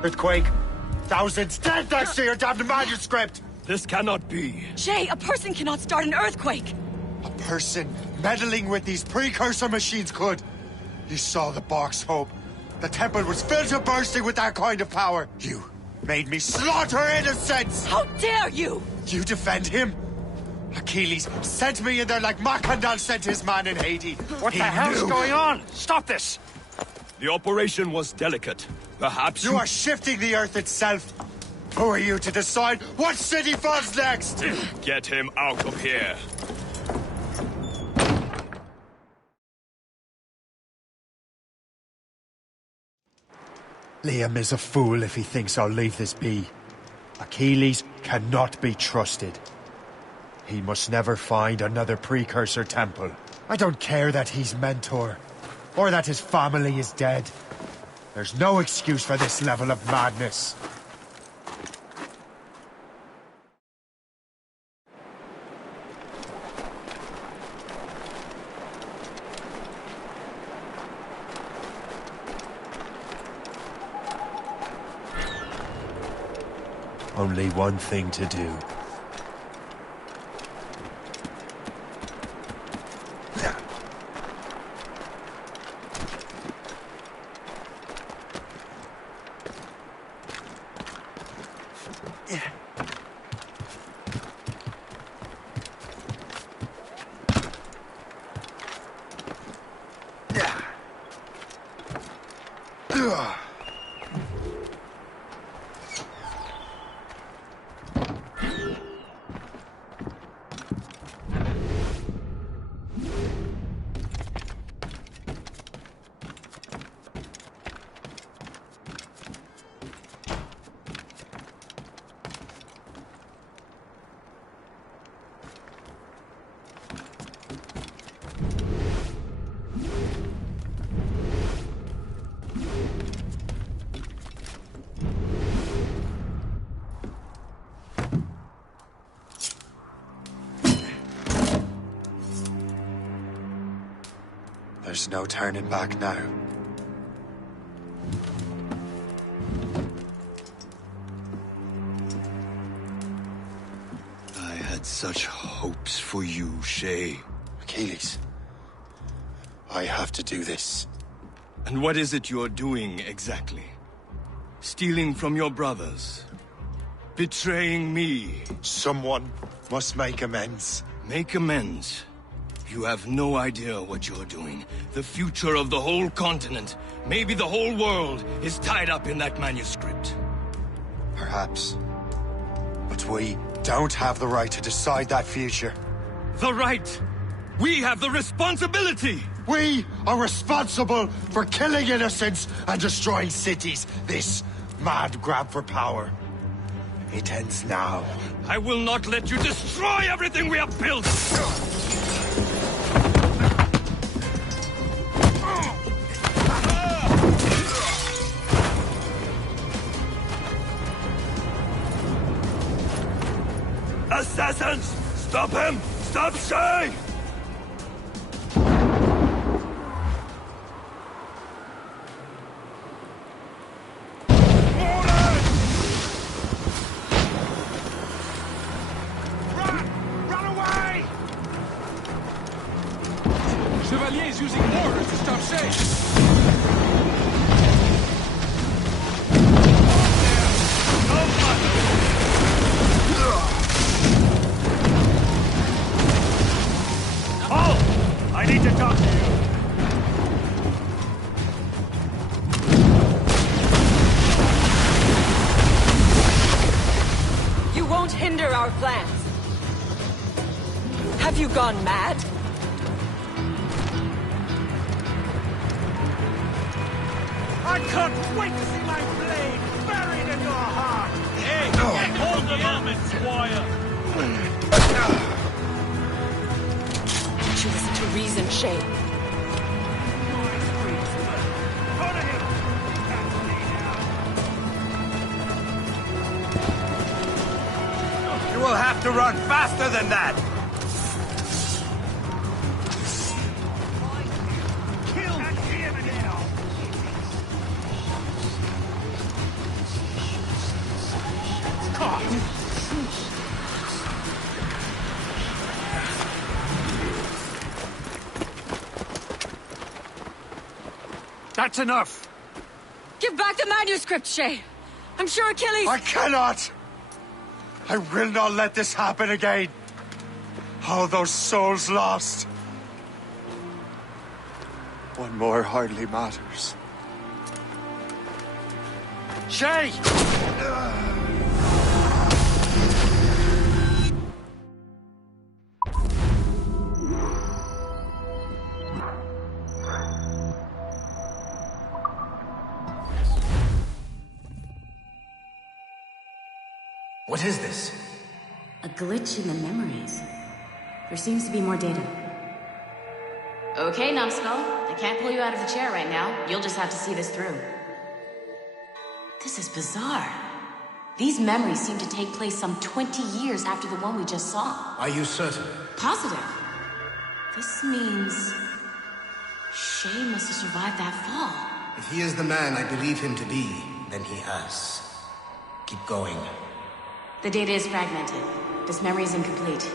Earthquake! Thousands dead thanks to your damned manuscript! This cannot be. Jay, a person cannot start an earthquake! A person meddling with these precursor machines could. You saw the box, Hope. The temple was filled to bursting with that kind of power. You made me slaughter innocents! How dare you! You defend him? Achilles sent me in there like Macandal sent his man in Haiti. What the hell's going on? Stop this! The operation was delicate. Perhaps you are shifting the earth itself. Who are you to decide what city falls next? Get him out of here. Liam is a fool if he thinks I'll leave this be. Achilles cannot be trusted. He must never find another precursor temple. I don't care that he's mentor, or that his family is dead. There's no excuse for this level of madness. Only one thing to do. There's no turning back now. I had such hopes for you, Shay. Achilles, I have to do this. And what is it you're doing, exactly? Stealing from your brothers? Betraying me? Someone must make amends. Make amends? You have no idea what you're doing. The future of the whole continent, maybe the whole world, is tied up in that manuscript. Perhaps. But we don't have the right to decide that future. The right! We have the responsibility! We are responsible for killing innocents and destroying cities. This mad grab for power. It ends now. I will not let you destroy everything we have built! Assassins! Stop him! Stop Shay! Chevalier is using mortars to stop Shay. Oh! I need to talk to you. You won't hinder our plans. Have you gone mad? I can't wait to see my blade buried in your heart! Hey, hold the moment, Squire! Don't you listen to reason, Shay. You will have to run faster than that! That's enough! Give back the manuscript, Shay! I'm sure Achilles— I cannot! I will not let this happen again! All those souls lost! One more hardly matters. Shay! What is this? A glitch in the memories. There seems to be more data. Okay, Numbskull. I can't pull you out of the chair right now. You'll just have to see this through. This is bizarre. These memories seem to take place some 20 years after the one we just saw. Are you certain? Positive. This means... Shay must have survived that fall. If he is the man I believe him to be, then he has. Keep going. The data is fragmented. This memory is incomplete.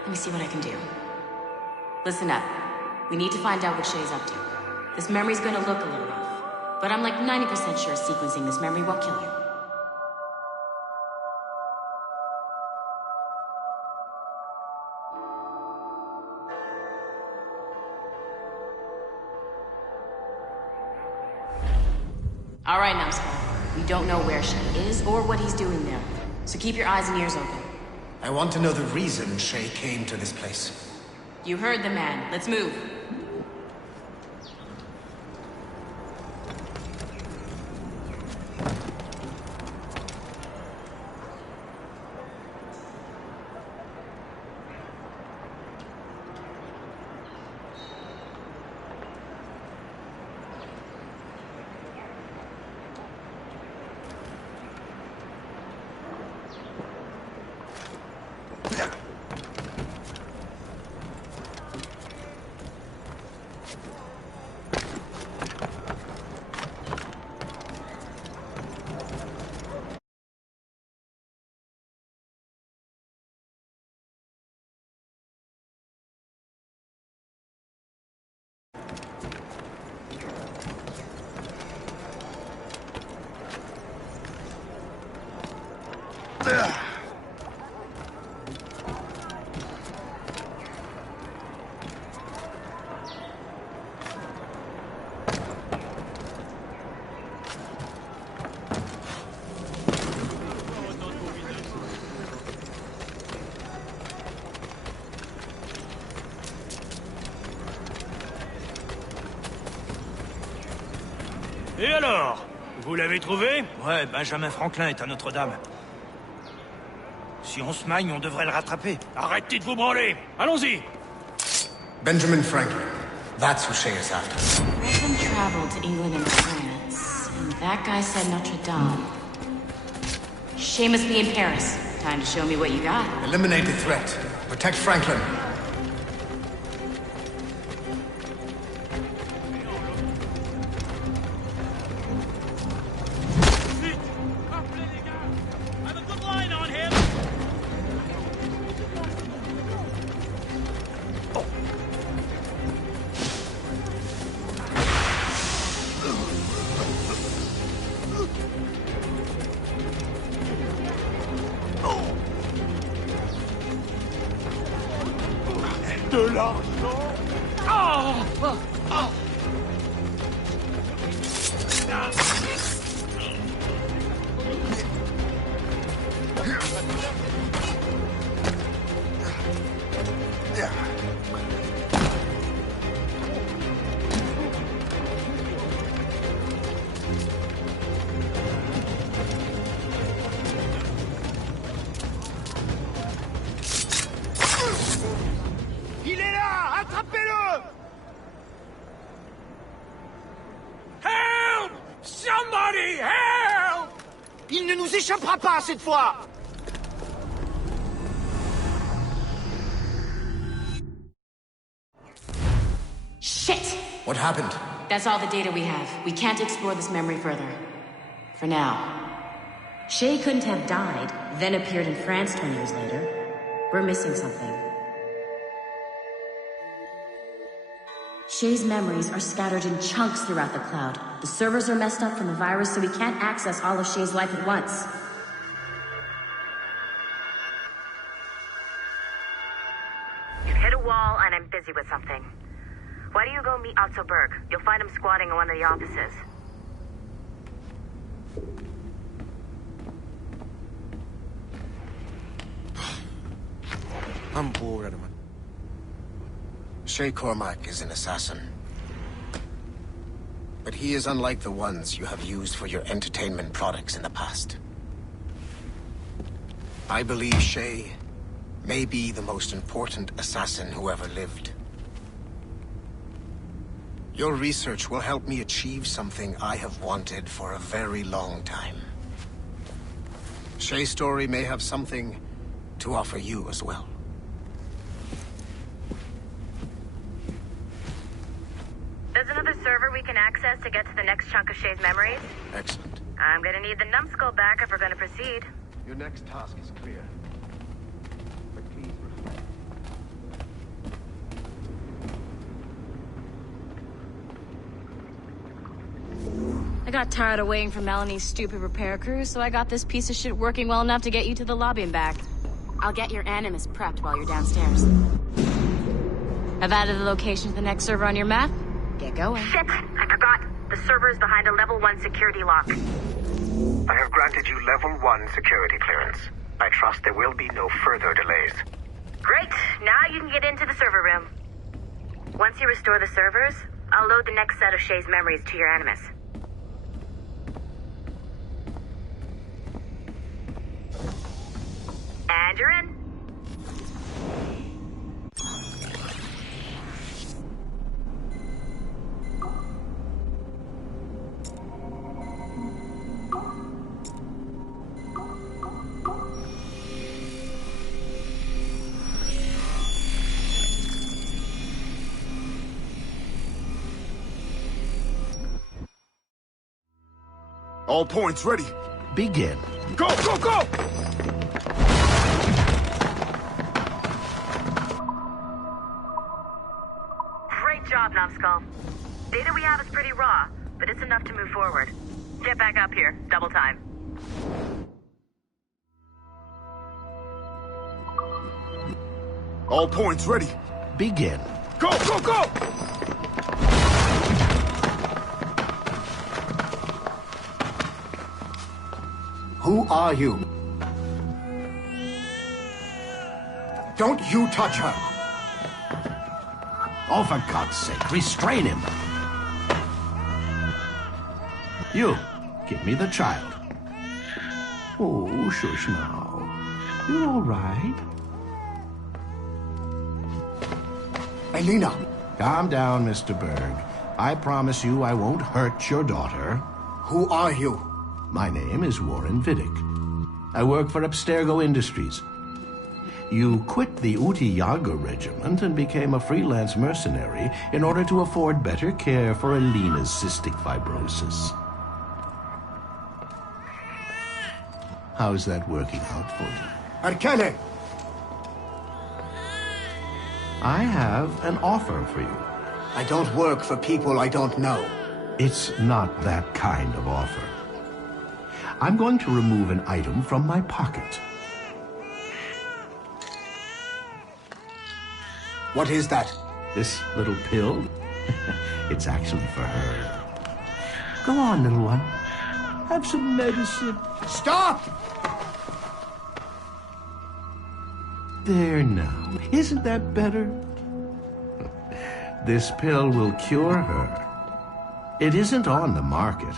Let me see what I can do. Listen up. We need to find out what Shay's up to. This memory's gonna look a little rough, but I'm like 90% sure sequencing this memory won't kill you. All right, Numbskull. We don't know where Shay is or what he's doing there, so keep your eyes and ears open. I want to know the reason Shay came to this place. You heard the man. Let's move. Et alors? Vous l'avez trouvé? Ouais, Benjamin Franklin est à Notre-Dame. Si on se magne, on devrait le rattraper. Arrêtez de vous branler! Allons-y! Benjamin Franklin. That's who Shay is after. Franklin traveled to England and France, and that guy said Notre Dame. Shay must be in Paris. Time to show me what you got. Eliminate the threat. Protect Franklin. De l'argent? Oh! Oh! Il est là! Attrapez-le! Help! Somebody help! Il ne nous échappera pas cette fois! Shit! What happened? That's all the data we have. We can't explore this memory further. For now. Shay couldn't have died, then appeared in France 20 years later. We're missing something. Shay's memories are scattered in chunks throughout the cloud. The servers are messed up from the virus, so we can't access all of Shay's life at once. You've hit a wall, and I'm busy with something. Why do you go meet Otto Berg? You'll find him squatting in one of the offices. I'm bored. Shay Cormac is an assassin. But he is unlike the ones you have used for your entertainment products in the past. I believe Shay may be the most important assassin who ever lived. Your research will help me achieve something I have wanted for a very long time. Shay's story may have something to offer you as well. There's another server we can access to get to the next chunk of Shay's memories. Excellent. I'm gonna need the numbskull back if we're gonna proceed. Your next task is clear. But please reflect. I got tired of waiting for Melanie's stupid repair crew, so I got this piece of shit working well enough to get you to the lobby and back. I'll get your Animus prepped while you're downstairs. I've added the location to the next server on your map. Get going. Shit! I forgot. The server is behind a level 1 security lock. I have granted you level 1 security clearance. I trust there will be no further delays. Great! Now you can get into the server room. Once you restore the servers, I'll load the next set of Shay's memories to your Animus. And you're in. All points ready. Begin. Go, go, go! Great job, Numbskull. Data we have is pretty raw, but it's enough to move forward. Get back up here. Double time. All points ready. Begin. Go, go, go! Who are you? Don't you touch her! Oh, for God's sake, restrain him! You, give me the child. Oh, shush now. You're all right. Elena! Calm down, Mr. Berg. I promise you I won't hurt your daughter. Who are you? My name is Warren Vidic. I work for Abstergo Industries. You quit the Uti Yaga regiment and became a freelance mercenary in order to afford better care for Elena's cystic fibrosis. How's that working out for you? Arkele! I have an offer for you. I don't work for people I don't know. It's not that kind of offer. I'm going to remove an item from my pocket. What is that? This little pill? It's actually for her. Go on, little one. Have some medicine. Stop! There now. Isn't that better? This pill will cure her. It isn't on the market,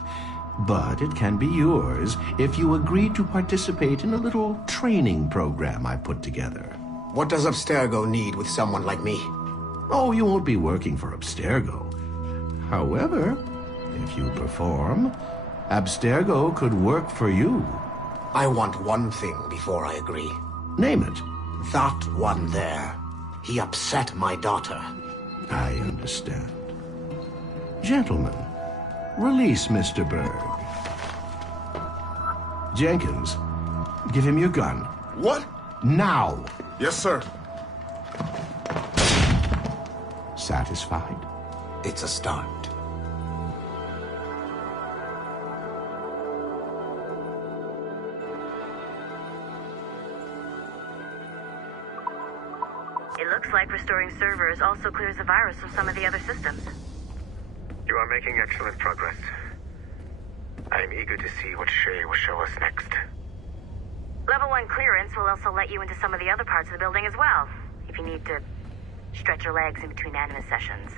but it can be yours if you agree to participate in a little training program I put together. What does Abstergo need with someone like me? Oh, you won't be working for Abstergo. However, if you perform, Abstergo could work for you. I want one thing before I agree. Name it. That one there. He upset my daughter. I understand. Gentlemen, release Mr. Berg. Jenkins, give him your gun. What? Now! Yes, sir. Satisfied? It's a start. It looks like restoring servers also clears the virus from some of the other systems. You are making excellent progress. I am eager to see what Shay will show us next. Level 1 clearance will also let you into some of the other parts of the building as well, if you need to stretch your legs in between anime sessions.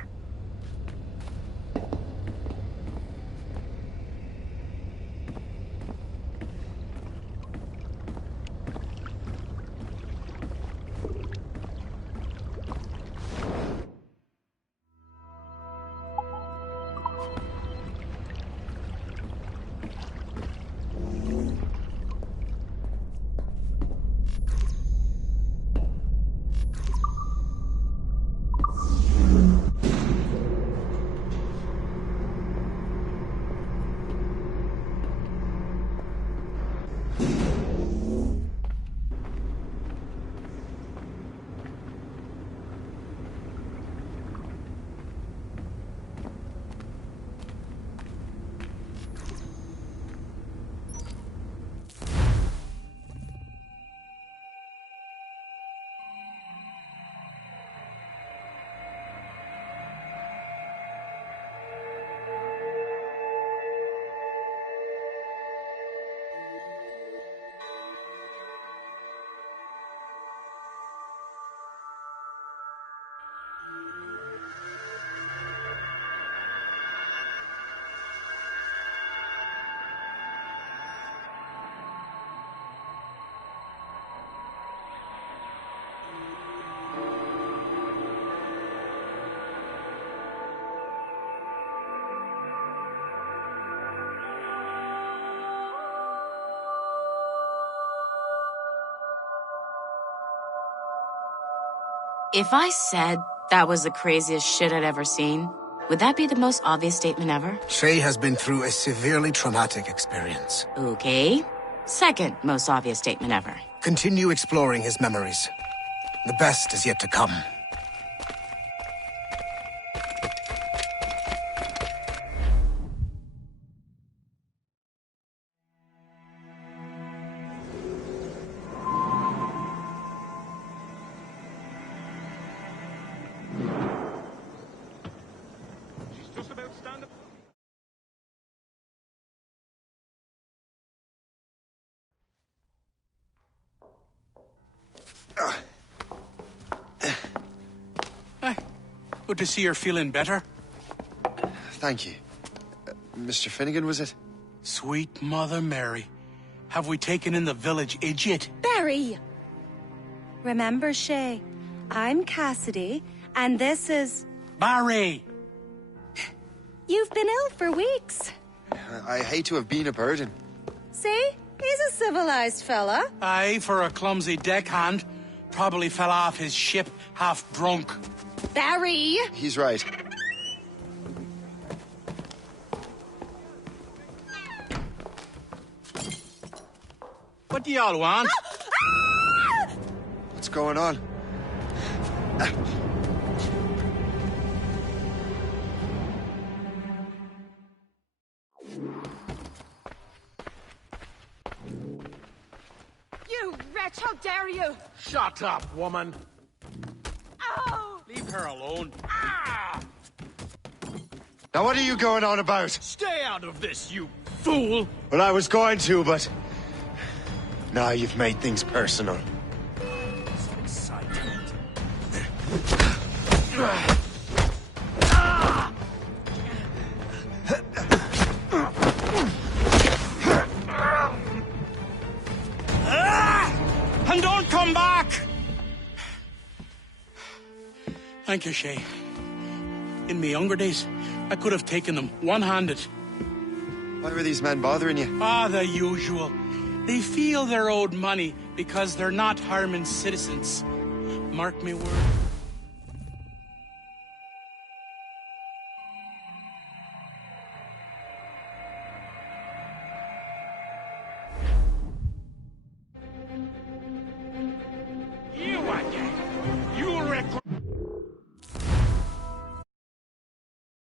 If I said that was the craziest shit I'd ever seen, would that be the most obvious statement ever? Shay has been through a severely traumatic experience. Okay. Second most obvious statement ever. Continue exploring his memories. The best is yet to come. Good to see you're feeling better. Thank you. Mr. Finnegan, was it? Sweet Mother Mary. Have we taken in the village idiot? Barry! Remember, Shay, I'm Cassidy, and this is... Barry! You've been ill for weeks. I hate to have been a burden. See? He's a civilized fella. Aye, for a clumsy deckhand. Probably fell off his ship, half drunk. Barry! He's right. What do y'all want? What's going on? You wretch, how dare you! Shut up, woman. Ow! Leave her alone. Now what are you going on about? Stay out of this, you fool! Well, I was going to, but... Now you've made things personal. And don't come back! Thank you, Shay. In my younger days, I could have taken them one-handed. Why were these men bothering you? Ah, the usual. They feel they're owed money because they're not harming citizens. Mark me word.